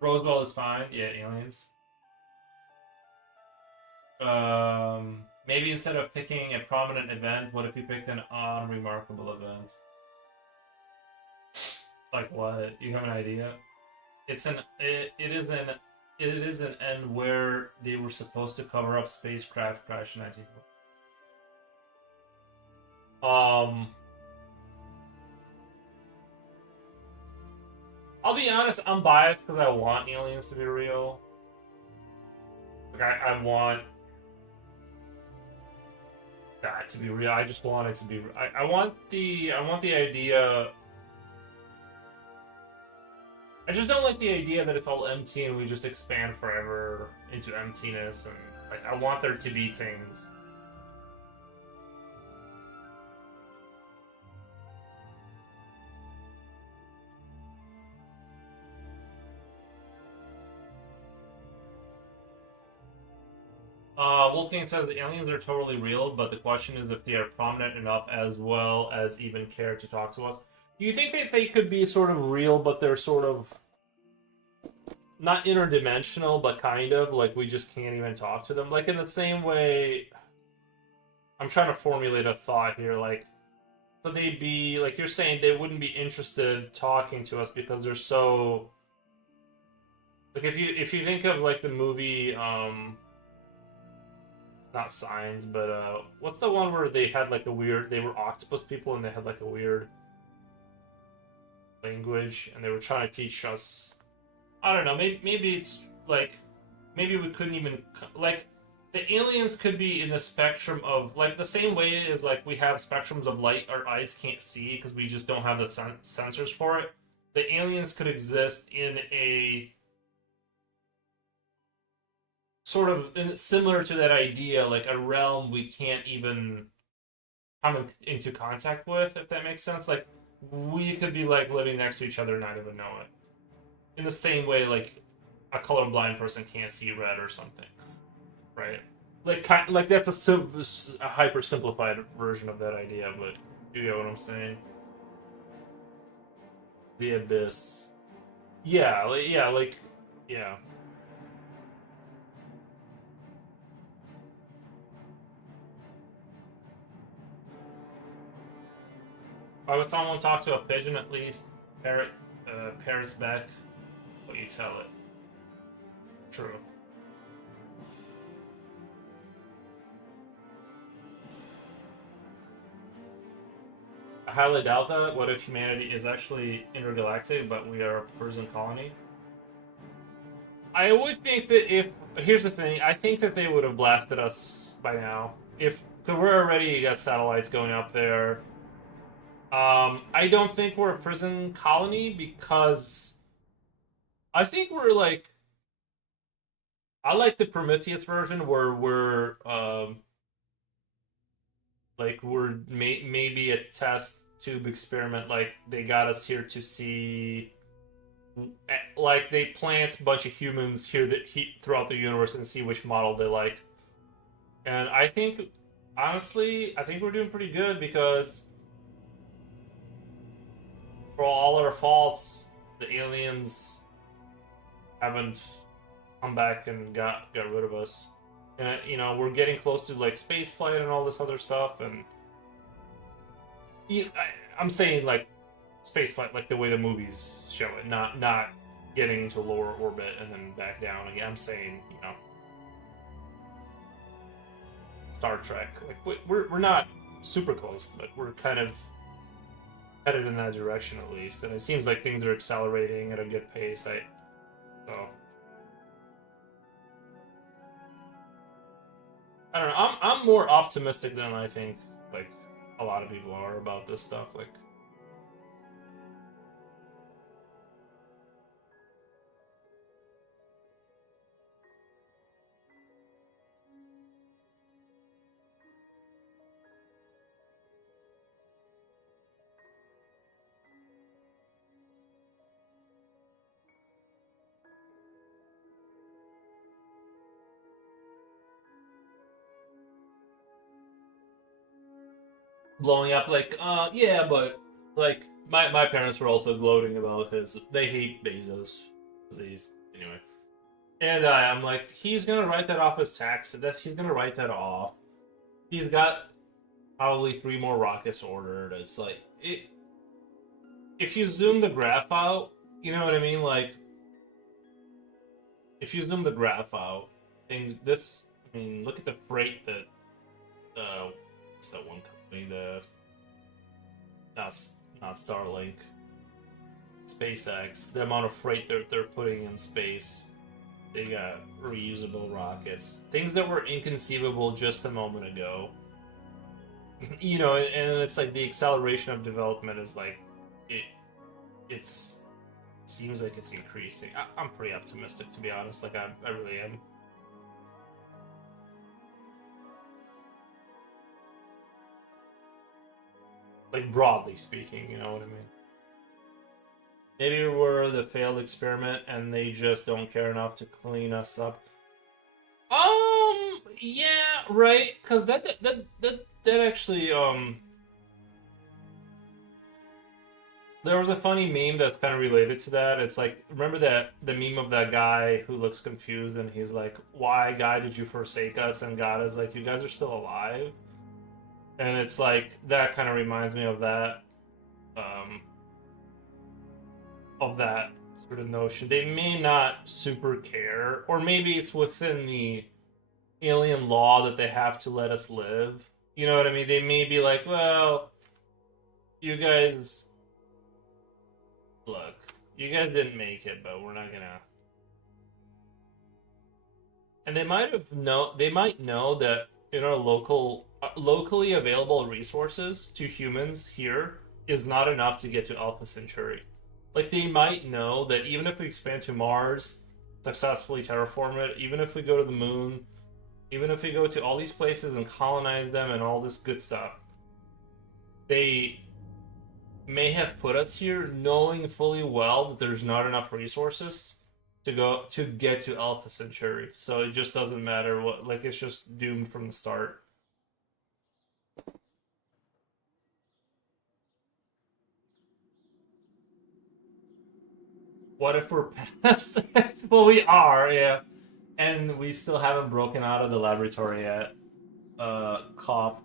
Roswell is fine. Yeah, aliens. Maybe instead of picking a prominent event, what if you picked an unremarkable event? Like what? You have an idea? It is an end where they were supposed to cover up spacecraft crash in 1940. I'll be honest, I'm biased because I want aliens to be real. Like I want that to be real. I just want it to be. I want the idea. I just don't like the idea that it's all empty and we just expand forever into emptiness, and like I want there to be things. Wolfgang says the aliens are totally real, but the question is if they are prominent enough as well as even care to talk to us. Do you think that they could be sort of real, but they're sort of not interdimensional, but kind of like we just can't even talk to them? Like in the same way, I'm trying to formulate a thought here. Like, could they be like you're saying they wouldn't be interested talking to us because they're so like if you think of like the movie not signs, but what's the one where they had like a weird? They were octopus people and they had like a weird language, and they were trying to teach us. I don't know. Maybe it's like maybe we couldn't even like the aliens could be in the spectrum of like the same way as like we have spectrums of light our eyes can't see because we just don't have the sensors for it. The aliens could exist in a sort of similar to that idea, like a realm we can't even come into contact with, if that makes sense. Like we could be like living next to each other and not even know it. In the same way, like a colorblind person can't see red or something, right? Like that's a hyper simplified version of that idea, but you get what I'm saying. The abyss. Yeah. Why would someone talk to a pigeon at least? Parrot, Paris back. What you tell it. True. I highly doubt that. What if humanity is actually intergalactic, but we are a prison colony? I would think that if here's the thing, I think that they would have blasted us by now. If cause we're already got satellites going up there. I don't think we're a prison colony because I think we're like I like the Prometheus version where we're maybe a test tube experiment. Like they got us here to see, like they plant a bunch of humans here throughout the universe and see which model they like. And I think, honestly, I think we're doing pretty good because for all our faults, the aliens haven't come back and got rid of us. And you know, we're getting close to like space flight and all this other stuff. And I'm saying like space flight, like the way the movies show it, not getting into lower orbit and then back down again. I'm saying, you know, Star Trek. Like we're not super close, but we're kind of headed in that direction at least. And it seems like things are accelerating at a good pace. I don't know. I'm more optimistic than I think like a lot of people are about this stuff. Like blowing up, like yeah, but like my parents were also gloating about his. They hate Bezos. Anyway. And I'm like, he's gonna write that off as tax. He's gonna write that off. He's got probably 3 more rockets ordered. It's like it. If you zoom the graph out, you know what I mean. Like, if you zoom the graph out, and this, I mean, look at the freight that what's that one company? The not Starlink, SpaceX. The amount of freight they're putting in space. They got reusable rockets. Things that were inconceivable just a moment ago. You know, and it's like the acceleration of development is like, it seems like it's increasing. I'm pretty optimistic, to be honest. Like, I really am. Like, broadly speaking, you know what I mean? Maybe we're the failed experiment and they just don't care enough to clean us up. Yeah, right. Because that actually, there was a funny meme that's kind of related to that. It's like, remember the meme of that guy who looks confused and he's like, "Why, God, did you forsake us?" And God is like, "You guys are still alive." And it's like, that kind of reminds me of that. Of that sort of notion. They may not super care, or maybe it's within the alien law that they have to let us live. You know what I mean? They may be like, well, you guys, look, you guys didn't make it, but we're not gonna. And they might know that in our locally available resources to humans here is not enough to get to Alpha Centauri. Like, they might know that even if we expand to Mars, successfully terraform it, even if we go to the moon, even if we go to all these places and colonize them and all this good stuff, they may have put us here knowing fully well that there's not enough resources to get to Alpha Centauri. So it just doesn't matter what, like, it's just doomed from the start. What if we're past? Well, we are, yeah, and we still haven't broken out of the laboratory yet. Cop,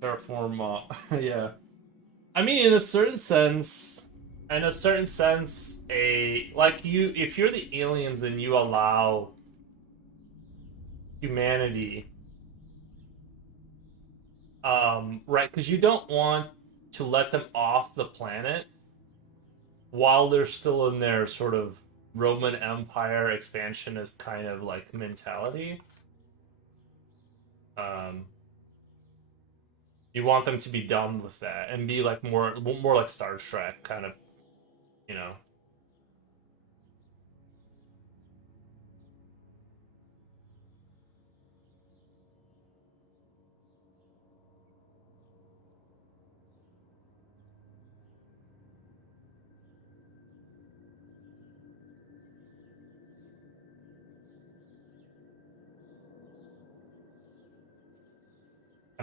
terraform, yeah. I mean, in a certain sense, in a certain sense, if you're the aliens and you allow humanity, right? Because you don't want to let them off the planet while they're still in their sort of Roman Empire expansionist kind of like mentality. Um, you want them to be done with that and be like more like Star Trek kind of, you know.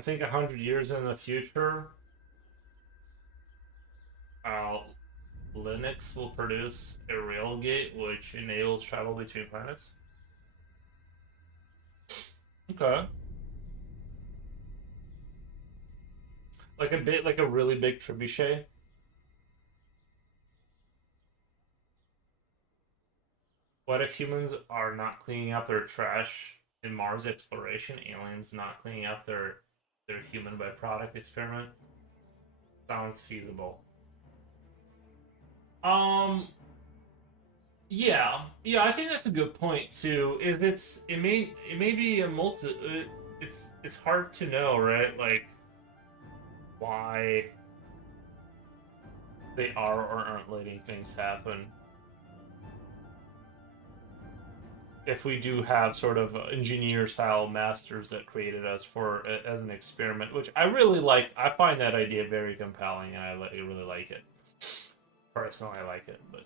I think 100 years in the future, uh, Linux will produce a railgate which enables travel between planets. Okay, like a really big trebuchet. What if humans are not cleaning up their trash in Mars exploration? Aliens not cleaning up their human byproduct experiment? Sounds feasible. Um, yeah, I think that's a good point too. It may be a it's hard to know, right? Like why they are or aren't letting things happen. If we do have sort of engineer style masters that created us for as an experiment, which I really like. I find that idea very compelling, and really like it. Personally, I like it, but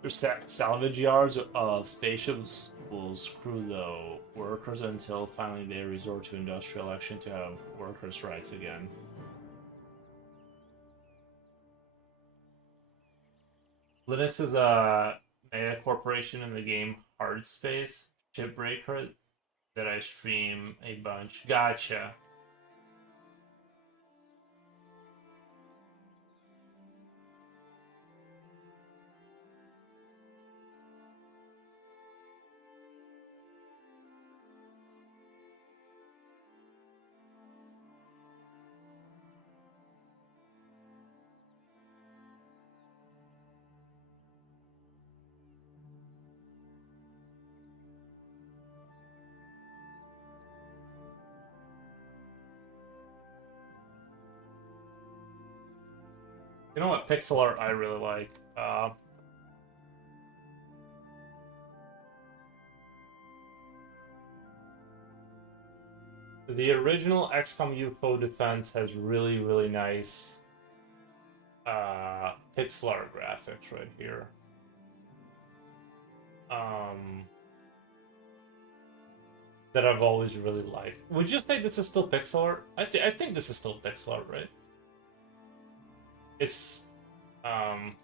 there's salvage yards of spaceships will screw the workers until finally they resort to industrial action to have workers' rights again. Linux is a mega corporation in the game Hard Space Shipbreaker that I stream a bunch. Gotcha. You know what pixel art I really like? The original XCOM UFO Defense has really nice pixel art graphics right here. Um, that I've always really liked. Would you say this is still pixel art? I think this is still pixel art, right? It's um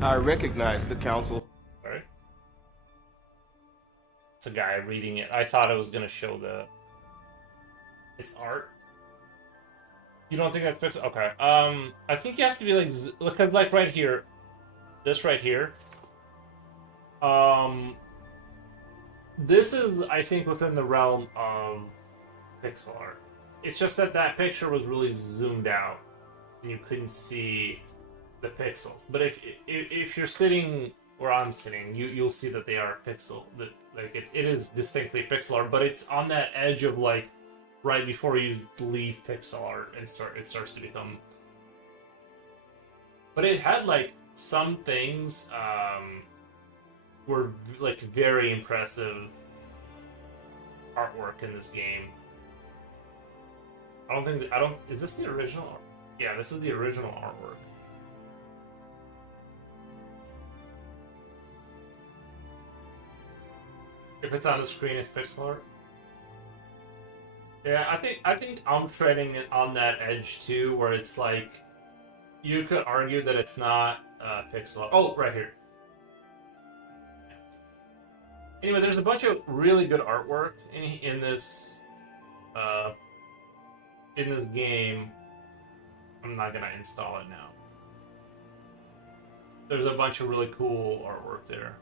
I recognize the council. sorry. It's a guy reading it. I thought it was gonna show it's art. You don't think that's pixel? Okay. I think you have to be like because like right here, this right here. Um, this is I think within the realm of pixel art. It's just that that picture was really zoomed out, and you couldn't see the pixels. But if you're sitting where I'm sitting, you'll see that they are pixel. That like it is distinctly pixel art, but it's on that edge of like right before you leave pixel art and it starts to become. But it had like some things were like very impressive artwork in this game. I don't. Is this the original? Yeah, this is the original artwork. If it's on the screen, it's pixel art. Yeah, I think I'm treading on that edge too, where it's like you could argue that it's not pixel art. Oh, right here. Anyway, there's a bunch of really good artwork uh, in this game. I'm not gonna install it now. There's a bunch of really cool artwork there.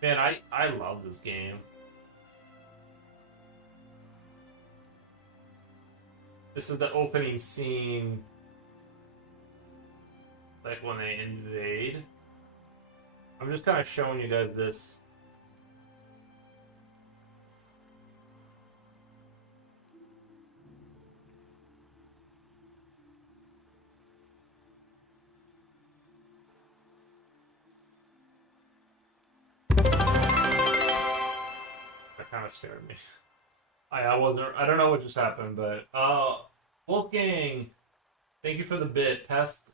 Man, I love this game. This is the opening scene, like when they invade. I'm just kind of showing you guys this. That kind of scared me. I wasn't. I don't know what just happened, but Wolfgang, thank you for the bit. PEST,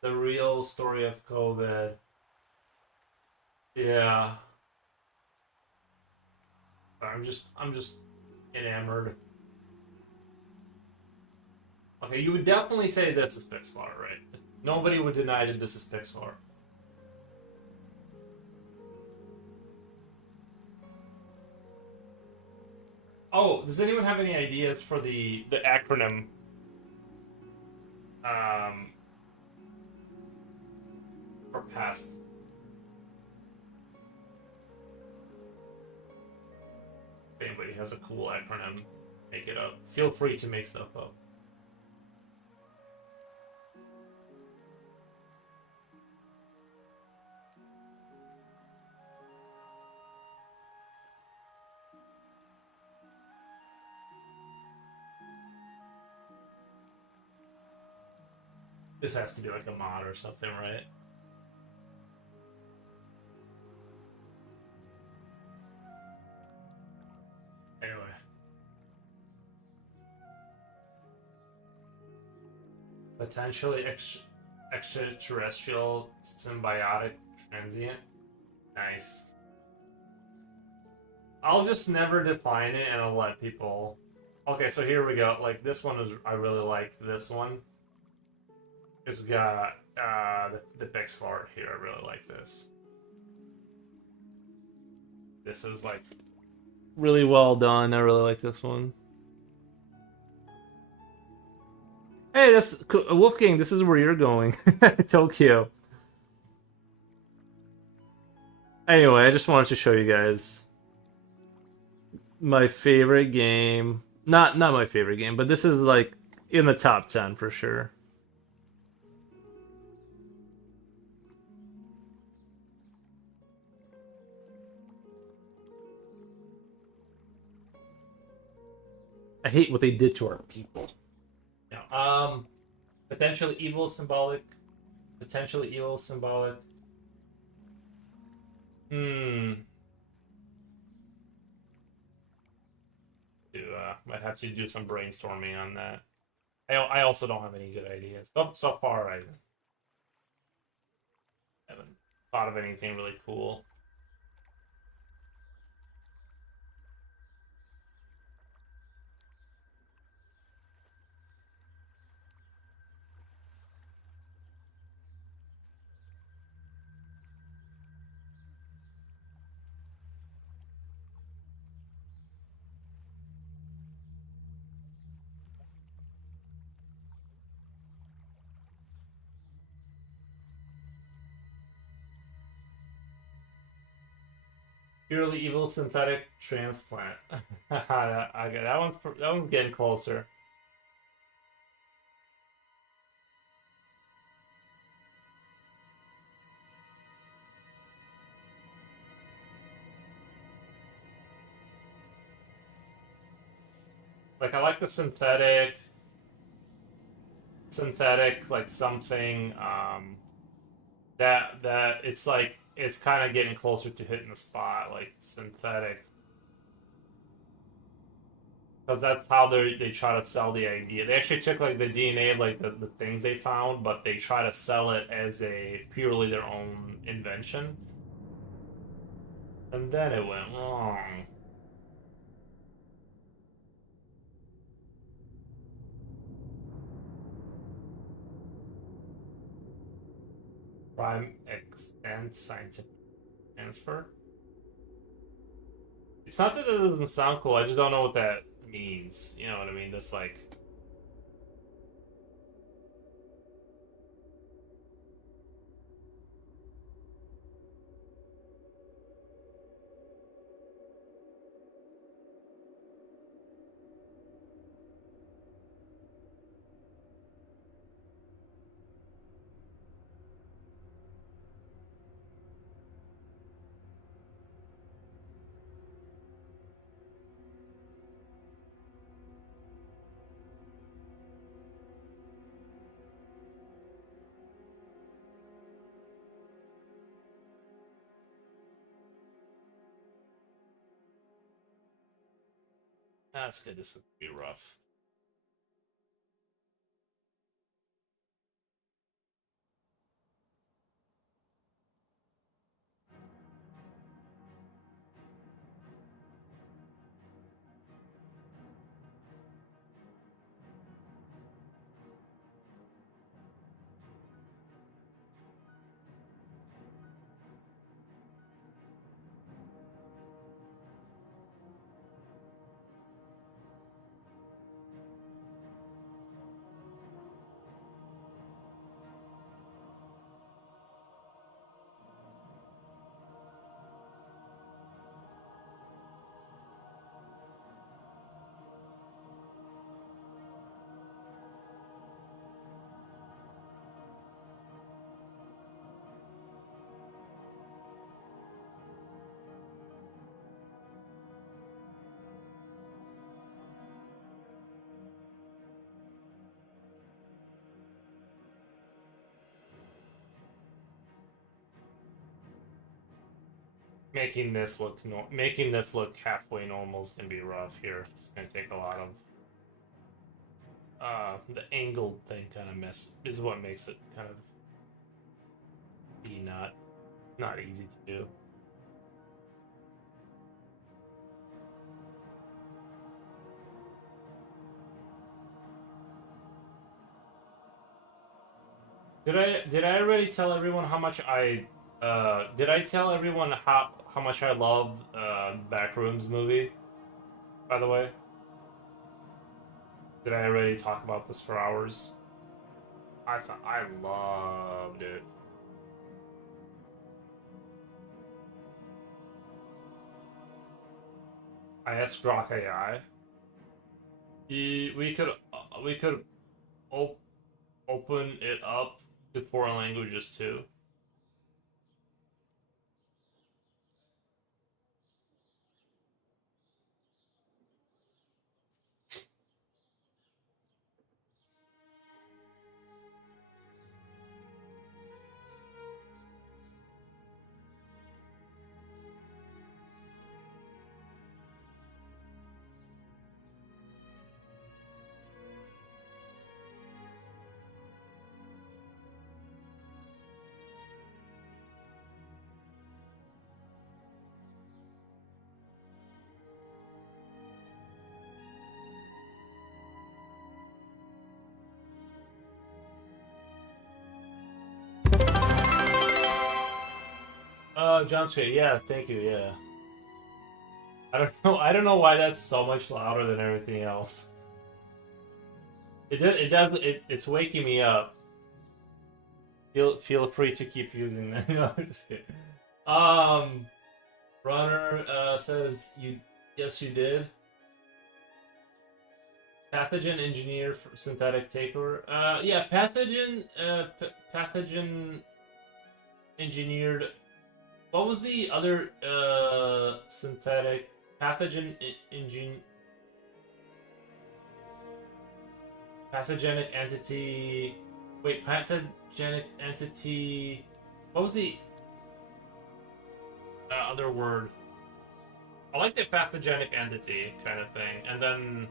the real story of COVID. Yeah. I'm just enamored. Okay, you would definitely say this is pixel art, right? Nobody would deny that this is pixel art. Oh, does anyone have any ideas for the acronym? For PEST. If anybody has a cool acronym, make it up. Feel free to make stuff up. This has to be like a mod or something, right? Anyway. Potentially extraterrestrial symbiotic transient. Nice. I'll just never define it and I'll let people... Okay, so here we go. Like, this one is... I really like this one. It's got the pixel art here. I really like this. This is like Really well done. I really like this one. Hey, that's Wolfgang. This is where you're going, Tokyo. Anyway, I just wanted to show you guys my favorite game. Not my favorite game, but this is like in the top 10 for sure. I hate what they did to our people. Yeah. Potentially evil symbolic. Potentially evil symbolic. Might have to do some brainstorming on that. I also don't have any good ideas. So far, I haven't thought of anything really cool. Purely evil synthetic transplant. Okay, that one's getting closer. Like I like the synthetic like something that it's like it's kind of getting closer to hitting the spot, like synthetic. Because that's how they try to sell the idea. They actually took like the DNA, like the things they found, but they try to sell it as a purely their own invention. And then it went wrong. prime extent scientific transfer. It's not that it doesn't sound cool, I just don't know what that means. You know what I mean? That's like... That's good, this is gonna be rough. Making this look halfway normal is gonna be rough here. It's gonna take a lot of the angled thing kind of is what makes it kind of be not easy to do. Did I already tell everyone how much did I tell everyone how much I loved Backrooms movie? By the way, did I already talk about this for hours? I loved it. I asked Grok AI. We could open it up to foreign languages too. John Street, yeah, thank you, yeah. I don't know why that's so much louder than everything else. It's waking me up. Feel free to keep using that. No, I'm just kidding. Runner says yes you did. Pathogen engineer for synthetic takeover. Yeah, pathogen engineered. What was the other synthetic pathogen pathogenic entity? Wait, pathogenic entity. What was the other word? I like the pathogenic entity kind of thing, and then.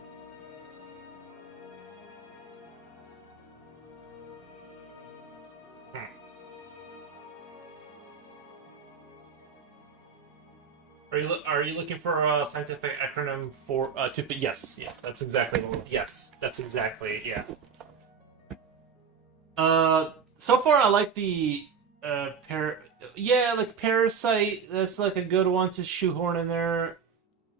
Are you looking for a scientific acronym for yes, that's exactly yeah. So far I like the yeah, like Parasite. That's like a good one to shoehorn in there.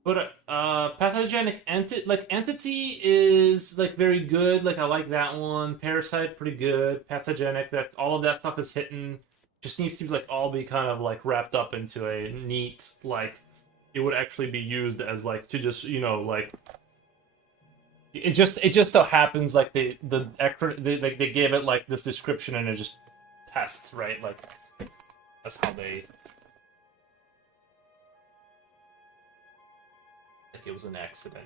But pathogenic entity is like very good. Like I like that one. Parasite pretty good. Pathogenic, that all of that stuff is hitting. Just needs to like all be kind of like wrapped up into a neat like it would actually be used as like to just like it just so happens like like they gave it like this description and it just PEST, right? Like that's how they like it was an accident.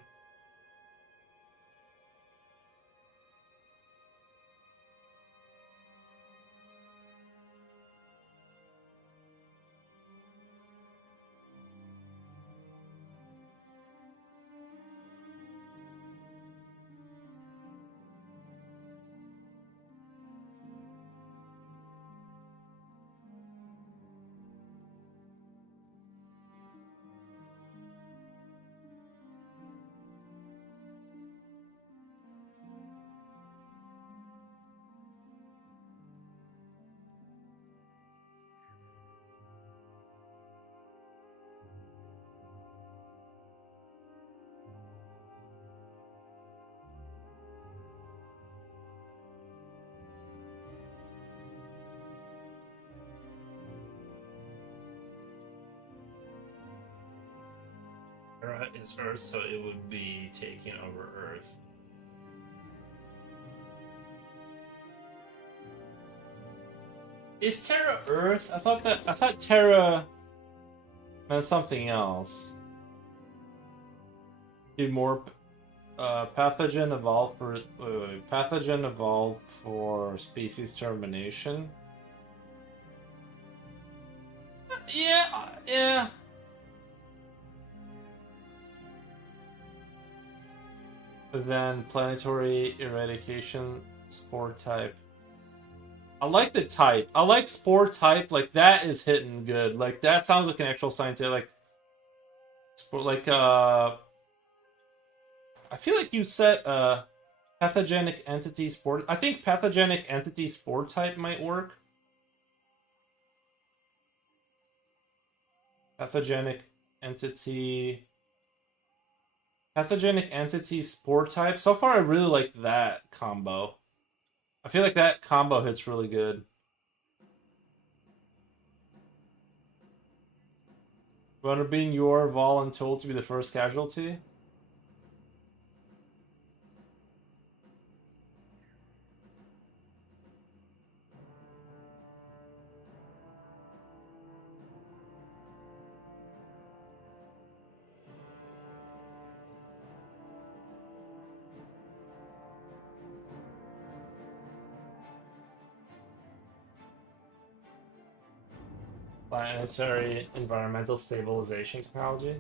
Terra is Earth, so it would be taking over Earth. Is Terra Earth? I thought Terra meant something else. Did more pathogen evolve for pathogen evolved for species termination? Yeah. But then planetary eradication, spore type. I like the type. I like spore type. Like that is hitting good. Like that sounds like an actual scientific. Like spore. Like I feel like you said pathogenic entity spore. I think pathogenic entity spore type might work. Pathogenic entity spore type. So far, I really like that combo. I feel like that combo hits really good. Runner being your voluntold to be the first casualty. Planetary environmental stabilization technology.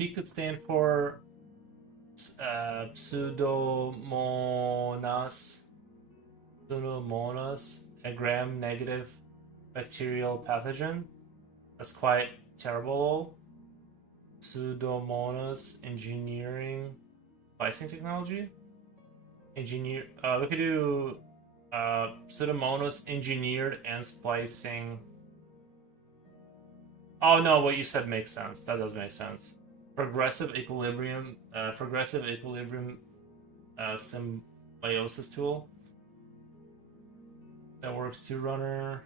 P could stand for Pseudomonas, a gram-negative bacterial pathogen. That's quite terrible. Pseudomonas engineering splicing technology. We could do Pseudomonas engineered and splicing. Oh no, what you said makes sense. That does make sense. Progressive equilibrium symbiosis tool. That works too, runner.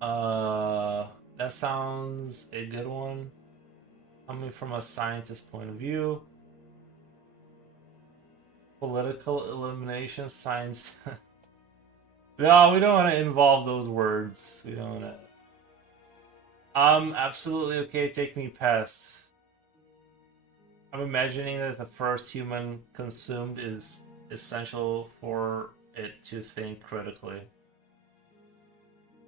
That sounds a good one. Coming from a scientist point of view. Political elimination science. No, we don't want to involve those words. We don't want to. Absolutely okay. Take me PEST. I'm imagining that the first human consumed is essential for it to think critically.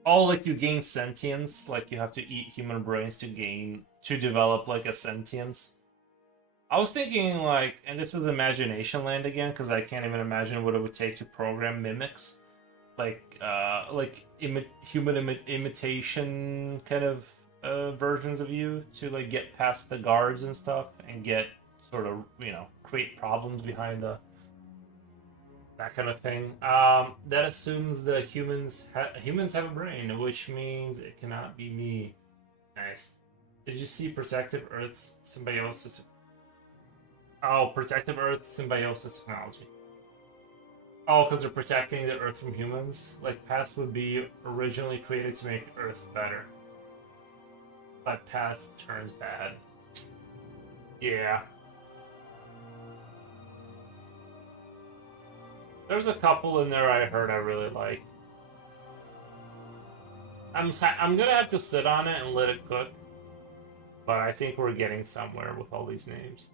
Oh, like you gain sentience, like you have to eat human brains to develop like a sentience. I was thinking like, and this is imagination land again, because I can't even imagine what it would take to program mimics, like human imitation kind of versions of you to like get past the guards and stuff and get sort of create problems behind that kind of thing. That assumes that humans have a brain, which means it cannot be me. Nice. Did you see Protective Earth's symbiosis? Oh, Protective Earth symbiosis technology. Oh, because they're protecting the Earth from humans? Like, PEST would be originally created to make Earth better. But PEST turns bad. Yeah. There's a couple in there I heard I really liked. I'm gonna have to sit on it and let it cook. But I think we're getting somewhere with all these names.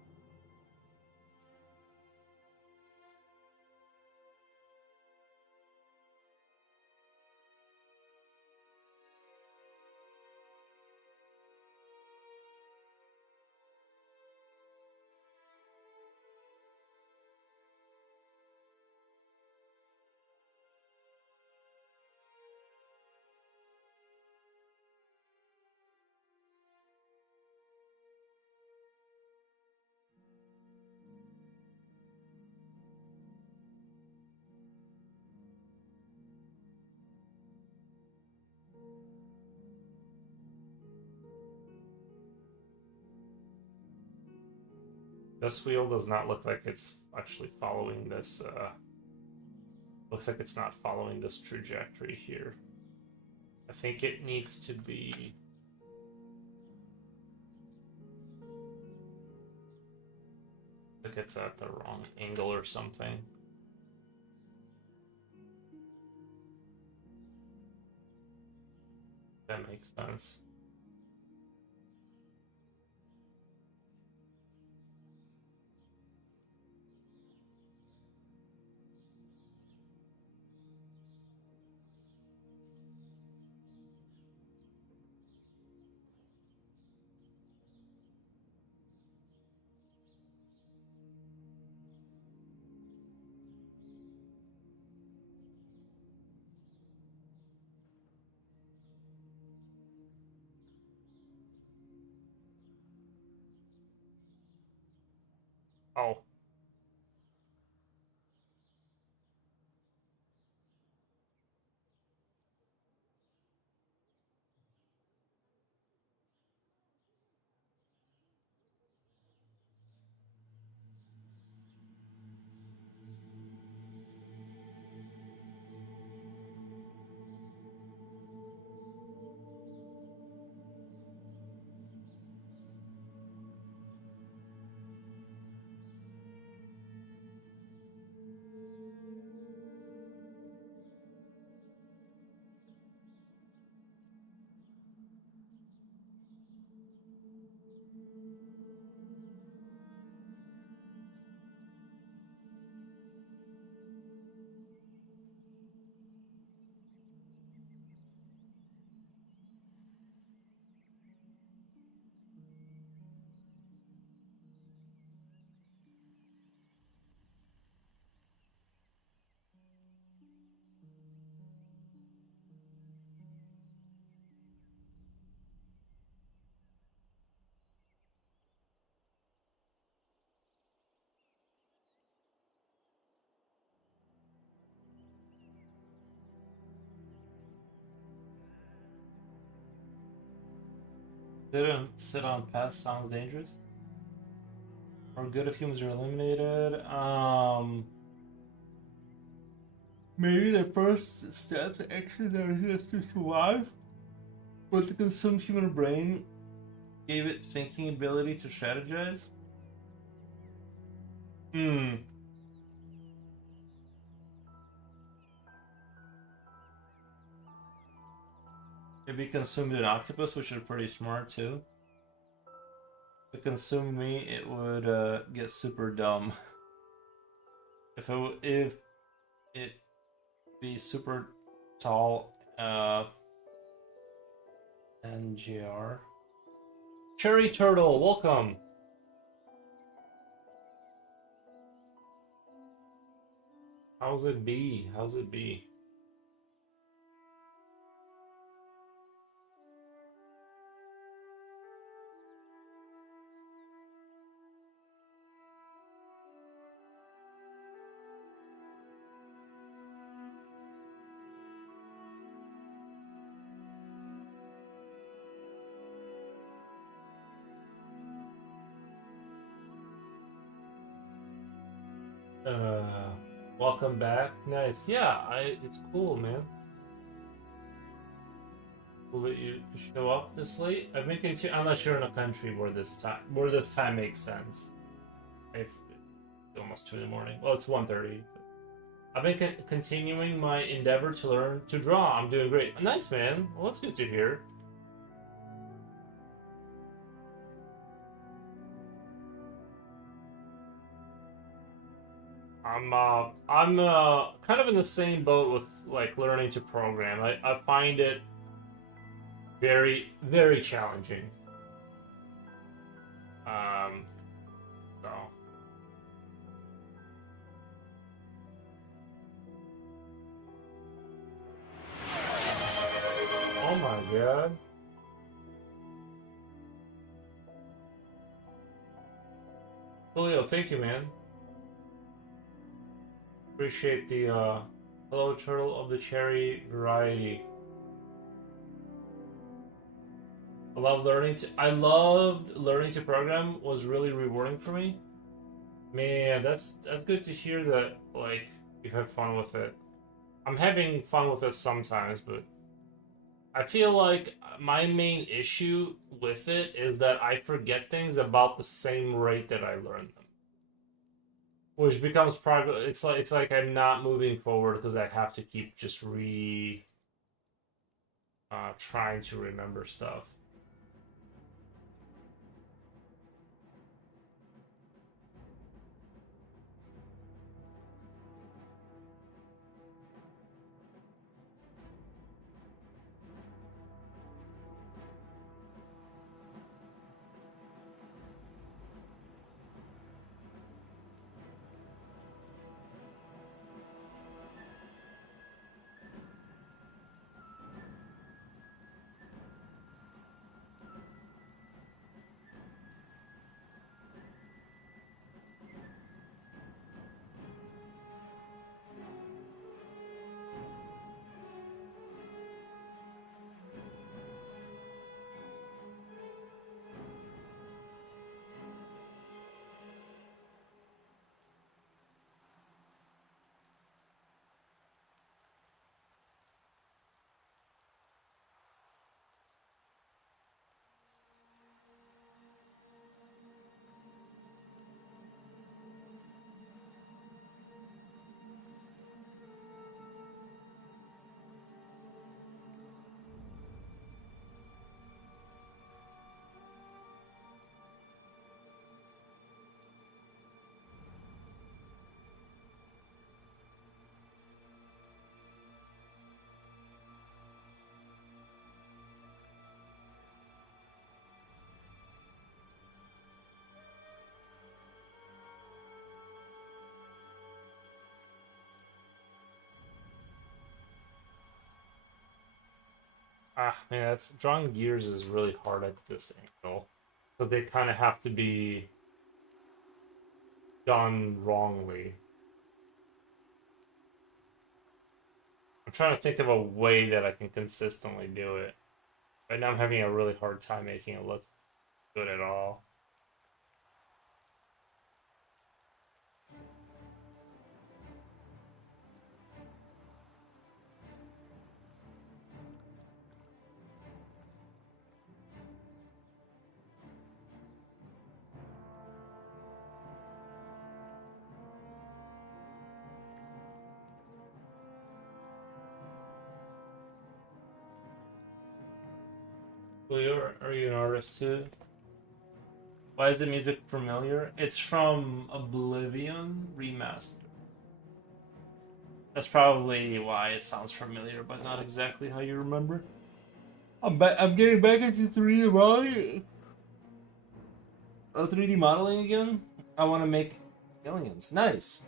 This wheel does not look like it's actually following this, looks like it's not following this trajectory here. I think it needs to be... I think it's at the wrong angle or something. That makes sense. Oh. Didn't sit on PEST sounds dangerous. Or good if humans are eliminated. Maybe the first step to actually exist to survive was to consume human brain, gave it thinking ability to strategize. Hmm. Maybe consumed an octopus, which are pretty smart too. If it consumed me, it would get super dumb. If it be super tall, NGR. Cherry Turtle, welcome. How's it be? How's it be? Welcome back. Nice. Yeah, it's cool, man. Cool that you show up this late. I've been unless you're in a country where this time makes sense. If it's almost 2 in the morning. Well, it's 1:30. I've been continuing my endeavor to learn to draw. I'm doing great. Nice, man. Well, that's good to hear. I'm kind of in the same boat with like learning to program. I find it very, very challenging. So. Oh my god. Julio, thank you, man. Appreciate the hello turtle of the cherry variety. I loved learning to program, was really rewarding for me. Man, that's good to hear that like you had fun with it. I'm having fun with it sometimes, but I feel like my main issue with it is that I forget things about the same rate that I learn them. Which becomes progress. It's like I'm not moving forward because I have to keep just trying to remember stuff. Ah, man, that's drawing gears is really hard at this angle because they kind of have to be done wrongly. I'm trying to think of a way that I can consistently do it. Right now I'm having a really hard time making it look good at all. Are you an artist too? Why is the music familiar? It's from Oblivion Remastered. That's probably why it sounds familiar, but not exactly how you remember. I'm getting back into 3D modeling. 3D modeling again. I want to make aliens. Nice.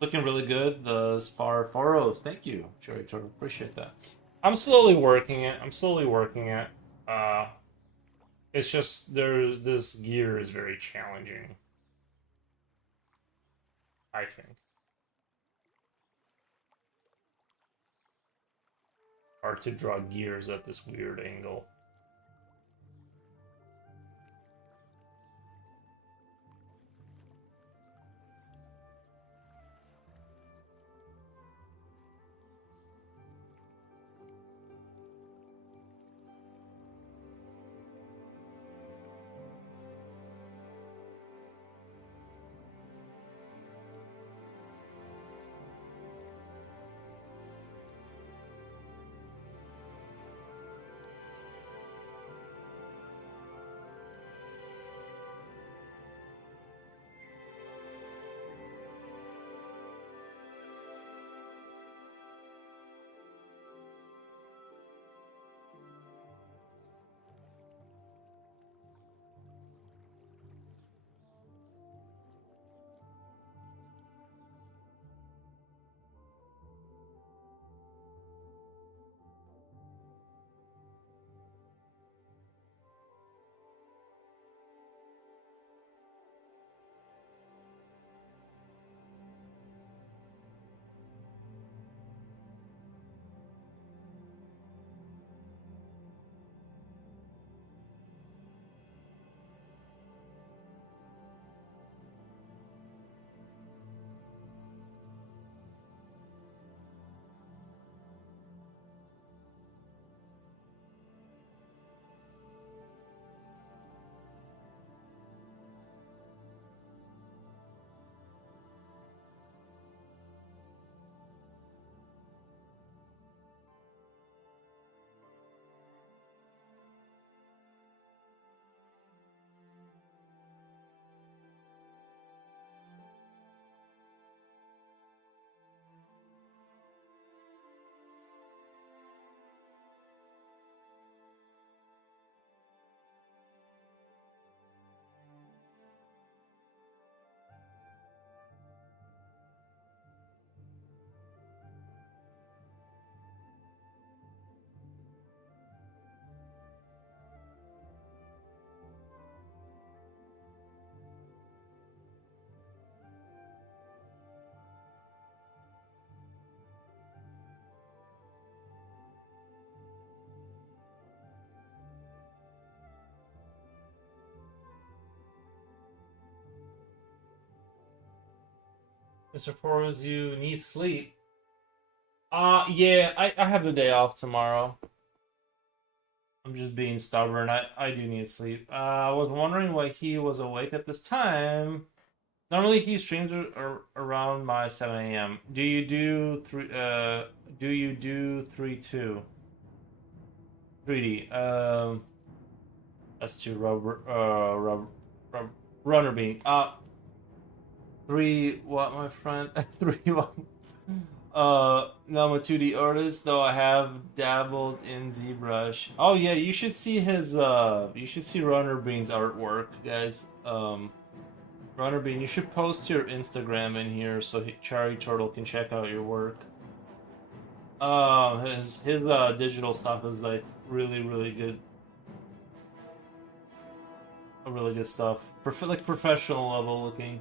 Looking really good. The Spar 4. Thank you, Cherry Turtle. Appreciate that. I'm slowly working it. Uh, it's just this gear is very challenging. I think. Hard to draw gears at this weird angle. Mr. Porros, you need sleep. Yeah, I have the day off tomorrow. I'm just being stubborn. I do need sleep. I was wondering why he was awake at this time. Normally he streams around my 7 a.m. Do you do 3-2? 3D. That's two runner being. 3 what, my friend? 3 what? No, I'm a 2D artist, though I have dabbled in ZBrush. Oh yeah, you should see his you should see Runner Bean's artwork, guys. Runner Bean, you should post your Instagram in here so Cherry Turtle can check out your work. His digital stuff is like really good. Really good stuff. Like professional level looking.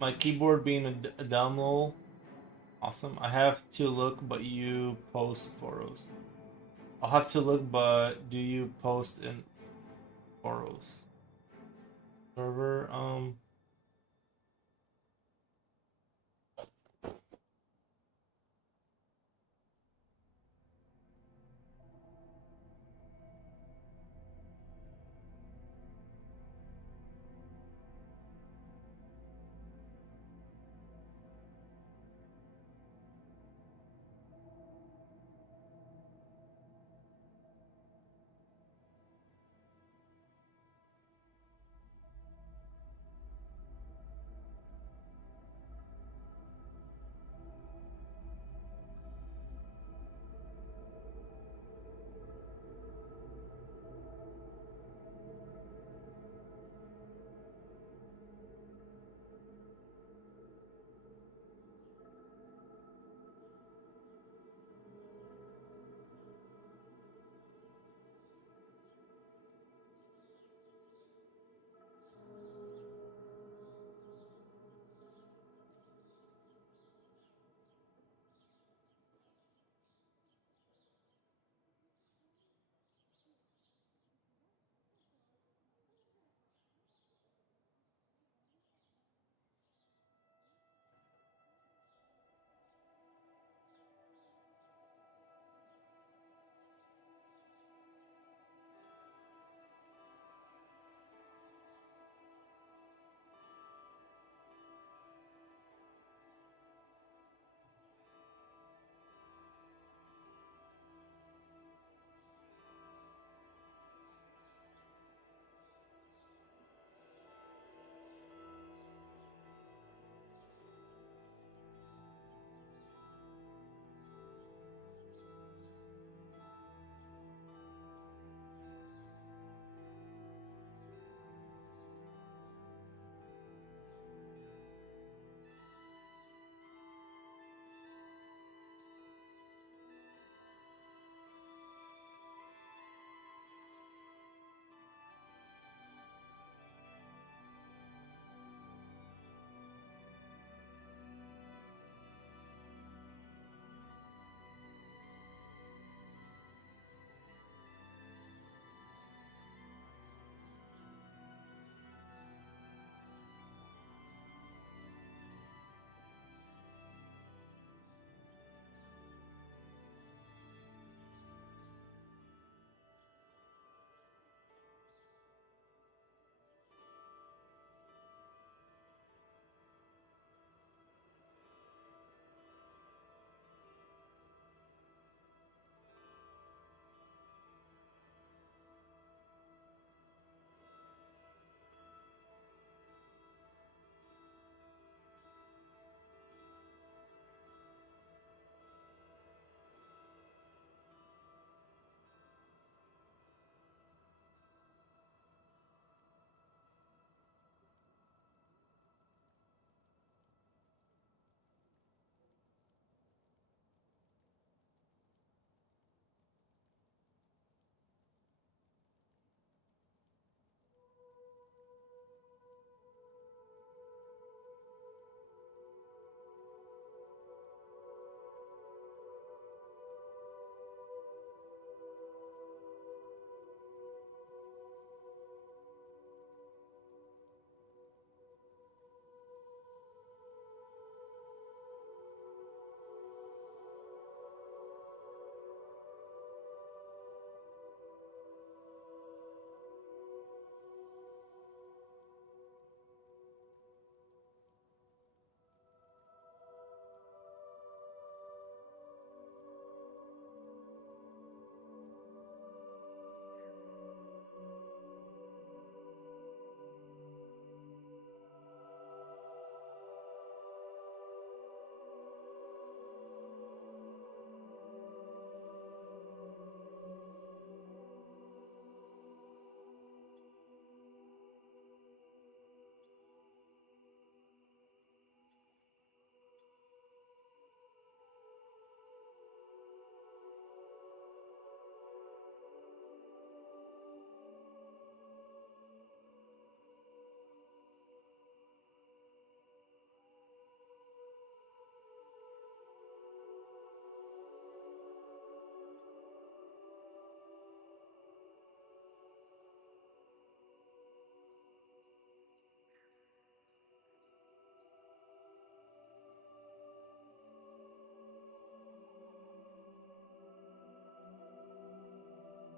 My keyboard being a download. Awesome. I have to look, but you post photos. I'll have to look, but do you post in photos? Server,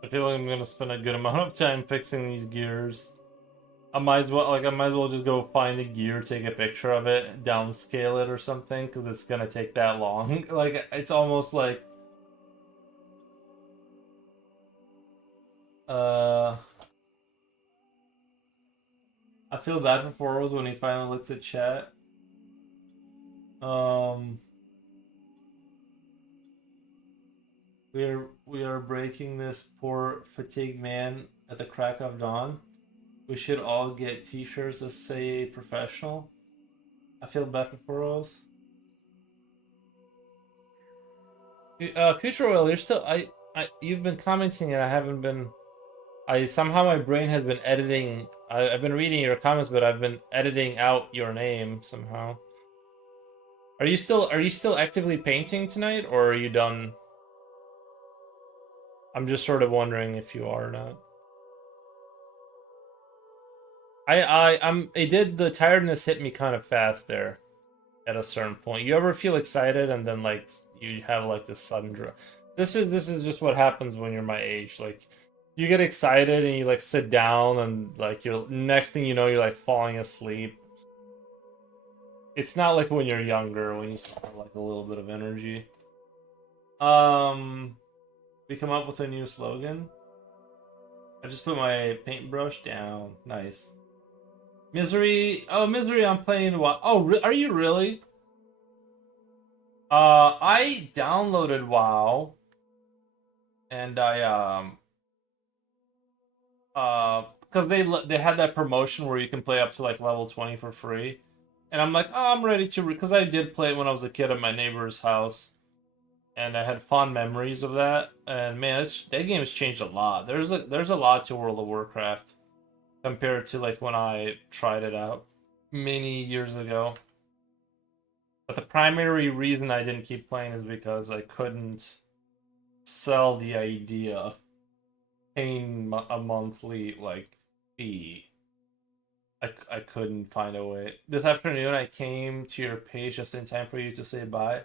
I feel like I'm gonna spend a good amount of time fixing these gears. I might as well just go find the gear, take a picture of it, downscale it or something, because it's gonna take that long. Like, it's almost like I feel bad for Foros when he finally looks at chat. We are breaking this poor fatigued man at the crack of dawn. We should all get t-shirts that say professional. I feel bad for Foros. Future Oil, you're still you've been commenting and I haven't been. Somehow my brain has been editing. I've been reading your comments, but I've been editing out your name somehow. Are you still actively painting tonight, or are you done? I'm just sort of wondering if you are or not. The tiredness hit me kind of fast there at a certain point. You ever feel excited and then like you have like this sudden drop? This is just what happens when you're my age. Like you get excited and you like sit down and like you're next thing you know you're like falling asleep. It's not like when you're younger when you still have like a little bit of energy. We come up with a new slogan. I just put my paintbrush down. Nice. Misery. Oh, Misery. I'm playing WoW. Oh, are you really? I downloaded WoW, and I because they had that promotion where you can play up to like level 20 for free, and I'm like, oh, I'm ready to because I did play it when I was a kid at my neighbor's house. And I had fond memories of that. And man, that game has changed a lot. There's a lot to World of Warcraft compared to like when I tried it out many years ago. But the primary reason I didn't keep playing is because I couldn't sell the idea of paying a monthly like fee. I couldn't find a way. This afternoon I came to your page just in time for you to say bye.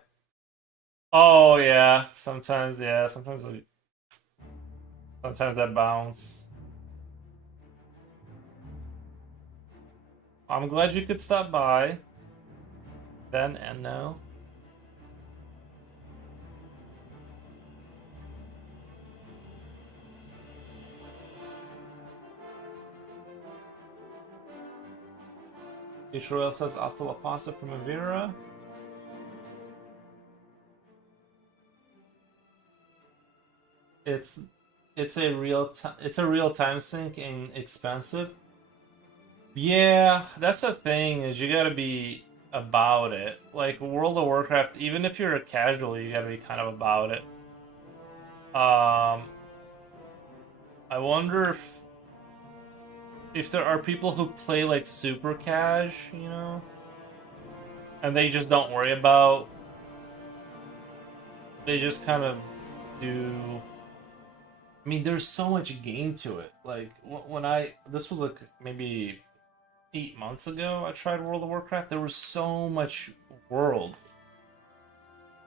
Oh yeah, sometimes sometimes that bounce. I'm glad you could stop by. Then and now. Israel says hasta la pasta primavera. It's a real time sink and expensive. Yeah, that's the thing is you gotta be about it. Like World of Warcraft, even if you're a casual, you gotta be kind of about it. I wonder if there are people who play like super cash, you know, and they just don't worry about. They just kind of do. I mean, there's so much game to it. Like when this was like maybe 8 months ago, I tried World of Warcraft. There was so much world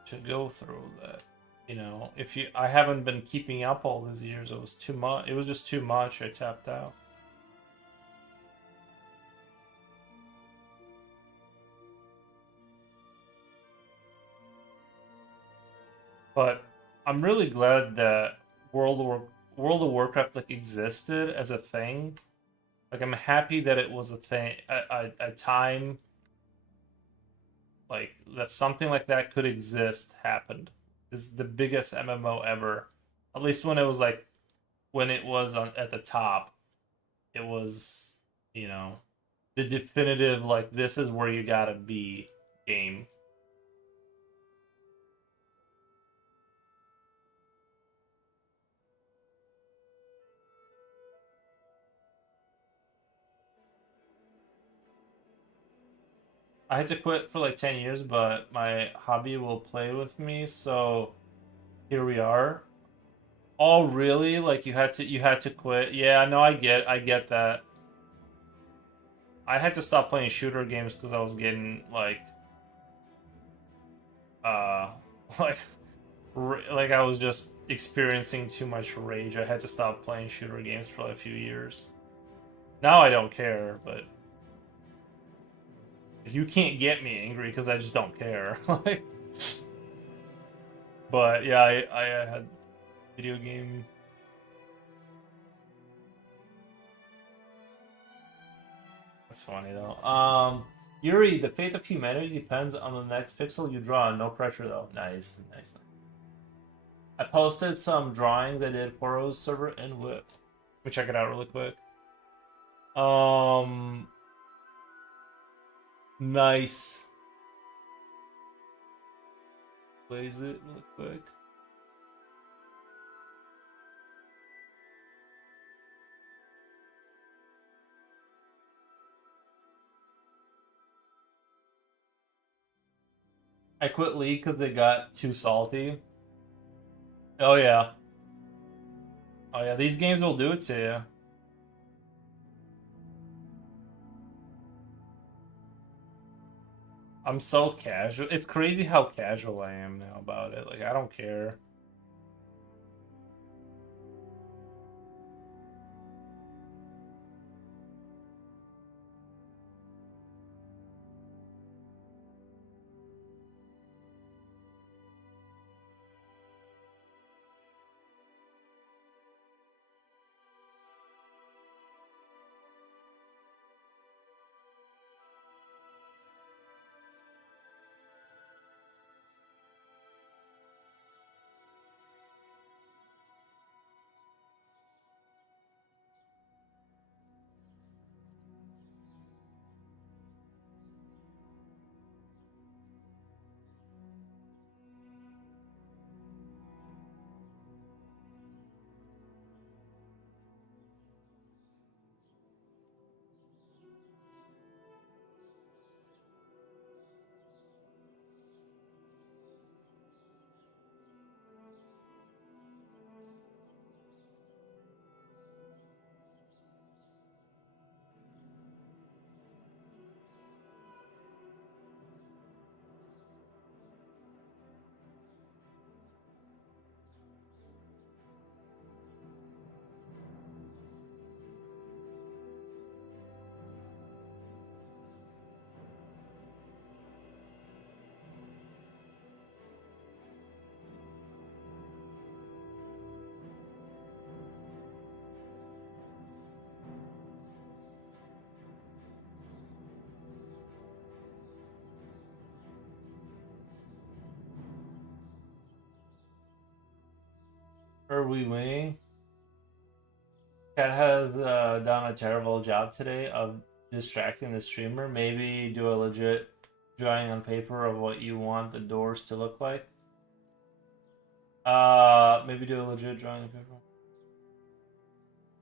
to go through that, you know. I haven't been keeping up all these years. It was too much. It was just too much. I tapped out. But I'm really glad that World of Warcraft like existed as a thing. Like I'm happy that it was a thing, a time like that something like that could exist happened. This is the biggest MMO ever. At least when it was like when it was at the top, it was, you know, the definitive like this is where you gotta be game. I had to quit for like 10 years, but my hobby will play with me, so here we are. Oh, really? Like you had to quit? Yeah, no, I get that. I had to stop playing shooter games because I was getting like like like I was just experiencing too much rage. I had to stop playing shooter games for like a few years. Now I don't care, but you can't get me angry because I just don't care. Like, but yeah, I had video game. That's funny though. Yuri, the fate of humanity depends on the next pixel you draw. No pressure though. Nice, nice. I posted some drawings I did for Rose server in Whip. Let me check it out really quick. Nice. Plays it real quick. I quit League because they got too salty. Oh yeah. Oh yeah, these games will do it to you. I'm so casual. It's crazy how casual I am now about it. Like, I don't care. Are we winning? Cat has done a terrible job today of distracting the streamer. Maybe do a legit drawing on paper of what you want the doors to look like. Maybe do a legit drawing on paper.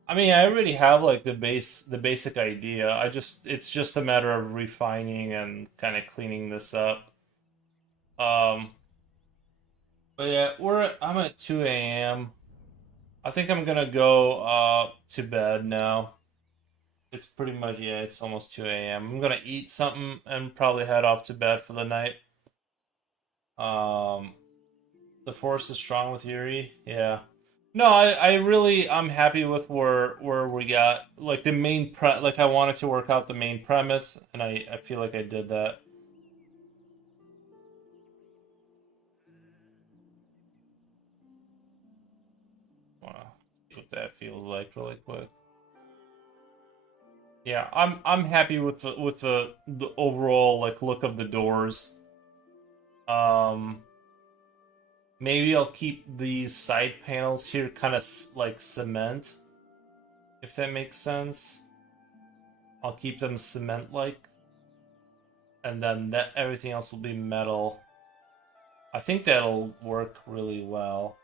I mean, I already have like the basic idea. It's just a matter of refining and kind of cleaning this up. But yeah, I'm at 2 a.m. I think I'm gonna go to bed now. It's pretty much, yeah, it's almost 2 a.m. I'm gonna eat something and probably head off to bed for the night. Um, the force is strong with Yuri. Yeah. No, I'm happy with where we got like the like I wanted to work out the main premise, and I feel like I did that. Wow, see what that feels like really quick. Yeah, I'm happy with the overall like look of the doors. Um, Maybe I'll keep these side panels here kind of like cement, if that makes sense. I'll keep them cement-like, and then that everything else will be metal. I think that'll work really well.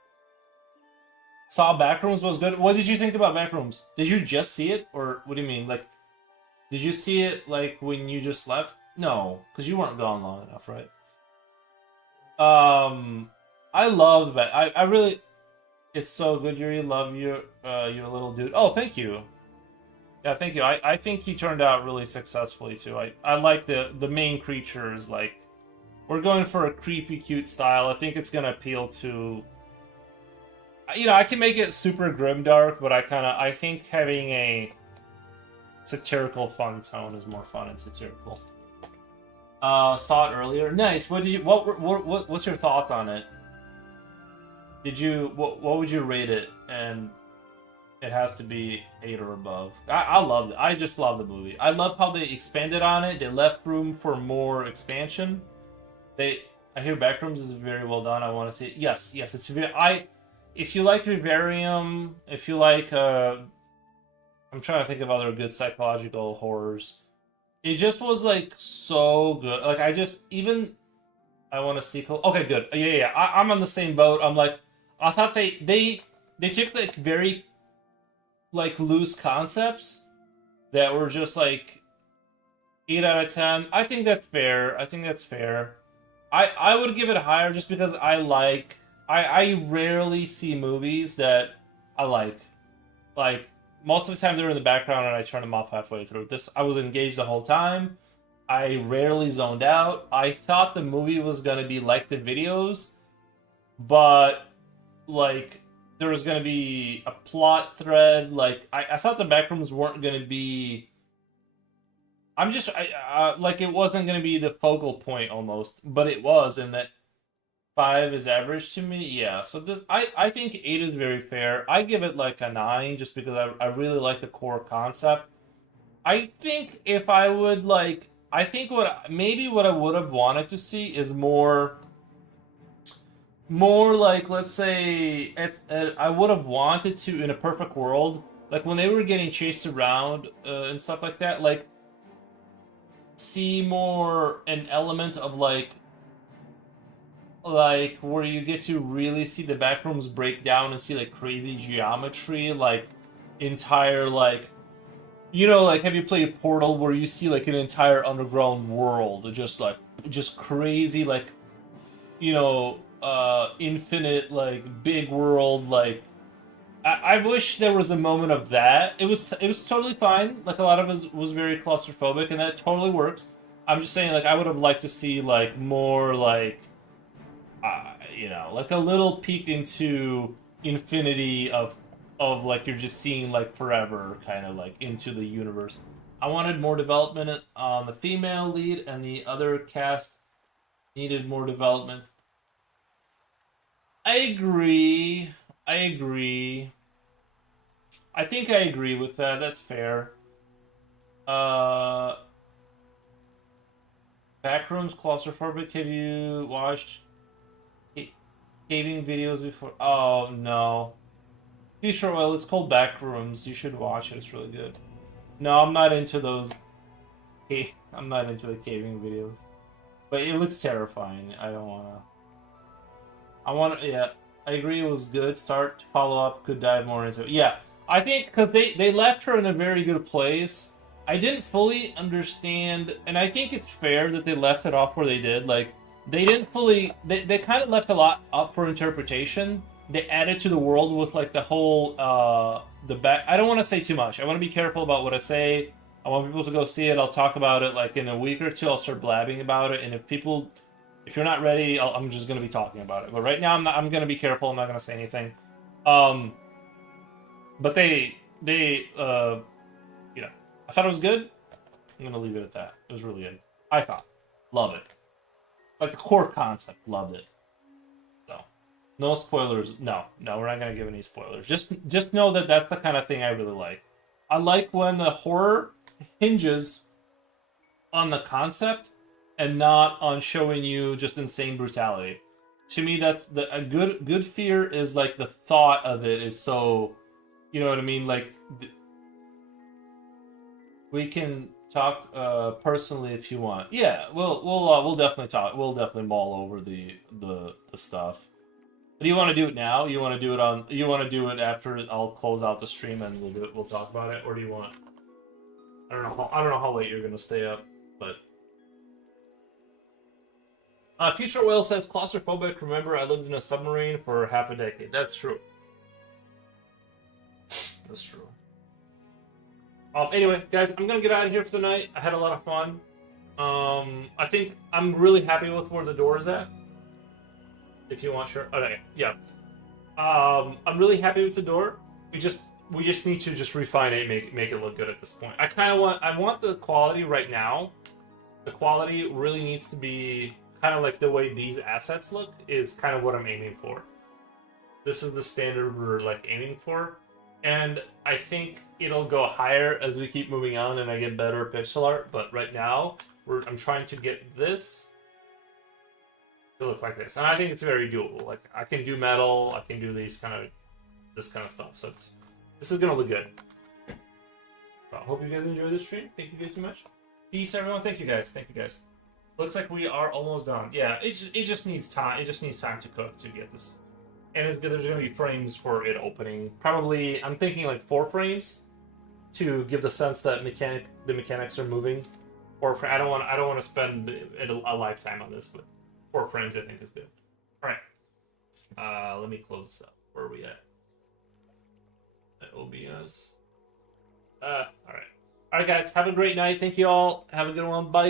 Saw Backrooms was good. What did you think about Backrooms? Did you just see it, or what do you mean? Like, did you see it like when you just left? No, because you weren't gone long enough, right? I love that. I really, it's so good. Yuri, love your little dude. Oh, thank you. Yeah, thank you. I think he turned out really successfully too. I like the main creatures like we're going for a creepy, cute style. I think it's gonna appeal to. You know, I can make it super grimdark, but I think having a satirical, fun tone is more fun and satirical. Saw it earlier. Nice. What's your thoughts on it? What would you rate it? And it has to be 8 or above. I loved it. I just love the movie. I love how they expanded on it. They left room for more expansion. I hear Backrooms is very well done. I want to see it. Yes, it's very. If you like Vivarium, if you like, I'm trying to think of other good psychological horrors. It just was like so good. Like I want a sequel. Okay, good. Yeah. I'm on the same boat. I'm like, I thought they took like very like loose concepts that were just like 8 out of 10. I think that's fair. I would give it higher just because I rarely see movies that I like. Like, most of the time they're in the background and I turn them off halfway through. This, I was engaged the whole time. I rarely zoned out. I thought the movie was going to be like the videos, but, like, there was going to be a plot thread. Like, I thought the Backrooms weren't going to be... like, it wasn't going to be the focal point almost, but it was, in that 5 is average to me. Yeah, so this I think 8 is very fair. I give it like a 9 just because I really like the core concept. I think if I would like, I think what I would have wanted to see is more like, let's say I would have wanted to, in a perfect world, like when they were getting chased around and stuff like that, like see more an element of like where you get to really see the Backrooms break down and see like crazy geometry, like entire like, you know, like have you played Portal where you see like an entire underground world, just crazy, like, you know, infinite like big world, like I wish there was a moment of that. It was totally fine. Like a lot of it was very claustrophobic and that totally works. I'm just saying, like, I would have liked to see like more like you know, like a little peek into infinity of like you're just seeing like forever, kind of like into the universe. I wanted more development on the female lead, and the other cast needed more development. I agree. I think I agree with that. That's fair. Backrooms claustrophobic. Have you watched caving videos before? Oh no. Future Oil, it's called Backrooms. You should watch it. It's really good. No, I'm not into those. I'm not into the caving videos. But it looks terrifying. I don't wanna. Yeah, I agree it was good. Start to follow up. Could dive more into it. Yeah, I think because they left her in a very good place. I didn't fully understand, and I think it's fair that they left it off where they did. Like, they didn't fully... They kind of left a lot up for interpretation. They added to the world with, like, the whole... I don't want to say too much. I want to be careful about what I say. I want people to go see it. I'll talk about it, like, in a week or two. I'll start blabbing about it. And if you're not ready, I'm just going to be talking about it. But right now, I'm going to be careful. I'm not going to say anything. But they you know, I thought it was good. I'm going to leave it at that. It was really good. I thought. Love it. Like, the core concept. Loved it. So, no spoilers. No, we're not going to give any spoilers. Just know that that's the kind of thing I really like. I like when the horror hinges on the concept and not on showing you just insane brutality. To me, that's a good fear is like the thought of it is so, you know what I mean? Like, we can talk personally if you want. Yeah, we'll definitely talk. We'll definitely mull over the stuff. But do you want to do it now? You want to do it You want to do it after I'll close out the stream and we'll do it. We'll talk about it, or do you want? I don't know how late you're gonna stay up, but. Future Whale says, claustrophobic. Remember, I lived in a submarine for half a decade. That's true. That's true. Anyway, guys, I'm gonna get out of here for tonight. I had a lot of fun. I think I'm really happy with where the door is at. If you want, sure. Okay, yeah. I'm really happy with the door. We just need to just refine it, make it look good at this point. I want the quality right now. The quality really needs to be kind of like the way these assets look is kind of what I'm aiming for. This is the standard we're like aiming for, and I think it'll go higher as we keep moving on and I get better pixel art. But right now, I'm trying to get this to look like this, and I think it's very doable. Like I can do metal, I can do this kind of stuff. So this is gonna look good. So I hope you guys enjoy this stream. Thank you guys too much. Peace, everyone. Thank you guys. Thank you guys. Looks like we are almost done. Yeah, it just needs time. It just needs time to cook to get this. And there's gonna be frames for it opening. Probably, I'm thinking like 4 frames to give the sense that the mechanics are moving. Or I don't want to spend a lifetime on this, but 4 frames I think is good. All right. Let me close this up. Where are we at? At OBS. All right. All right, guys. Have a great night. Thank you all. Have a good one. Bye.